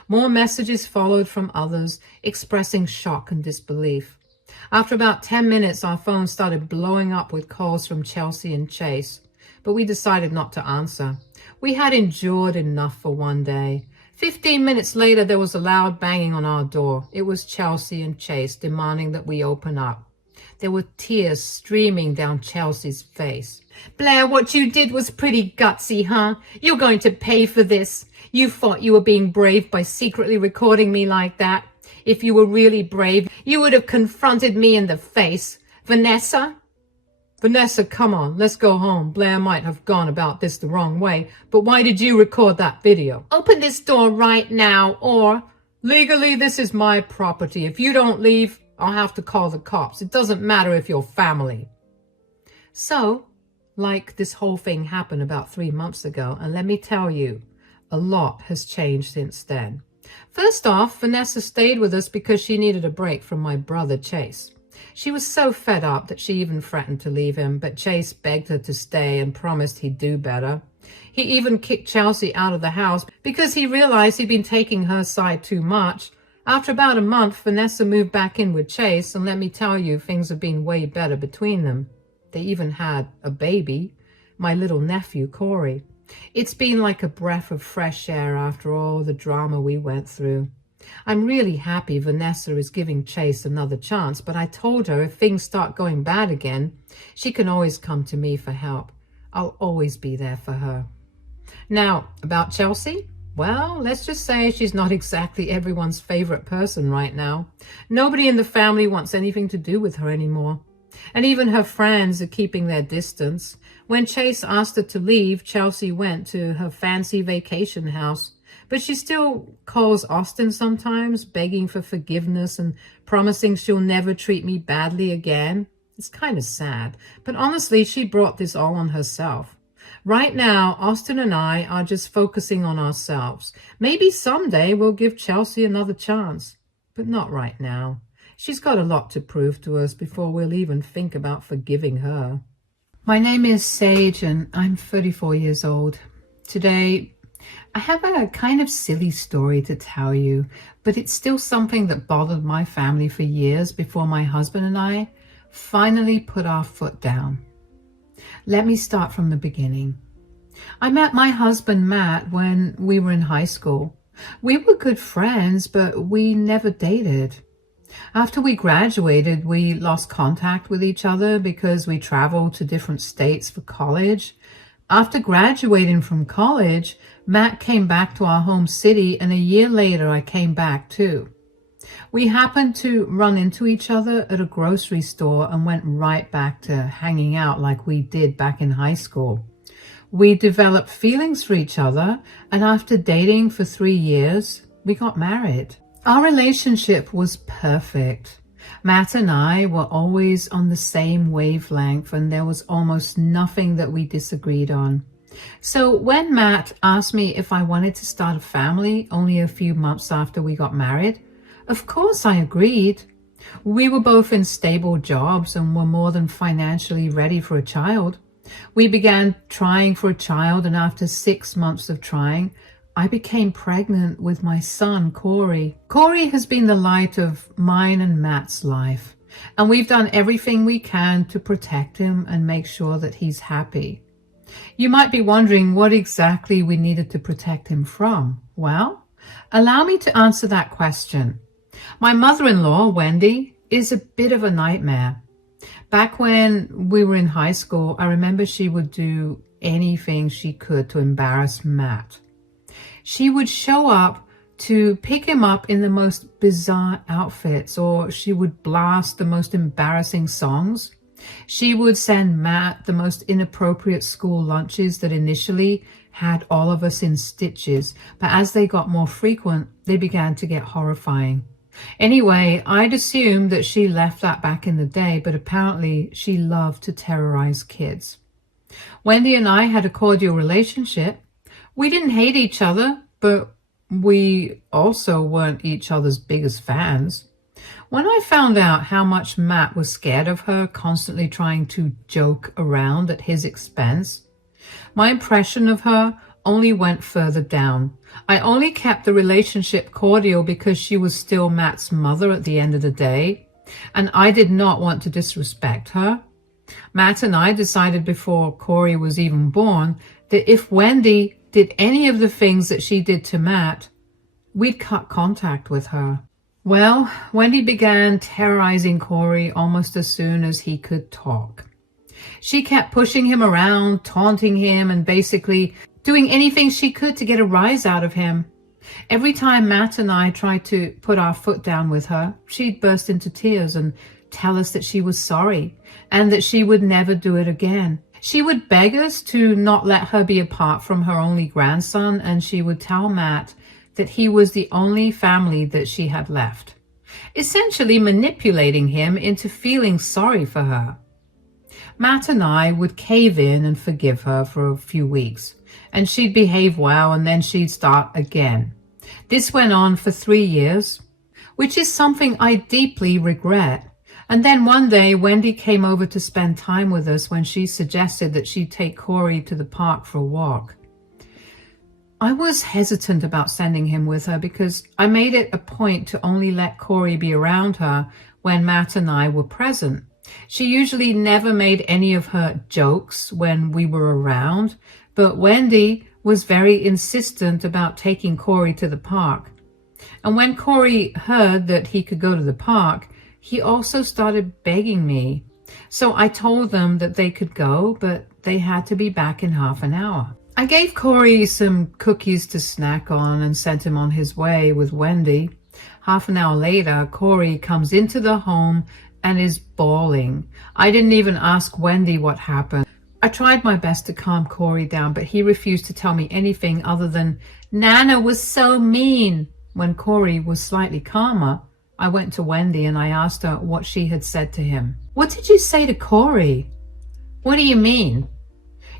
More messages followed from others, expressing shock and disbelief. After about 10 minutes, our phones started blowing up with calls from Chelsea and Chase, but we decided not to answer. We had endured enough for one day. 15 minutes later, there was a loud banging on our door. It was Chelsea and Chase demanding that we open up. There were tears streaming down Chelsea's face. Blair, what you did was pretty gutsy, huh? You're going to pay for this. You thought you were being brave by secretly recording me like that. If you were really brave, you would have confronted me in the face. Vanessa? Vanessa, come on, let's go home. Blair might have gone about this the wrong way, but why did you record that video? Open this door right now, or... Legally, this is my property. If you don't leave, I'll have to call the cops. It doesn't matter if you're family. So, like this whole thing happened about 3 months ago, and let me tell you, a lot has changed since then. First off, Vanessa stayed with us because she needed a break from my brother, Chase. She was so fed up that she even threatened to leave him, but Chase begged her to stay and promised he'd do better. He even kicked Chelsea out of the house because he realized he'd been taking her side too much. After about a month, Vanessa moved back in with Chase, and let me tell you, things have been way better between them. They even had a baby, my little nephew, Corey. It's been like a breath of fresh air after all the drama we went through. I'm really happy Vanessa is giving Chase another chance, but I told her if things start going bad again, she can always come to me for help. I'll always be there for her. Now, about Chelsea? Well, let's just say she's not exactly everyone's favorite person right now. Nobody in the family wants anything to do with her anymore. And even her friends are keeping their distance. When Chase asked her to leave, Chelsea went to her fancy vacation house. But she still calls Austin sometimes, begging for forgiveness and promising she'll never treat me badly again. It's kind of sad, but honestly, she brought this all on herself. Right now, Austin and I are just focusing on ourselves. Maybe someday we'll give Chelsea another chance, but not right now. She's got a lot to prove to us before we'll even think about forgiving her. My name is Sage and I'm 34 years old. Today, I have a kind of silly story to tell you, but it's still something that bothered my family for years before my husband and I finally put our foot down. Let me start from the beginning. I met my husband, Matt, when we were in high school. We were good friends, but we never dated. After we graduated, we lost contact with each other because we traveled to different states for college. After graduating from college, Matt came back to our home city, and a year later I came back too. We happened to run into each other at a grocery store and went right back to hanging out like we did back in high school. We developed feelings for each other, and after dating for 3 years, we got married. Our relationship was perfect. Matt and I were always on the same wavelength, and there was almost nothing that we disagreed on. So when Matt asked me if I wanted to start a family only a few months after we got married, of course I agreed. We were both in stable jobs and were more than financially ready for a child. We began trying for a child, and after 6 months of trying, I became pregnant with my son, Corey. Corey has been the light of mine and Matt's life, and we've done everything we can to protect him and make sure that he's happy. You might be wondering what exactly we needed to protect him from. Well, allow me to answer that question. My mother-in-law, Wendy, is a bit of a nightmare. Back when we were in high school, I remember she would do anything she could to embarrass Matt. She would show up to pick him up in the most bizarre outfits, or she would blast the most embarrassing songs. She would send Matt the most inappropriate school lunches that initially had all of us in stitches, but as they got more frequent, they began to get horrifying. Anyway, I'd assumed that she left that back in the day, but apparently she loved to terrorize kids. Wendy and I had a cordial relationship. We didn't hate each other, but we also weren't each other's biggest fans. When I found out how much Matt was scared of her, constantly trying to joke around at his expense, my impression of her only went further down. I only kept the relationship cordial because she was still Matt's mother at the end of the day, and I did not want to disrespect her. Matt and I decided before Corey was even born that if Wendy did any of the things that she did to Matt, we'd cut contact with her. Well, Wendy began terrorizing Corey almost as soon as he could talk. She kept pushing him around, taunting him, and basically doing anything she could to get a rise out of him. Every time Matt and I tried to put our foot down with her, she'd burst into tears and tell us that she was sorry and that she would never do it again. She would beg us to not let her be apart from her only grandson, and she would tell Matt that he was the only family that she had left, essentially manipulating him into feeling sorry for her. Matt and I would cave in and forgive her for a few weeks, and she'd behave well, and then she'd start again. This went on for 3 years, which is something I deeply regret. And then one day, Wendy came over to spend time with us when she suggested that she'd take Corey to the park for a walk. I was hesitant about sending him with her because I made it a point to only let Corey be around her when Matt and I were present. She usually never made any of her jokes when we were around, but Wendy was very insistent about taking Corey to the park. And when Corey heard that he could go to the park, he also started begging me. So I told them that they could go, but they had to be back in half an hour. I gave Corey some cookies to snack on and sent him on his way with Wendy. Half an hour later, Corey comes into the home and is bawling. I didn't even ask Wendy what happened. I tried my best to calm Corey down, but he refused to tell me anything other than, "Nana was so mean." When Corey was slightly calmer, I went to Wendy and I asked her what she had said to him. "What did you say to Corey?" "What do you mean?"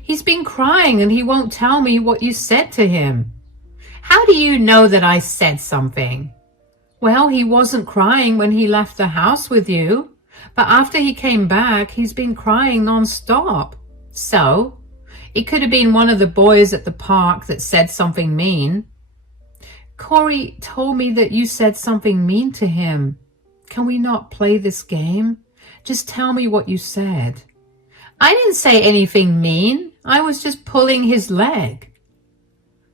"He's been crying and he won't tell me what you said to him." "How do you know that I said something?" "Well, he wasn't crying when he left the house with you, but after he came back, he's been crying nonstop." "So? It could have been one of the boys at the park that said something mean." "Corey told me that you said something mean to him. Can we not play this game? Just tell me what you said." "I didn't say anything mean. I was just pulling his leg."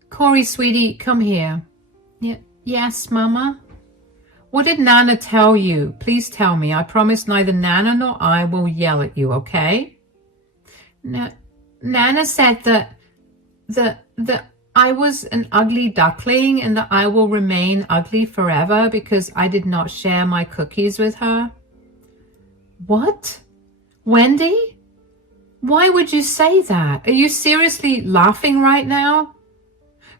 "Corey, sweetie, come here." Yes, Mama?" "What did Nana tell you? Please tell me. I promise neither Nana nor I will yell at you, okay?" Nana said that I was an ugly duckling and that I will remain ugly forever because I did not share my cookies with her. What? Wendy? Why would you say that? Are you seriously laughing right now?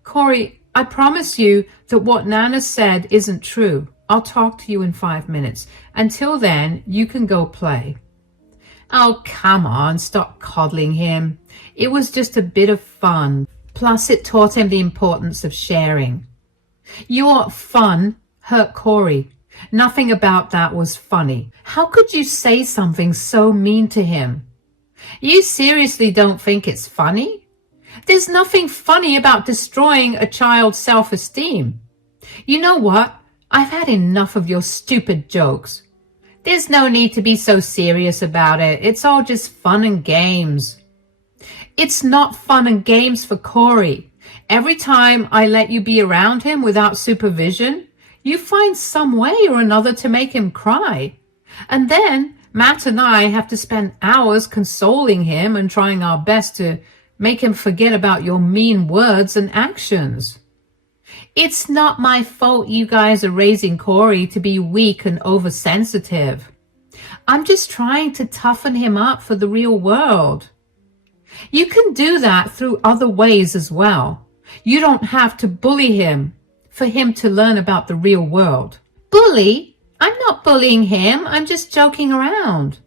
Corey, I promise you that what Nana said isn't true. I'll talk to you in 5 minutes. Until then, you can go play. Oh, come on, stop coddling him. It was just a bit of fun. Plus, it taught him the importance of sharing. Your fun hurt Corey. Nothing about that was funny. How could you say something so mean to him? You seriously don't think it's funny? There's nothing funny about destroying a child's self-esteem. You know what? I've had enough of your stupid jokes. There's no need to be so serious about it. It's all just fun and games. It's not fun and games for Corey. Every time I let you be around him without supervision, you find some way or another to make him cry. And then Matt and I have to spend hours consoling him and trying our best to make him forget about your mean words and actions. It's not my fault you guys are raising Corey to be weak and oversensitive. I'm just trying to toughen him up for the real world. You can do that through other ways as well. You don't have to bully him for him to learn about the real world. Bully? I'm not bullying him. I'm just joking around.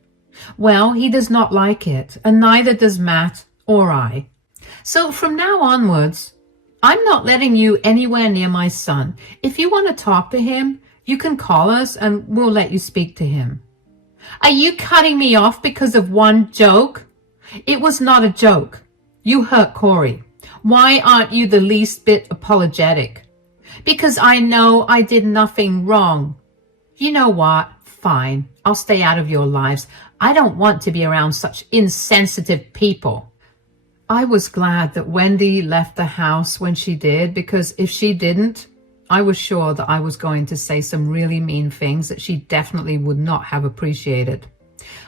Well, he does not like it, and neither does Matt or I. So from now onwards, I'm not letting you anywhere near my son. If you want to talk to him, you can call us and we'll let you speak to him. Are you cutting me off because of one joke? It was not a joke. You hurt Corey. Why aren't you the least bit apologetic? Because I know I did nothing wrong. You know what? Fine. I'll stay out of your lives. I don't want to be around such insensitive people. I was glad that Wendy left the house when she did, because if she didn't, I was sure that I was going to say some really mean things that she definitely would not have appreciated.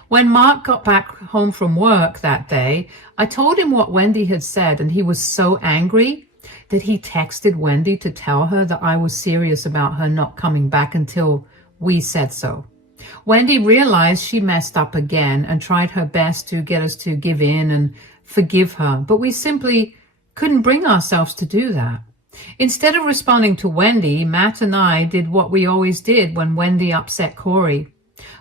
When Mark got back home from work that day, I told him what Wendy had said, and he was so angry that he texted Wendy to tell her that I was serious about her not coming back until we said so. Wendy realized she messed up again and tried her best to get us to give in and forgive her, but we simply couldn't bring ourselves to do that. Instead of responding to Wendy, Matt and I did what we always did when Wendy upset Corey.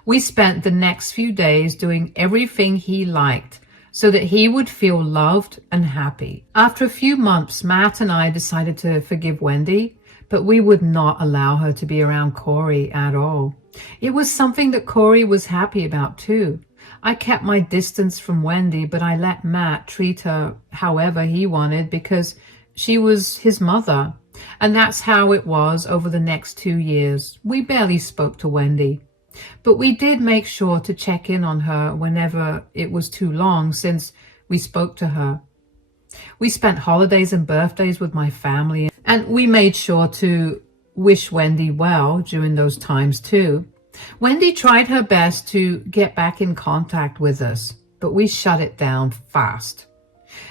We spent the next few days doing everything he liked so that he would feel loved and happy. After a few months, Matt and I decided to forgive Wendy, but we would not allow her to be around Corey at all. It was something that Corey was happy about too. I kept my distance from Wendy, but I let Matt treat her however he wanted because she was his mother. And that's how it was over the next 2 years. We barely spoke to Wendy, but we did make sure to check in on her whenever it was too long since we spoke to her. We spent holidays and birthdays with my family, and we made sure to wish Wendy well during those times too. Wendy tried her best to get back in contact with us, but we shut it down fast.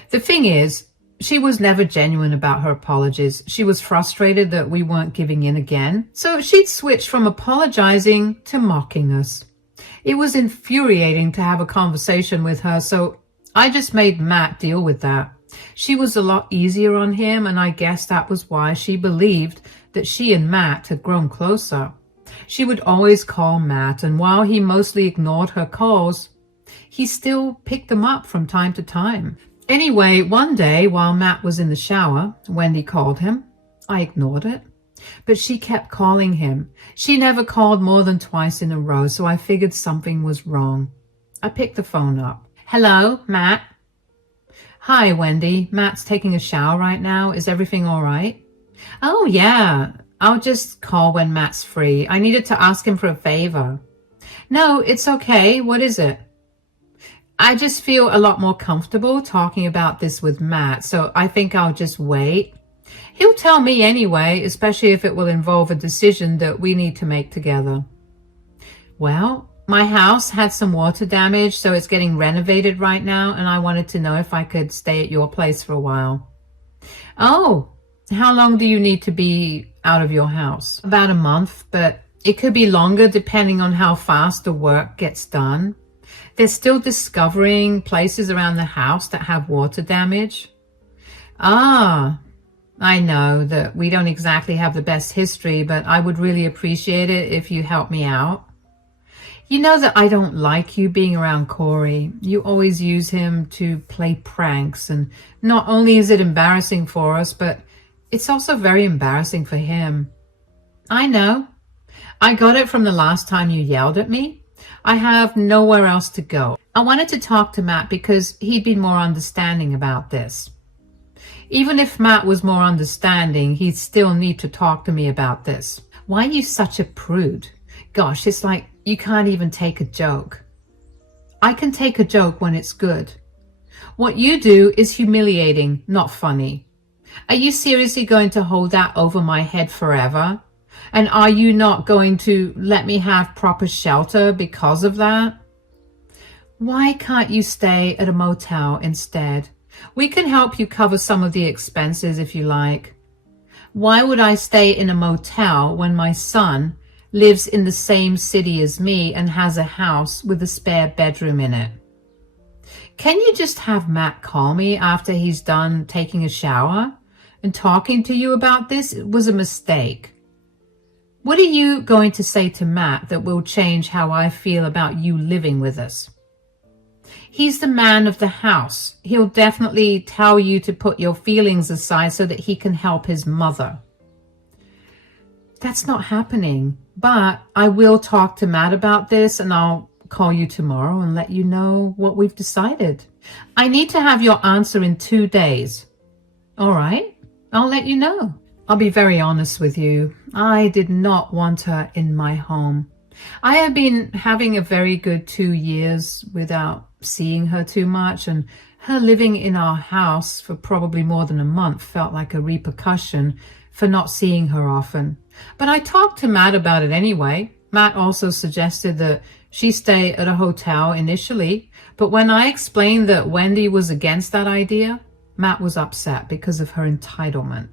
The thing is, she was never genuine about her apologies. She was frustrated that we weren't giving in again, so she'd switched from apologizing to mocking us. It was infuriating to have a conversation with her, so I just made Matt deal with that. She was a lot easier on him, and I guess that was why she believed that she and Matt had grown closer. She would always call Matt, and while he mostly ignored her calls, he still picked them up from time to time. Anyway, one day while Matt was in the shower, Wendy called him. I ignored it, but she kept calling him. She never called more than twice in a row, so I figured something was wrong. I picked the phone up. Hello, Matt? Hi, Wendy. Matt's taking a shower right now. Is everything all right? Oh, yeah. I'll just call when Matt's free. I needed to ask him for a favor. No, it's okay. What is it? I just feel a lot more comfortable talking about this with Matt, so I think I'll just wait. He'll tell me anyway, especially if it will involve a decision that we need to make together. Well, My house had some water damage, so it's getting renovated right now, and I wanted to know if I could stay at your place for a while. Oh, how long do you need to be out of your house? About a month, but it could be longer depending on how fast the work gets done. They're still discovering places around the house that have water damage. Ah, I know that we don't exactly have the best history, but I would really appreciate it if you help me out. You know that I don't like you being around Corey. You always use him to play pranks, and not only is it embarrassing for us, but it's also very embarrassing for him. I know. I got it from the last time you yelled at me. I have nowhere else to go. I wanted to talk to Matt because he'd be more understanding about this. Even if Matt was more understanding, he'd still need to talk to me about this. Why are you such a prude? Gosh, it's like you can't even take a joke. I can take a joke when it's good. What you do is humiliating, not funny. Are you seriously going to hold that over my head forever? And are you not going to let me have proper shelter because of that? Why can't you stay at a motel instead? We can help you cover some of the expenses if you like. Why would I stay in a motel when my son lives in the same city as me and has a house with a spare bedroom in it? Can you just have Matt call me after he's done taking a shower and talking to you about this? It was a mistake. What are you going to say to Matt that will change how I feel about you living with us? He's the man of the house. He'll definitely tell you to put your feelings aside so that he can help his mother. That's not happening, but I will talk to Matt about this, and I'll call you tomorrow and let you know what we've decided. I need to have your answer in 2 days. All right, I'll let you know. I'll be very honest with you. I did not want her in my home. I have been having a very good 2 years without seeing her too much, and her living in our house for probably more than a month felt like a repercussion for not seeing her often. But I talked to Matt about it anyway. Matt also suggested that she stay at a hotel initially, but when I explained that Wendy was against that idea, Matt was upset because of her entitlement.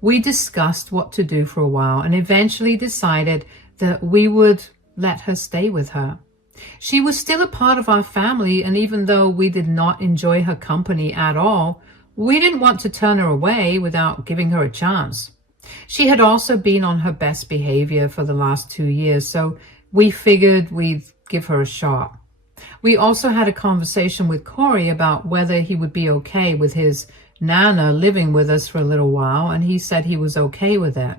We discussed what to do for a while and eventually decided that we would let her stay with her. She was still a part of our family, and even though we did not enjoy her company at all, we didn't want to turn her away without giving her a chance. She had also been on her best behavior for the last 2 years, so we figured we'd give her a shot. We also had a conversation with Corey about whether he would be okay with his Nana living with us for a little while, and he said he was okay with it.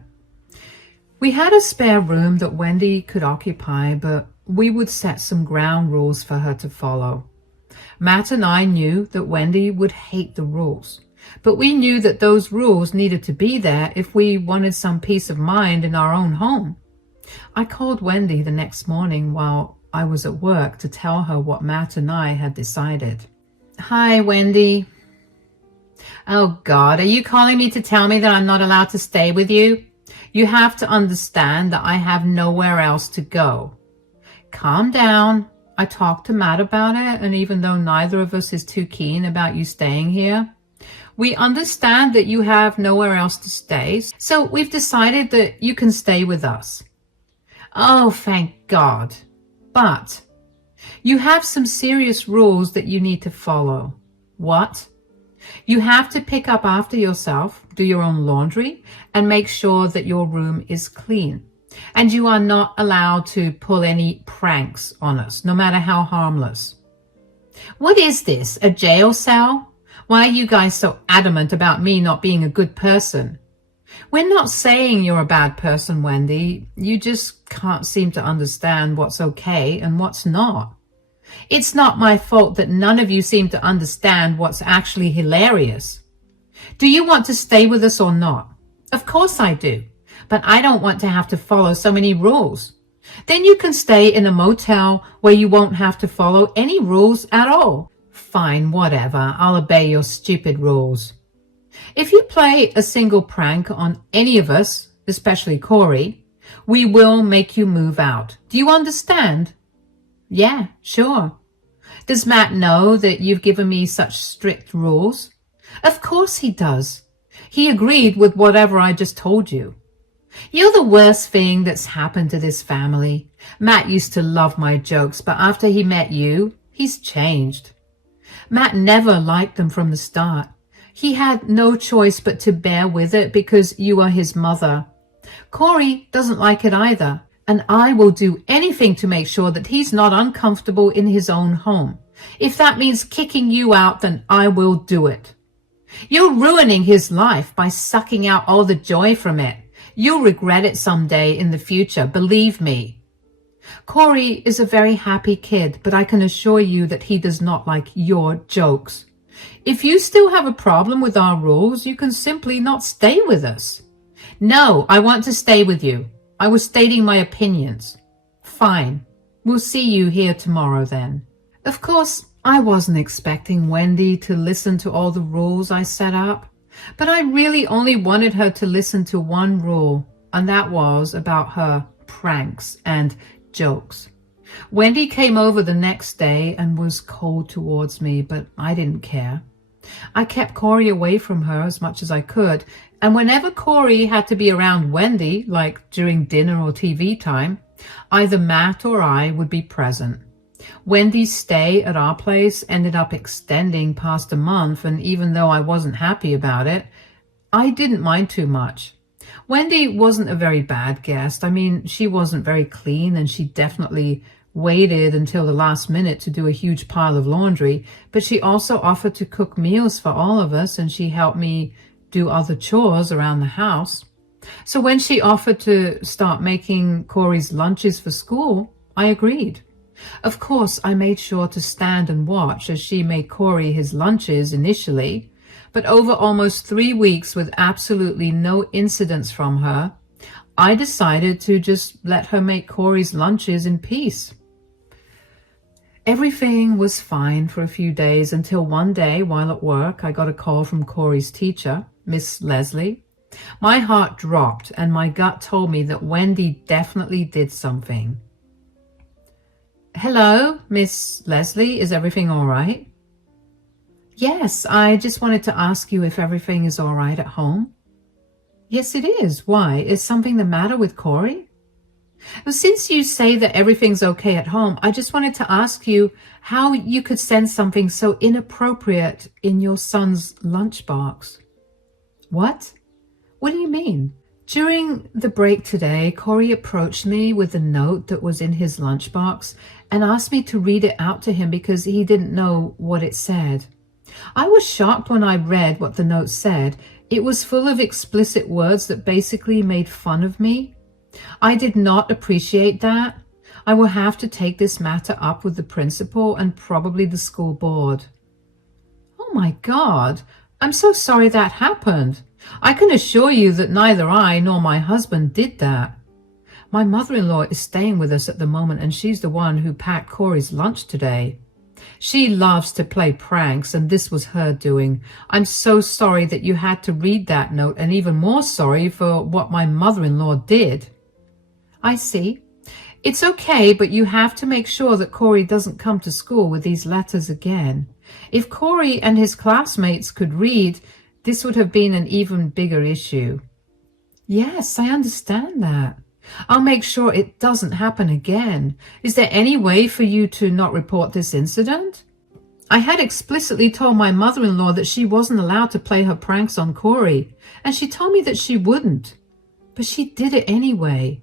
We had a spare room that Wendy could occupy, but we would set some ground rules for her to follow. Matt and I knew that Wendy would hate the rules, but we knew that those rules needed to be there if we wanted some peace of mind in our own home. I called Wendy the next morning while I was at work to tell her what Matt and I had decided. Hi, Wendy. Oh God, are you calling me to tell me that I'm not allowed to stay with you? You have to understand that I have nowhere else to go. Calm down. I talked to Matt about it, and even though neither of us is too keen about you staying here, we understand that you have nowhere else to stay, so we've decided that you can stay with us. Oh, thank God. But you have some serious rules that you need to follow. What? You have to pick up after yourself, do your own laundry, and make sure that your room is clean. And you are not allowed to pull any pranks on us, no matter how harmless. What is this, a jail cell? Why are you guys so adamant about me not being a good person? We're not saying you're a bad person, Wendy. You just can't seem to understand what's okay and what's not. It's not my fault that none of you seem to understand what's actually hilarious. Do you want to stay with us or not? Of course I do, but I don't want to have to follow so many rules. Then you can stay in a motel where you won't have to follow any rules at all. Fine, whatever. I'll obey your stupid rules. If you play a single prank on any of us, especially Corey, we will make you move out. Do you understand? Yeah, sure. Does Matt know that you've given me such strict rules? Of course he does. He agreed with whatever I just told you. You're the worst thing that's happened to this family. Matt used to love my jokes, but after he met you, he's changed. Matt never liked them from the start. He had no choice but to bear with it because you are his mother. Corey doesn't like it either, and I will do anything to make sure that he's not uncomfortable in his own home. If that means kicking you out, then I will do it. You're ruining his life by sucking out all the joy from it. You'll regret it someday in the future, believe me. Corey is a very happy kid, but I can assure you that he does not like your jokes. If you still have a problem with our rules, you can simply not stay with us. No, I want to stay with you. I was stating my opinions. Fine. We'll see you here tomorrow then. Of course, I wasn't expecting Wendy to listen to all the rules I set up, but I really only wanted her to listen to one rule, and that was about her pranks and jokes. Wendy came over the next day and was cold towards me, but I didn't care. I kept Corey away from her as much as I could, and whenever Corey had to be around Wendy, like during dinner or TV time, either Matt or I would be present. Wendy's stay at our place ended up extending past a month, and even though I wasn't happy about it, I didn't mind too much. Wendy wasn't a very bad guest. I mean, she wasn't very clean, and she definitely waited until the last minute to do a huge pile of laundry, but she also offered to cook meals for all of us, and she helped me do other chores around the house. So when she offered to start making Corey's lunches for school, I agreed. Of course, I made sure to stand and watch as she made Corey his lunches initially, but over almost 3 weeks with absolutely no incidents from her, I decided to just let her make Corey's lunches in peace. Everything was fine for a few days until one day while at work, I got a call from Corey's teacher, Miss Leslie. My heart dropped and my gut told me that Wendy definitely did something. Hello, Miss Leslie, is everything all right? Yes, I just wanted to ask you if everything is all right at home. Yes, it is. Why? Is something the matter with Corey? Well, since you say that everything's okay at home, I just wanted to ask you how you could send something so inappropriate in your son's lunchbox. What? What do you mean? During the break today, Corey approached me with a note that was in his lunchbox and asked me to read it out to him because he didn't know what it said. I was shocked when I read what the note said. It was full of explicit words that basically made fun of me. I did not appreciate that. I will have to take this matter up with the principal and probably the school board. Oh my God, I'm so sorry that happened. I can assure you that neither I nor my husband did that. My mother-in-law is staying with us at the moment, and she's the one who packed Corey's lunch today. She loves to play pranks, and this was her doing. I'm so sorry that you had to read that note, and even more sorry for what my mother-in-law did. I see. It's okay, but you have to make sure that Corey doesn't come to school with these letters again. If Corey and his classmates could read, this would have been an even bigger issue. Yes, I understand that. I'll make sure it doesn't happen again. Is there any way for you to not report this incident? I had explicitly told my mother-in-law that she wasn't allowed to play her pranks on Corey, and she told me that she wouldn't. But she did it anyway.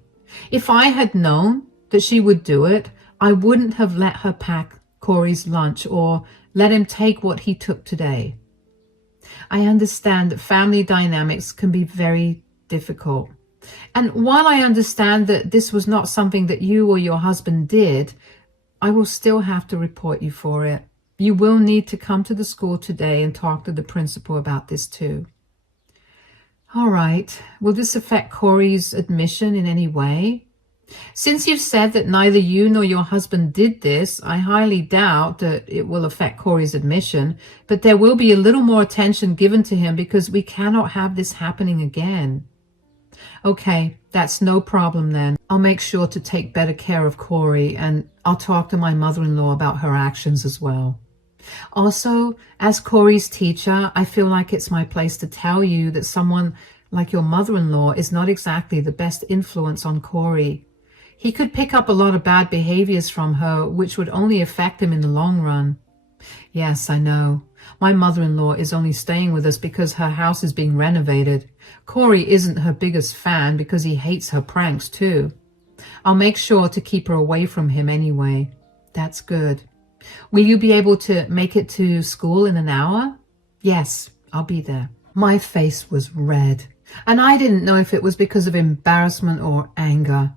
If I had known that she would do it, I wouldn't have let her pack Corey's lunch or let him take what he took today. I understand that family dynamics can be very difficult. And while I understand that this was not something that you or your husband did, I will still have to report you for it. You will need to come to the school today and talk to the principal about this too. All right. Will this affect Corey's admission in any way? Since you've said that neither you nor your husband did this, I highly doubt that it will affect Corey's admission, but there will be a little more attention given to him because we cannot have this happening again. Okay, that's no problem then. I'll make sure to take better care of Corey, and I'll talk to my mother-in-law about her actions as well. Also, as Corey's teacher, I feel like it's my place to tell you that someone like your mother-in-law is not exactly the best influence on Corey. He could pick up a lot of bad behaviors from her, which would only affect him in the long run. Yes, I know. My mother-in-law is only staying with us because her house is being renovated. Corey isn't her biggest fan because he hates her pranks too. I'll make sure to keep her away from him anyway. That's good. Will you be able to make it to school in an hour? Yes, I'll be there. My face was red, and I didn't know if it was because of embarrassment or anger.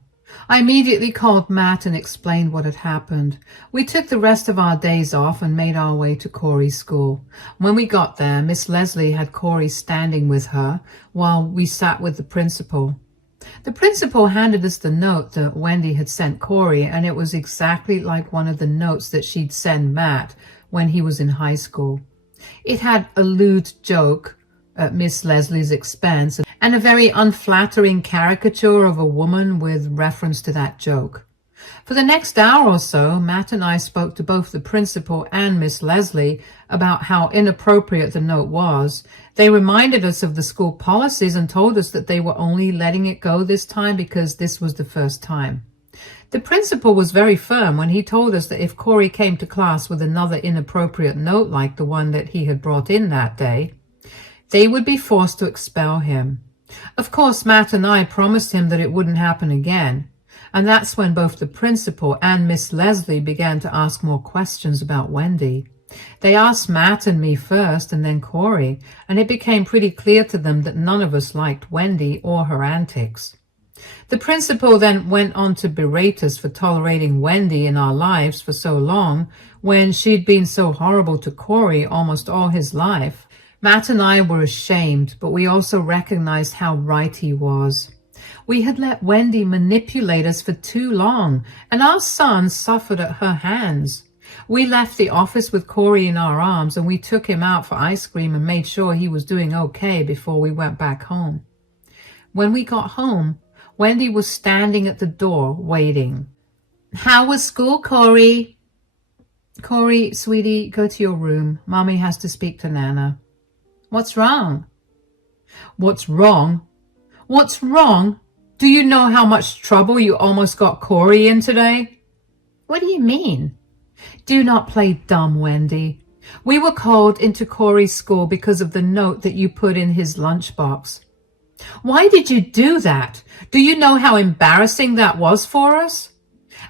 I immediately called Matt and explained what had happened. We took the rest of our days off and made our way to Corey's school. When we got there, Miss Leslie had Corey standing with her while we sat with the principal. The principal handed us the note that Wendy had sent Corey, and it was exactly like one of the notes that she'd send Matt when he was in high school. It had a lewd joke at Miss Leslie's expense and a very unflattering caricature of a woman with reference to that joke. For the next hour or so, Matt and I spoke to both the principal and Miss Leslie about how inappropriate the note was. They reminded us of the school policies and told us that they were only letting it go this time because this was the first time. The principal was very firm when he told us that if Corey came to class with another inappropriate note like the one that he had brought in that day, they would be forced to expel him. Of course, Matt and I promised him that it wouldn't happen again, and that's when both the principal and Miss Leslie began to ask more questions about Wendy. They asked Matt and me first, and then Corey, and it became pretty clear to them that none of us liked Wendy or her antics. The principal then went on to berate us for tolerating Wendy in our lives for so long when she'd been so horrible to Corey almost all his life. Matt and I were ashamed, but we also recognized how right he was. We had let Wendy manipulate us for too long, and our son suffered at her hands. We left the office with Corey in our arms, and we took him out for ice cream and made sure he was doing okay before we went back home. When we got home, Wendy was standing at the door waiting. "How was school, Corey?" "Corey, sweetie, go to your room. Mommy has to speak to Nana." "What's wrong?" "What's wrong? What's wrong? Do you know how much trouble you almost got Corey in today?" "What do you mean?" "Do not play dumb, Wendy. We were called into Corey's school because of the note that you put in his lunchbox." "Why did you do that? Do you know how embarrassing that was for us?"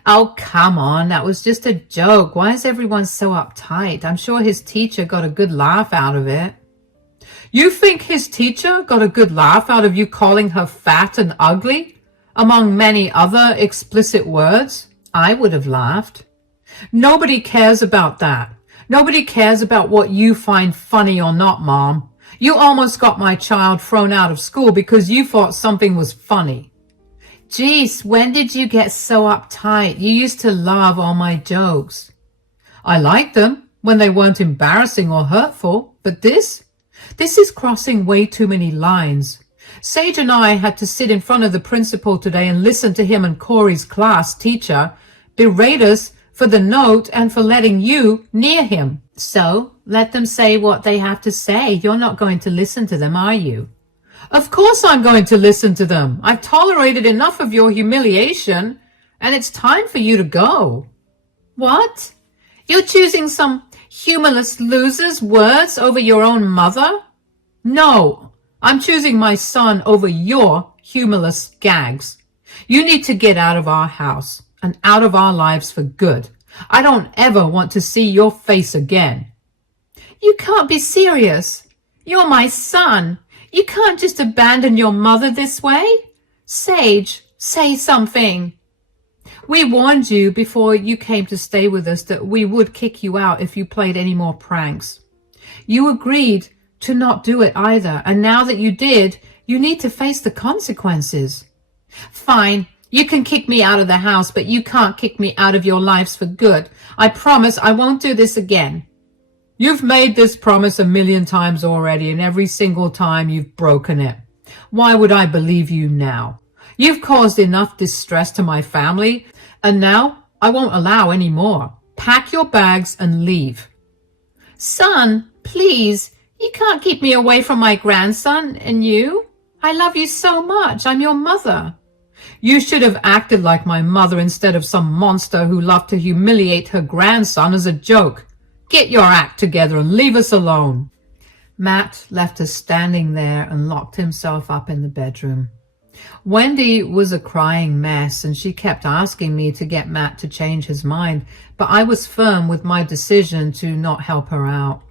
"Oh, come on. That was just a joke. Why is everyone so uptight? I'm sure his teacher got a good laugh out of it." "You think his teacher got a good laugh out of you calling her fat and ugly, among many other explicit words?" "I would have laughed." "Nobody cares about that. Nobody cares about what you find funny or not, Mom. You almost got my child thrown out of school because you thought something was funny." "Geez, when did you get so uptight? You used to love all my jokes." "I liked them when they weren't embarrassing or hurtful, but this is crossing way too many lines. Sage and I had to sit in front of the principal today and listen to him and Corey's class teacher berate us for the note and for letting you near him." "So, let them say what they have to say. You're not going to listen to them, are you?" "Of course I'm going to listen to them. I've tolerated enough of your humiliation, and it's time for you to go." "What? You're choosing some humorless loser's words over your own mother?" "No, I'm choosing my son over your humorless gags. You need to get out of our house and out of our lives for good. I don't ever want to see your face again." "You can't be serious. You're my son. You can't just abandon your mother this way. Sage, say something." "We warned you before you came to stay with us that we would kick you out if you played any more pranks. You agreed to not do it either, and now that you did, you need to face the consequences." "Fine, you can kick me out of the house, but you can't kick me out of your lives for good. I promise I won't do this again." "You've made this promise 1,000,000 times already, and every single time you've broken it. Why would I believe you now? You've caused enough distress to my family, and now I won't allow any more. Pack your bags and leave. Son, please, you can't keep me away from my grandson and you. I love you so much. I'm your mother. You should have acted like my mother instead of some monster who loved to humiliate her grandson as a joke. Get your act together and leave us alone. Matt left us standing there and locked himself up in the bedroom. Wendy was a crying mess, and she kept asking me to get Matt to change his mind, but I was firm with my decision to not help her out.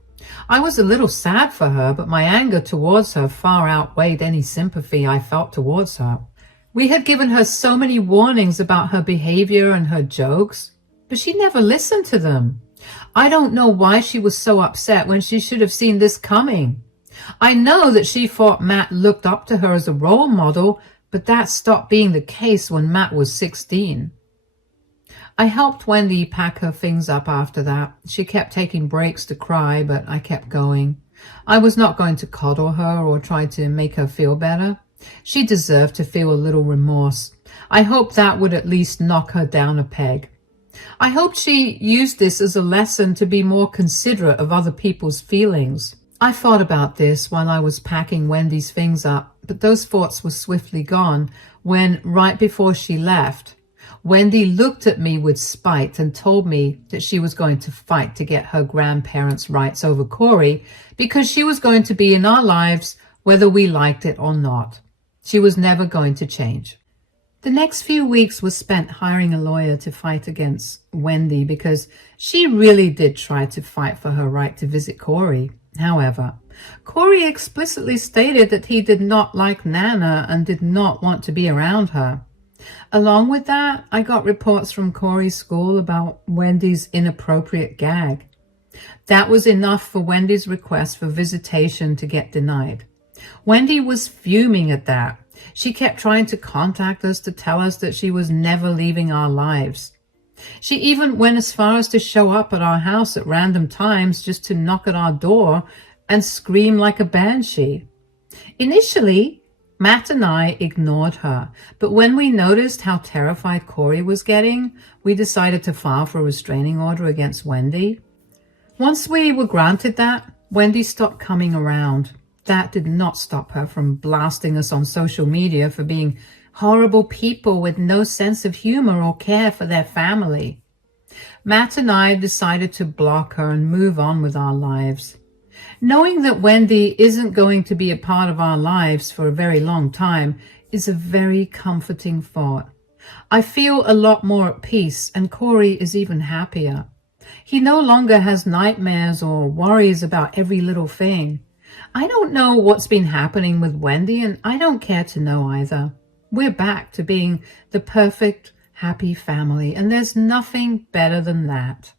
I was a little sad for her, but my anger towards her far outweighed any sympathy I felt towards her. We had given her so many warnings about her behavior and her jokes, but she never listened to them. I don't know why she was so upset when she should have seen this coming. I know that she thought Matt looked up to her as a role model, but that stopped being the case when Matt was 16. I helped Wendy pack her things up after that. She kept taking breaks to cry, but I kept going. I was not going to coddle her or try to make her feel better. She deserved to feel a little remorse. I hoped that would at least knock her down a peg. I hoped she used this as a lesson to be more considerate of other people's feelings. I thought about this while I was packing Wendy's things up, but those thoughts were swiftly gone when, right before she left, Wendy looked at me with spite and told me that she was going to fight to get her grandparents' rights over Corey because she was going to be in our lives whether we liked it or not. She was never going to change. The next few weeks was spent hiring a lawyer to fight against Wendy because she really did try to fight for her right to visit Corey. However, Corey explicitly stated that he did not like Nana and did not want to be around her. Along with that, I got reports from Corey's school about Wendy's inappropriate gag. That was enough for Wendy's request for visitation to get denied. Wendy was fuming at that. She kept trying to contact us to tell us that she was never leaving our lives. She even went as far as to show up at our house at random times just to knock at our door and scream like a banshee. Initially, Matt and I ignored her, but when we noticed how terrified Corey was getting, we decided to file for a restraining order against Wendy. Once we were granted that, Wendy stopped coming around. That did not stop her from blasting us on social media for being horrible people with no sense of humor or care for their family. Matt and I decided to block her and move on with our lives. Knowing that Wendy isn't going to be a part of our lives for a very long time is a very comforting thought. I feel a lot more at peace, and Corey is even happier. He no longer has nightmares or worries about every little thing. I don't know what's been happening with Wendy, and I don't care to know either. We're back to being the perfect, happy family, and there's nothing better than that.